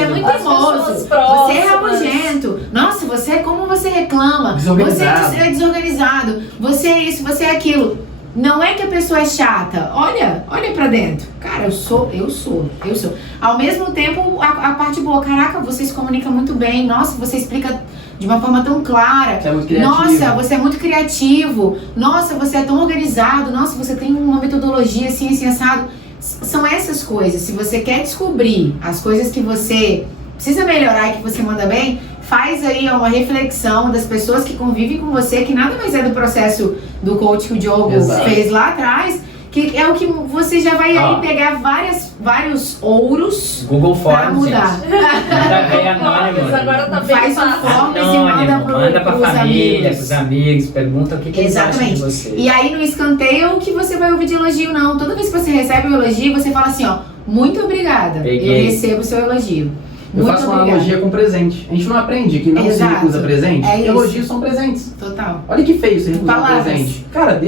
muito teimoso, você é rabugento. Nossa, você é como você reclama. Você é desorganizado. Você é isso, você é aquilo. Não é que a pessoa é chata. Olha pra dentro. Cara, eu sou. Ao mesmo tempo, a parte boa, caraca, você se comunica muito bem. Nossa, você explica de uma forma tão clara. Você é muito criativo. Nossa, você é muito criativo. Nossa, você é tão organizado. Nossa, você tem uma metodologia assim, assado. São essas coisas. Se você quer descobrir as coisas que você precisa melhorar e que você manda bem, faz aí uma reflexão das pessoas que convivem com você, que nada mais é do processo do coach que o Diogo fez lá atrás, que é o que você já vai aí pegar vários ouros Google pra Forms, mudar. Agora tá bem Faz um forms e manda pra família, pros amigos, pergunta o que eles acham de você. E aí no escanteio, o que você vai ouvir de elogio não. Toda vez que você recebe um elogio, você fala assim, ó, muito obrigada, eu recebo o seu elogio. Eu faço uma analogia com presente. A gente não aprende que não se recusa presente. Elogios são presentes. Total. Olha que feio você recusar um presente. Cara,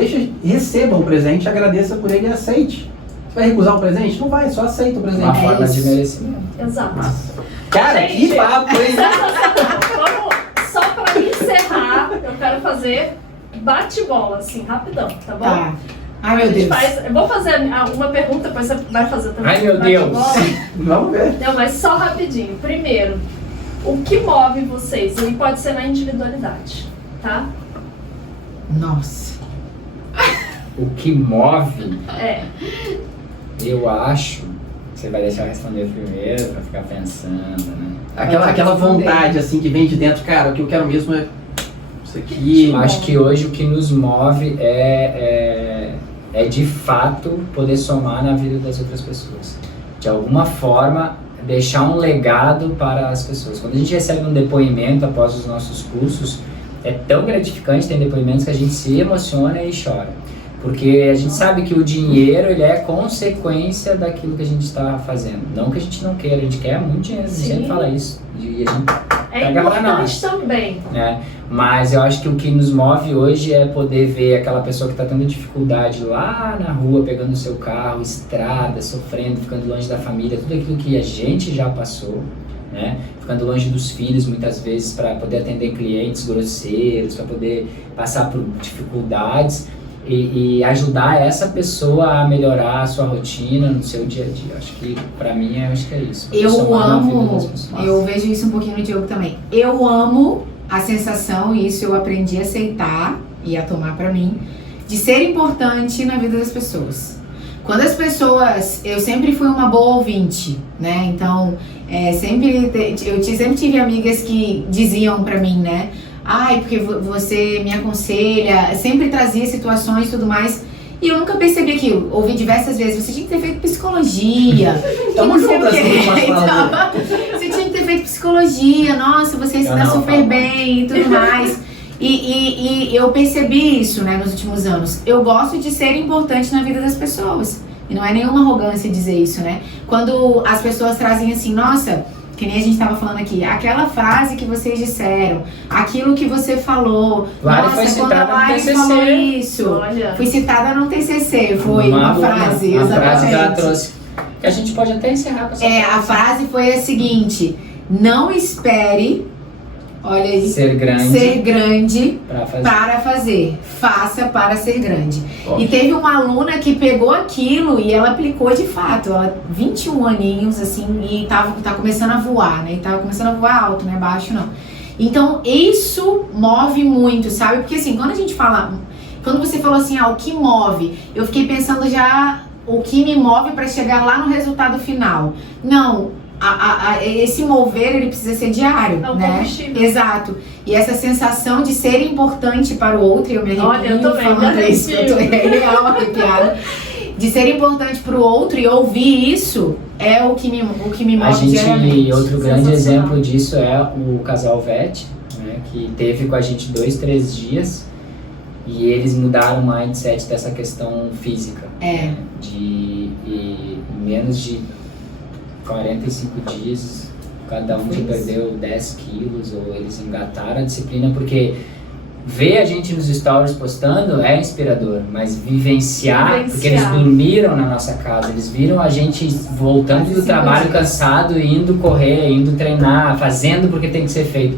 receba um presente, agradeça por ele e aceite. Você vai recusar um presente? Não vai, só aceita o presente. Uma forma de merecimento. Exato. Mas, cara, gente, que papo, hein? Vamos, só pra encerrar, eu quero fazer bate-bola, assim, rapidão, tá bom? Tá. Ai, meu Deus. Eu vou fazer uma pergunta, depois você vai fazer também. Ai, meu Deus. Vamos ver. Não, mas só rapidinho. Primeiro, o que move vocês? Ele pode ser na individualidade, tá? Nossa. O que move? Eu acho. Você vai deixar eu responder primeiro pra ficar pensando, né? Aquela vontade, assim, que vem de dentro, cara, o que eu quero mesmo é isso aqui. Acho que hoje o que nos move é de fato poder somar na vida das outras pessoas. De alguma forma, deixar um legado para as pessoas. Quando a gente recebe um depoimento após os nossos cursos, é tão gratificante ter depoimentos que a gente se emociona e chora. Porque a gente sabe que o dinheiro, ele é consequência daquilo que a gente está fazendo. Não que a gente não queira, a gente quer muito dinheiro, a gente sempre fala isso. E a gente pega pra nós. Também. Né? Mas eu acho que o que nos move hoje é poder ver aquela pessoa que está tendo dificuldade lá na rua, pegando o seu carro, estrada, sofrendo, ficando longe da família, tudo aquilo que a gente já passou, né? Ficando longe dos filhos muitas vezes para poder atender clientes grosseiros, para poder passar por dificuldades e ajudar essa pessoa a melhorar a sua rotina no seu dia a dia. Acho que para mim acho que é isso. Eu amo, eu vejo isso um pouquinho no Diogo também. Eu amo a sensação, e isso eu aprendi a aceitar e a tomar para mim, de ser importante na vida das pessoas. Quando as pessoas, eu sempre fui uma boa ouvinte, né? Então, eu sempre tive amigas que diziam pra mim, né? Ai, porque você me aconselha, sempre trazia situações e tudo mais. E eu nunca percebi aquilo. Ouvi diversas vezes, você tinha que ter feito psicologia. Tamo junto, então, você tinha que ter feito psicologia, nossa, você se dá super bem e tudo mais. E eu percebi isso, né, nos últimos anos. Eu gosto de ser importante na vida das pessoas. E não é nenhuma arrogância dizer isso, né? Quando as pessoas trazem assim, nossa, que nem a gente tava falando aqui, aquela frase que vocês disseram, aquilo que você falou, Lari nossa, quando a Lari falou isso, fui citada no TCC, foi uma frase, uma exatamente. frase que ela trouxe, que a gente pode até encerrar com essa frase. A frase foi a seguinte, não espere, olha aí, ser grande para fazer. Faça para ser grande. Poxa. E teve uma aluna que pegou aquilo e ela aplicou de fato. Ela, 21 aninhos, assim, e tá começando a voar, né? E tava começando a voar alto, né? Baixo não. Então, isso move muito, sabe? Porque assim, quando a gente fala... Quando você falou assim, o que move? Eu fiquei pensando já o que me move para chegar lá no resultado final. Não... esse mover, ele precisa ser diário, né? Exato. E essa sensação de ser importante para o outro, eu me arrepio. Olha, eu também, falando isso, eu tô real arrepiada. De ser importante para o outro e ouvir isso é o que me move diariamente. Outro grande exemplo disso é o casal Vett, né, que teve com a gente 2-3 dias e eles mudaram o mindset dessa questão física. Né, de menos de 45 dias, cada um já perdeu 10 quilos, ou eles engataram a disciplina, porque ver a gente nos stories postando é inspirador, mas vivenciar, porque eles dormiram na nossa casa, eles viram a gente voltando do trabalho cansado, indo correr, indo treinar, fazendo porque tem que ser feito.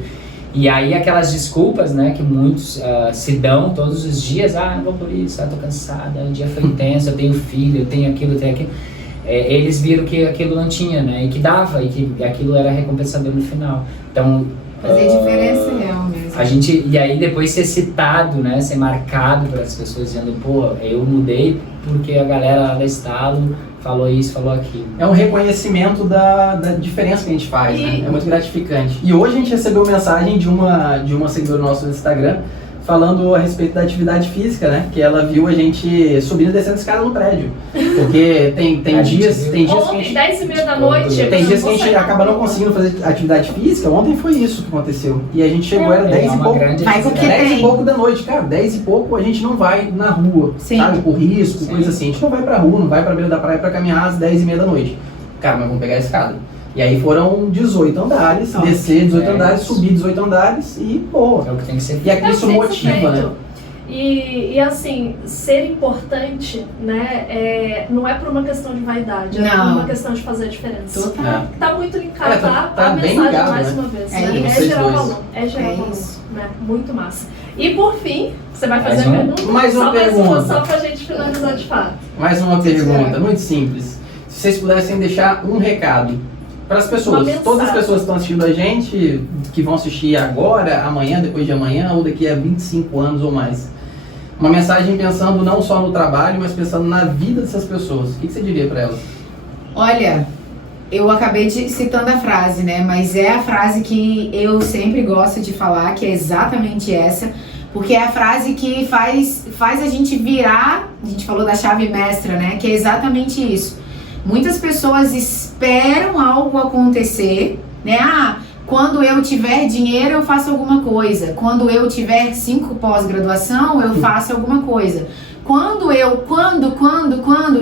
E aí aquelas desculpas, né, que muitos se dão todos os dias, não vou por isso, tô cansada, o dia foi intenso, eu tenho filho, eu tenho aquilo, eles viram que aquilo não tinha, né, e que dava, e que aquilo era recompensador no final. Então, fazer diferença real mesmo. A gente, e aí depois ser citado, né, ser marcado pelas pessoas dizendo, pô, eu mudei porque a galera lá da Estalo falou isso, falou aquilo. É um reconhecimento da diferença que a gente faz, né? É muito gratificante. E hoje a gente recebeu mensagem de uma seguidora nossa do Instagram falando a respeito da atividade física, né? Que ela viu a gente subindo e descendo escada no prédio. Porque tem dias que a gente... 10h30 da noite. Tem dias que a gente acaba não conseguindo fazer atividade física. Ontem foi isso que aconteceu. E a gente chegou, era 10 e pouco. 10 e pouco da noite, cara. 10 e pouco a gente não vai na rua, sabe? Por risco, coisa assim. A gente não vai pra rua, não vai pra beira da praia pra caminhar às 10h30 da noite. Cara, mas vamos pegar a escada. E aí foram 18 andares, descer 18 andares, subir 18 andares e, pô, é o que tem que ser feito. E aqui isso motiva, né? E assim, ser importante, né, não é por uma questão de vaidade, é por uma questão de fazer a diferença. Tá muito linkado, tá a mensagem ligado, mais né? uma vez, né? É gerar valor, né? Muito massa. E por fim, você vai fazer a pergunta? Mais uma pergunta. Só pra gente finalizar de fato. Mais uma pergunta, muito simples. Se vocês pudessem deixar um recado para as pessoas, todas as pessoas que estão assistindo a gente, que vão assistir agora, amanhã, depois de amanhã, ou daqui a 25 anos ou mais. Uma mensagem pensando não só no trabalho, mas pensando na vida dessas pessoas. O que você diria para elas? Olha, eu acabei citando a frase, né? Mas é a frase que eu sempre gosto de falar, que é exatamente essa, porque é a frase que faz a gente virar, a gente falou da chave mestra, né? Que é exatamente isso. Muitas pessoas esperam algo acontecer, né? Quando eu tiver dinheiro eu faço alguma coisa. Quando eu tiver 5 pós-graduação eu faço alguma coisa. quando,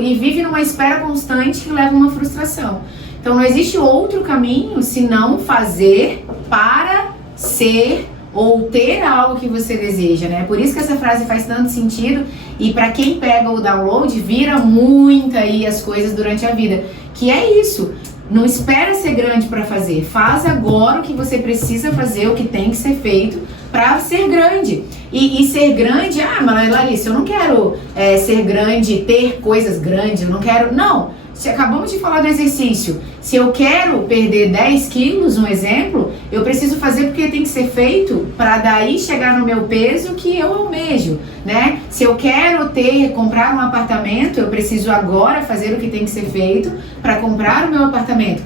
e vive numa espera constante que leva a uma frustração. Então não existe outro caminho senão fazer para ser ou ter algo que você deseja, né? Por isso que essa frase faz tanto sentido e para quem pega o download vira muito aí as coisas durante a vida, que é isso. Não espera ser grande para fazer, faz agora o que você precisa fazer, o que tem que ser feito para ser grande. E ser grande, mas Larissa, eu não quero ser grande, ter coisas grandes, eu não quero, não. Acabamos de falar do exercício. Se eu quero perder 10 quilos, um exemplo, eu preciso fazer porque tem que ser feito para daí chegar no meu peso que eu almejo, né? Se eu quero comprar um apartamento, eu preciso agora fazer o que tem que ser feito para comprar o meu apartamento.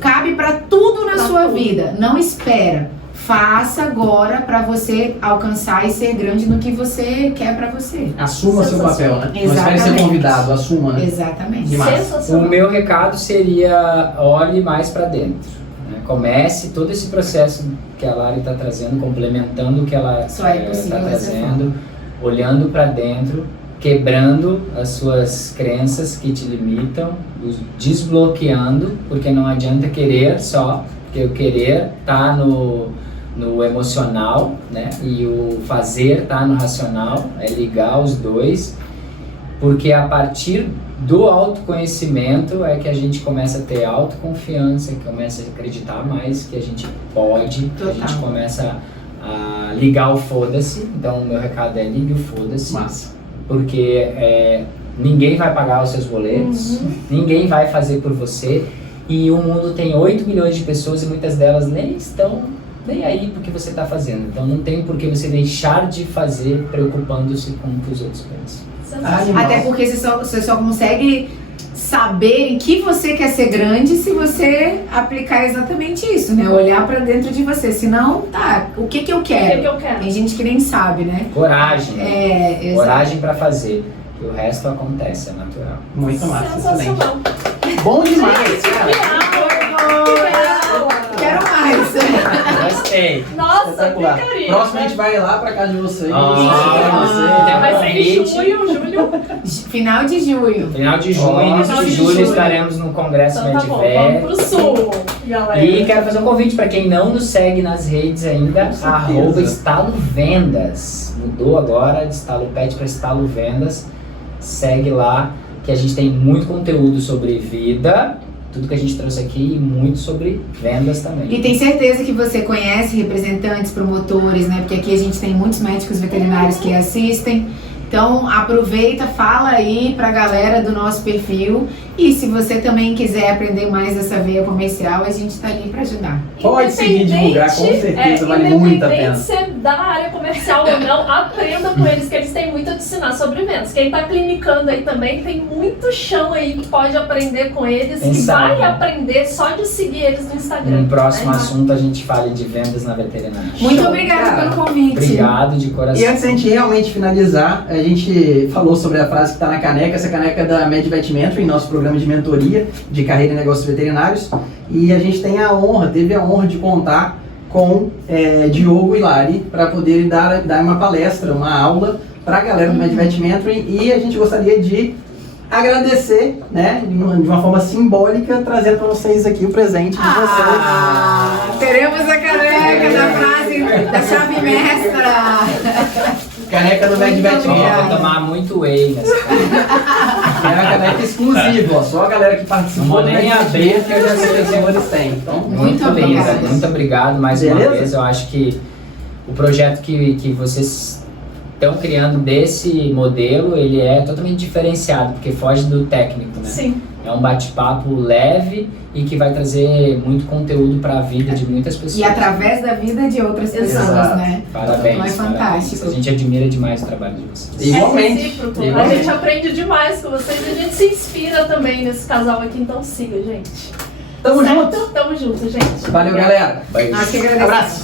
Cabe para tudo na sua vida. Não espera. Faça agora para você alcançar e ser grande no que você quer para você. Assuma seu papel, né? Exatamente. Não espere ser convidado, assuma, né? Exatamente. O meu recado seria olhe mais para dentro. Né? Comece todo esse processo que a Lari está trazendo, complementando o que ela está trazendo, olhando para dentro, quebrando as suas crenças que te limitam, desbloqueando, porque não adianta querer só, porque o querer está no emocional, né? E o fazer tá no racional, é ligar os dois, porque a partir do autoconhecimento é que a gente começa a ter autoconfiança, que começa a acreditar mais que a gente pode, que a gente começa a ligar o foda-se. Então o meu recado é ligue o foda-se, porque ninguém vai pagar os seus boletos, ninguém vai fazer por você, e o mundo tem 8 milhões de pessoas e muitas delas nem estão nem aí porque você está fazendo. Então não tem por que você deixar de fazer preocupando-se com o que os outros pensam. Até porque você só consegue saber em que você quer ser grande se você aplicar exatamente isso, né? Olhar pra dentro de você. Senão, o que eu quero? O que eu quero? Tem gente que nem sabe, né? Coragem. Coragem pra fazer. E o resto acontece, é natural. Muito massa, excelente. Bom demais, cara. Quero mais. Gostei. Nossa, espetacular. ficaria. Próximo a gente vai lá pra casa de vocês. Vai ser em julho. Final de julho. Final de junho, início de julho estaremos no Congresso Então tá bom, Medvet. vamos pro sul, galera. E quero fazer um convite para quem não nos segue nas redes ainda, @estalovendas. Mudou agora de Estalo Pet para Estalo Vendas. Segue lá, que a gente tem muito conteúdo sobre vida, tudo que a gente trouxe aqui, e muito sobre vendas também. E tem certeza que você conhece representantes, promotores, né? Porque aqui a gente tem muitos médicos veterinários que assistem. Então aproveita, fala aí pra galera do nosso perfil. E se você também quiser aprender mais dessa veia comercial, a gente tá ali pra ajudar. Pode seguir, divulgar, com certeza, vale muito a pena. Independente se é da área comercial ou não, aprenda com eles, que eles têm muito a te ensinar sobre vendas. Quem tá clinicando aí também tem muito chão aí que pode aprender com eles e vai aprender só de seguir eles no Instagram. No próximo assunto a gente fale de vendas na veterinária. Muito obrigada pelo convite. Obrigado de coração. E antes da gente realmente finalizar, a gente falou sobre a frase que está na caneca, essa caneca é da Medvet Mentoring, nosso programa de mentoria de carreira e negócios veterinários. E a gente teve a honra de contar com Diogo e Lari para poder dar uma palestra, uma aula para a galera do Medvet Mentoring. E a gente gostaria de agradecer, né, de uma forma simbólica, trazendo para vocês aqui o presente de vocês. Teremos a caneca da frase da chave mestra. Caneca do Medvet Mentoring. Vou tomar muito whey nessa É uma caneca exclusiva, ó, só a galera que participou. Não vou nem abrir, que eu já sei que eles têm. Então, muito obrigado. Muito obrigado mais uma vez. Eu acho que o projeto que vocês estão criando desse modelo, ele é totalmente diferenciado, porque foge do técnico, né? Sim. É um bate-papo leve e que vai trazer muito conteúdo para a vida de muitas pessoas. E através da vida de outras pessoas, né? Parabéns. Então é fantástico. Parabéns. A gente admira demais o trabalho de vocês. Igualmente. A gente aprende demais com vocês e a gente se inspira também nesse casal aqui, então siga, gente. Tamo junto. Tamo junto, gente. Valeu, galera. Beijo. Acho que agradeço. Abraço.